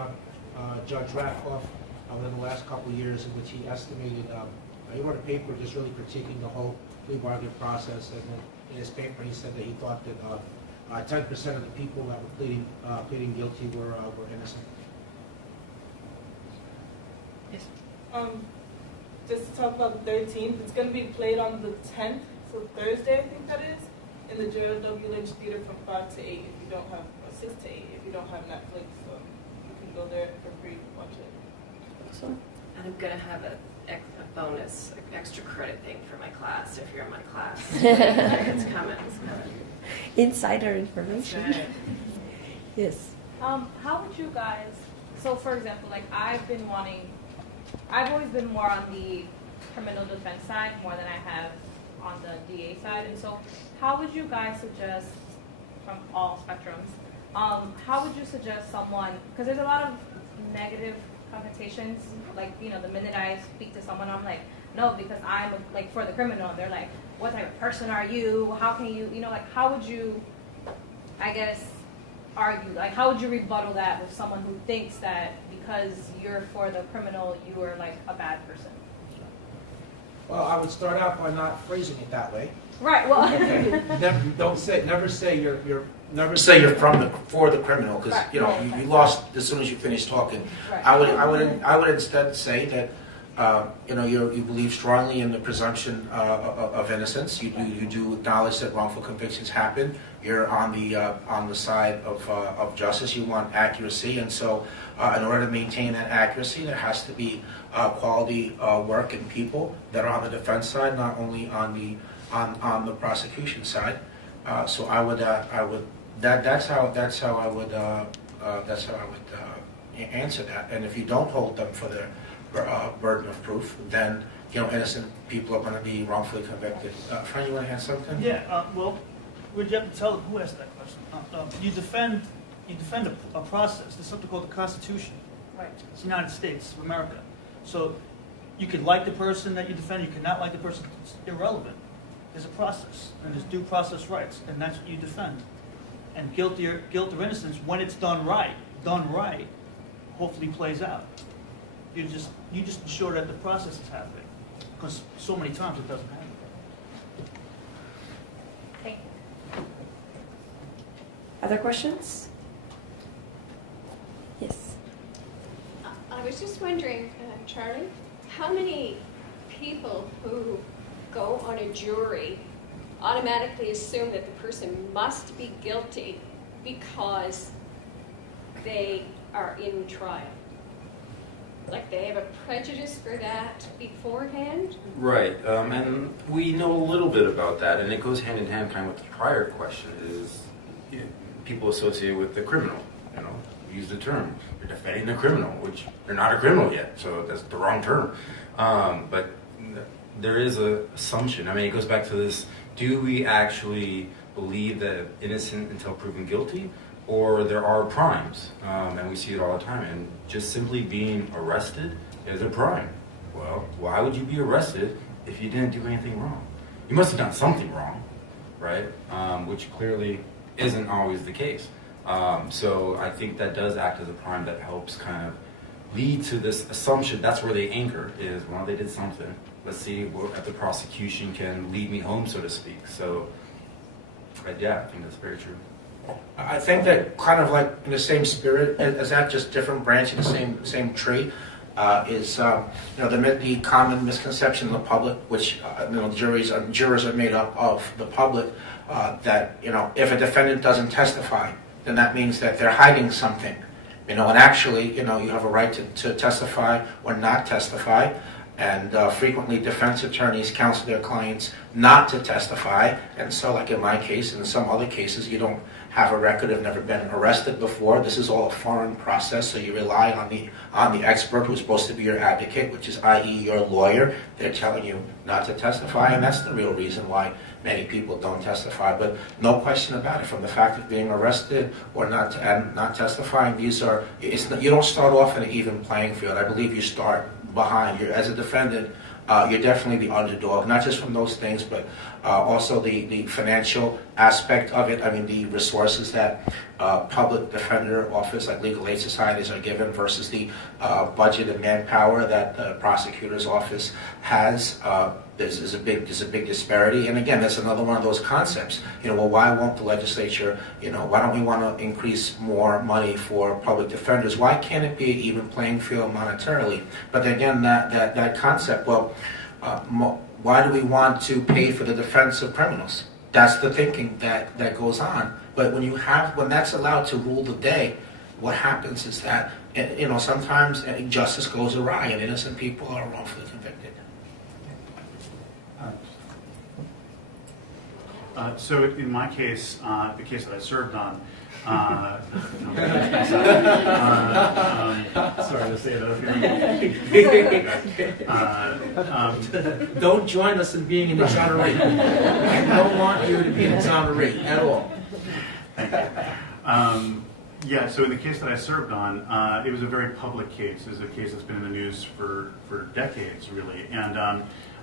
Judge Ratcliffe in the last couple of years in which he estimated, he wrote a paper just really critiquing the whole plea bargain process, and then in his paper he said that he thought that 10% of the people that were pleading guilty were innocent. Yes. Just to talk about the 13th, it's going to be played on the 10th, so Thursday, I think that is, in the Gerald W. Lynch Theater from 5 to 8 if you don't have, or 6 to 8 if you don't have Netflix. So you can go there for free to watch it. Excellent. And I'm going to have a a bonus, extra credit thing for my class if you're in my class. It's coming. Insider information. That's right. Yes. How would you guys, so for example, like I've always been more on the criminal defense side more than I have on the DA side, and so how would you guys suggest, from all spectrums, how would you suggest someone, because there's a lot of negative connotations, like, you know, the minute I speak to someone, I'm like, no, because I'm like for the criminal, they're like, what type of person are you? How can you, you know, like how would you, I guess, argue, like how would you rebuttal that with someone who thinks that because you're for the criminal, you are like a bad person? Well, I would start out by not phrasing it that way. Right. Well. Okay. Never say you're for the criminal, because Right. you know you lost as soon as you finished talking. Right. I would instead say that you know you believe strongly in the presumption of innocence. You do acknowledge that wrongful convictions happen. You're on the side of justice. You want accuracy, and so in order to maintain that accuracy, there has to be quality work and people that are on the defense side, not only on the prosecution side. So that's how I would answer that. And if you don't hold them for their burden of proof, then you know innocent people are going to be wrongfully convicted. Fran, you want to add something? Yeah, well, would you have to tell who asked that question? You defend a process. There's something called the Constitution. Right. It's the United States of America. So you could like the person that you defend, you could not like the person. It's irrelevant. There's a process, and there's due process rights, and that's what you defend. And guilt or innocence, when it's done right, hopefully plays out. You just ensure that the process is happening, because so many times it doesn't happen. Thank you. Other questions? Yes. I was just wondering, Charlie, how many people who go on a jury automatically assume that the person must be guilty because they are in trial? Like they have a prejudice for that beforehand? Right, and we know a little bit about that, and it goes hand in hand kind of with the prior question is people associated with the criminal, you know, use the term, you're defending the criminal, which they're not a criminal yet, so that's the wrong term. But there is an assumption, I mean, it goes back to this, do we actually believe that innocent until proven guilty? Or there are crimes, and we see it all the time, and just simply being arrested is a crime. Well, why would you be arrested if you didn't do anything wrong? You must have done something wrong, right? Which clearly isn't always the case. So I think that does act as a crime that helps kind of lead to this assumption. That's where they anchor, is, well, they did something. Let's see if the prosecution can lead me home, so to speak. So, yeah, I think that's very true. I think that kind of like in the same spirit as that, just different branch in the same tree, is you know the common misconception in the public, which you know jurors are made up of the public, that you know if a defendant doesn't testify, then that means that they're hiding something, you know, and actually you know you have a right to testify or not testify. And frequently defense attorneys counsel their clients not to testify. And so like in my case and in some other cases, you don't have a record, have never been arrested before. This is all a foreign process, so you rely on the expert who's supposed to be your advocate, which is i.e. your lawyer. They're telling you not to testify, and that's the real reason why many people don't testify. But no question about it, from the fact of being arrested or not testifying, you don't start off in an even playing field. I believe you start behind. As a defendant, you're definitely the underdog, not just from those things, but also the financial aspect of it. I mean, the resources that public defender office, like legal aid societies, are given versus the budget and manpower that the prosecutor's office has. There's a big disparity, and again, that's another one of those concepts. You know, well, why won't the legislature? You know, why don't we want to increase more money for public defenders? Why can't it be an even playing field monetarily? But again, that concept. Well, why do we want to pay for the defense of criminals? That's the thinking that goes on. But when that's allowed to rule the day, what happens is that, sometimes justice goes awry and innocent people are wrongfully convicted. So in my case, the case that I served on, sorry to say that. Don't join us in being an exoneree. I don't want you to be an exoneree at all. Thank you. Yeah, so in the case that I served on, it was a very public case. It was a case that's been in the news for decades, really. And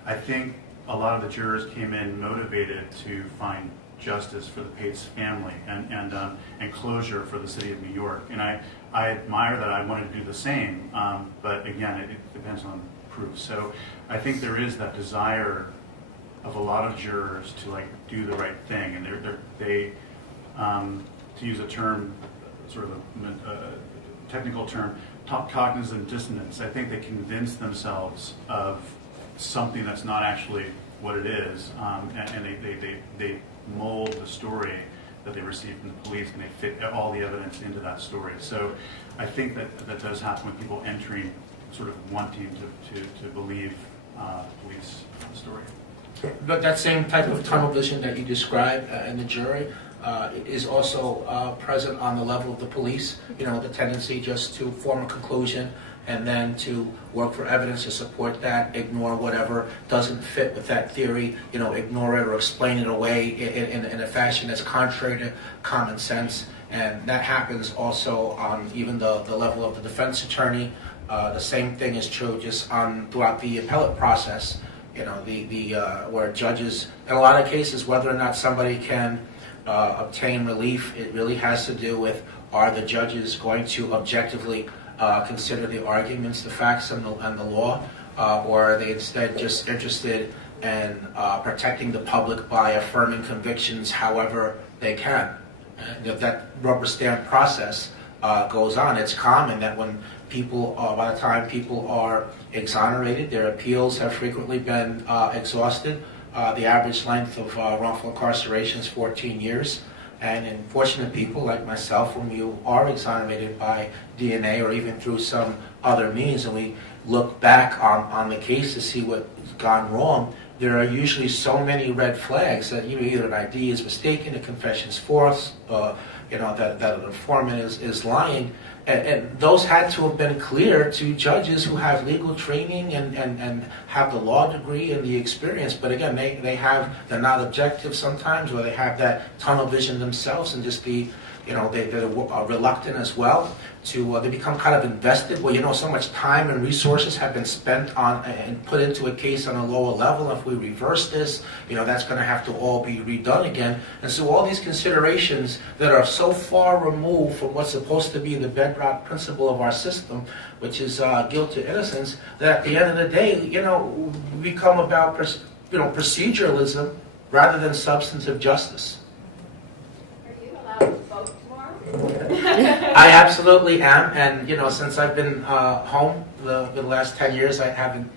I think a lot of the jurors came in motivated to find justice for the Pates family and closure for the city of New York. And I admire that. I wanted to do the same, but again, it depends on proof. So I think there is that desire of a lot of jurors to do the right thing, and they to use a term, sort of a technical term, top cognizant dissonance. I think they convince themselves of something that's not actually what it is, and they mold the story that they receive from the police, and they fit all the evidence into that story. So I think that does happen with people entering, sort of wanting to believe the police story. But that same type of tunnel vision that you described in the jury is also present on the level of the police. The tendency just to form a conclusion and then to work for evidence to support that, ignore whatever doesn't fit with that theory, ignore it or explain it away in a fashion that's contrary to common sense. And that happens also on even the level of the defense attorney. The same thing is true just throughout the appellate process. Where judges, in a lot of cases, whether or not somebody can obtain relief, it really has to do with, are the judges going to objectively consider the arguments, the facts, and the law, or are they instead just interested in protecting the public by affirming convictions however they can? And if that rubber stamp process goes on, it's common that when people, by the time people are exonerated, their appeals have frequently been exhausted. The average length of wrongful incarceration is 14 years. And unfortunate people like myself, when you are exonerated by DNA or even through some other means, and we look back on the case to see what's gone wrong, there are usually so many red flags that either an ID is mistaken, a confession is false, that an informant is lying. And those had to have been clear to judges who have legal training and have the law degree and the experience. But again, they're not objective sometimes, or they have that tunnel vision themselves and just they're reluctant as well to, they become kind of invested. Well, so much time and resources have been spent on and put into a case on a lower level. If we reverse this, that's going to have to all be redone again. And so all these considerations that are so far removed from what's supposed to be the bedrock principle of our system, which is guilt to innocence, that at the end of the day, we become about proceduralism rather than substantive justice. I absolutely am, and since I've been home the last 10 years, I haven't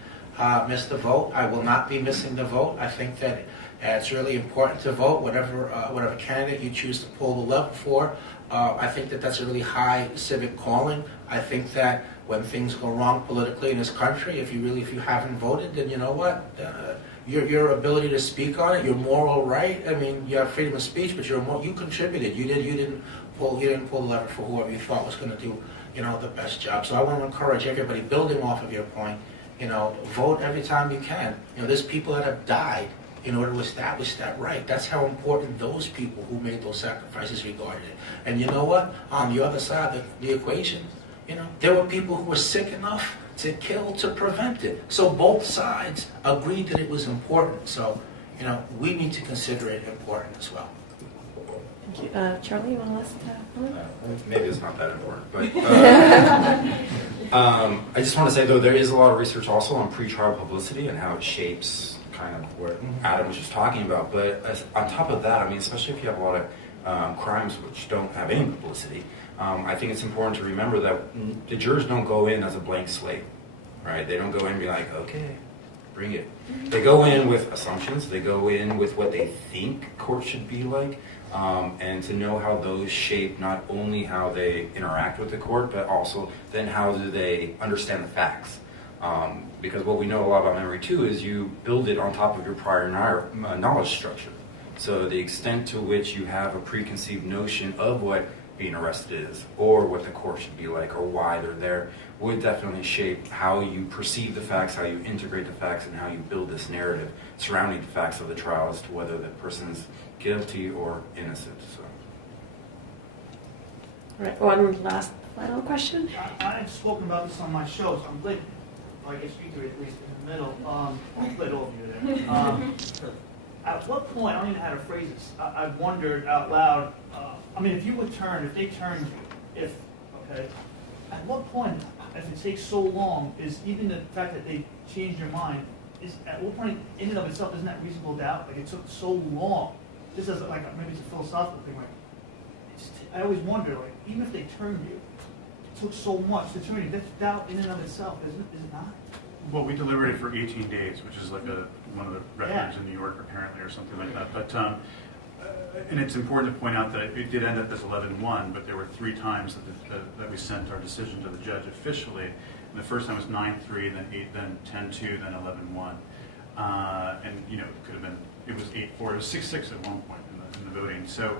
missed a vote. I will not be missing the vote. I think that it's really important to vote, whatever candidate you choose to pull the lever for. I think that that's a really high civic calling. I think that when things go wrong politically in this country, if you haven't voted, then you know what? Your ability to speak on it, your moral right. I mean, you have freedom of speech, but you contributed. You didn't pull the lever for whoever you thought was going to do, the best job. So I want to encourage everybody, building off of your point, vote every time you can. There's people that have died in order to establish that right. That's how important those people who made those sacrifices regarded it. And you know what? On the other side of the equation, there were people who were sick enough to kill to prevent it. So both sides agreed that it was important. So, we need to consider it important as well. Thank you. Charlie, you want to last comment? Maybe it's not that important, but I just want to say, though, there is a lot of research also on pretrial publicity and how it shapes kind of what Adam was just talking about. But on top of that, especially if you have a lot of crimes which don't have any publicity, I think it's important to remember that the jurors don't go in as a blank slate, right? They don't go in and be like, okay, bring it. They go in with assumptions. They go in with what they think court should be like, and to know how those shape not only how they interact with the court, but also then how do they understand the facts. Because what we know a lot about memory too is you build it on top of your prior knowledge structure. So the extent to which you have a preconceived notion of what being arrested is, or what the court should be like, or why they're there, would definitely shape how you perceive the facts, how you integrate the facts, and how you build this narrative surrounding the facts of the trial as to whether the person's guilty or innocent. So. All right, one last final question. I've spoken about this on my show, so I'm glad I can speak to it at least in the middle. I'm glad all of you there. At what point, I don't even know how to phrase this, I've wondered out loud, I mean, if they turned you, okay, at what point, if it takes so long, is even the fact that they changed your mind, is at what point in and of itself, isn't that reasonable doubt? Like, it took so long. This is like, maybe it's a philosophical thing, like, I always wonder, like, even if they turned you, it took so much to turn you, that's doubt in and of itself, is it not? Well, we deliberated for 18 days, which is like one of the records in New York, apparently, or something like that. But and it's important to point out that it did end up as 11-1, but there were 3 times that we sent our decision to the judge officially. And the first time was 9-3, then 8, then 10-2, then 11-1. And you know, it could have been, it was 8-4, it was 6-6 at one point in the voting. So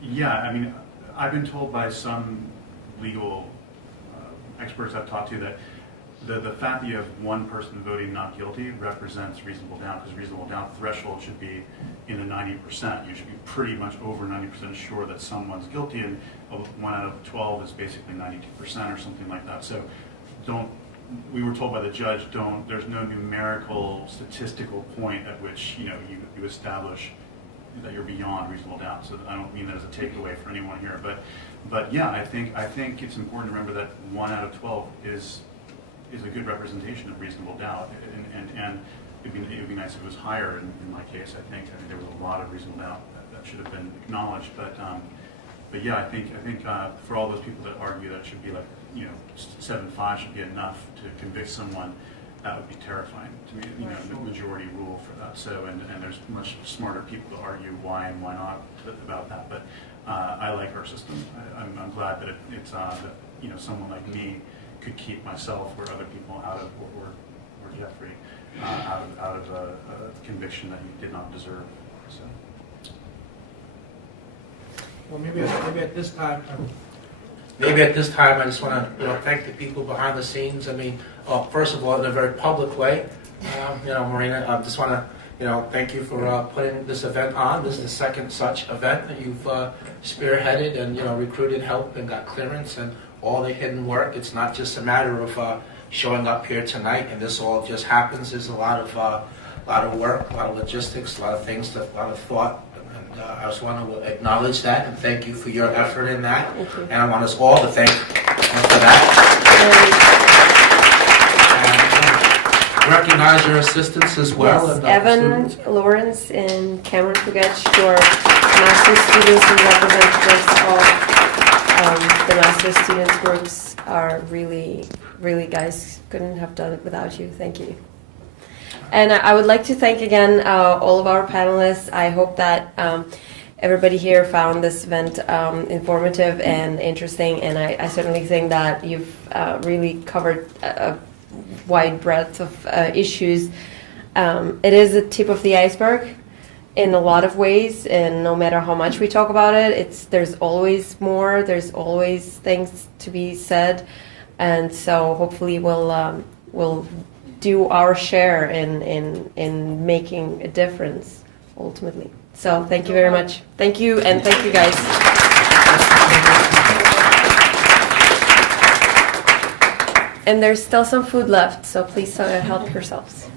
yeah, I mean, I've been told by some legal experts I've talked to that the fact that you have one person voting not guilty represents reasonable doubt, because reasonable doubt threshold should be in the 90%. You should be pretty much over 90% sure that someone's guilty, and 1 out of 12 is basically 92% or something like that. So we were told by the judge, there's no numerical statistical point at which you establish that you're beyond reasonable doubt. So I don't mean that as a takeaway for anyone here, but yeah, I think it's important to remember that 1 out of 12 is a good representation of reasonable doubt, and it'd be nice if it was higher in my case. I think there was a lot of reasonable doubt that should have been acknowledged, but yeah, I think for all those people that argue that it should be like 7-5 should be enough to convict someone, that would be terrifying to me. The majority rule for that. So and there's much smarter people to argue why and why not about that. But I like our system. I'm glad that it's that someone like me could keep myself or other people out of, or Jeffrey, out of a conviction that he did not deserve. So. Well, maybe at this time, I just want to thank the people behind the scenes. I mean, first of all, in a very public way, Marina, I just want to thank you for putting this event on. This is the second such event that you've spearheaded and recruited help and got clearance and all the hidden work. It's not just a matter of showing up here tonight and this all just happens. There's a lot of work, a lot of logistics, a lot of things, a lot of thought. And I just want to acknowledge that and thank you for your effort in that. And I want us all to thank you for that. And recognize your assistants as well. Yes, and Evan, Lawrence, and Cameron Fugach, who are master's students and representatives of the master's students groups, are really, guys, couldn't have done it without you. Thank you. And I would like to thank again all of our panelists. I hope that everybody here found this event informative and interesting, and I certainly think that you've really covered a wide breadth of issues. It is the tip of the iceberg in a lot of ways, and no matter how much we talk about it, there's always more, there's always things to be said, and so hopefully we'll do our share in making a difference ultimately. So thank you very much. Thank you, and thank you guys. And there's still some food left, so please help yourselves.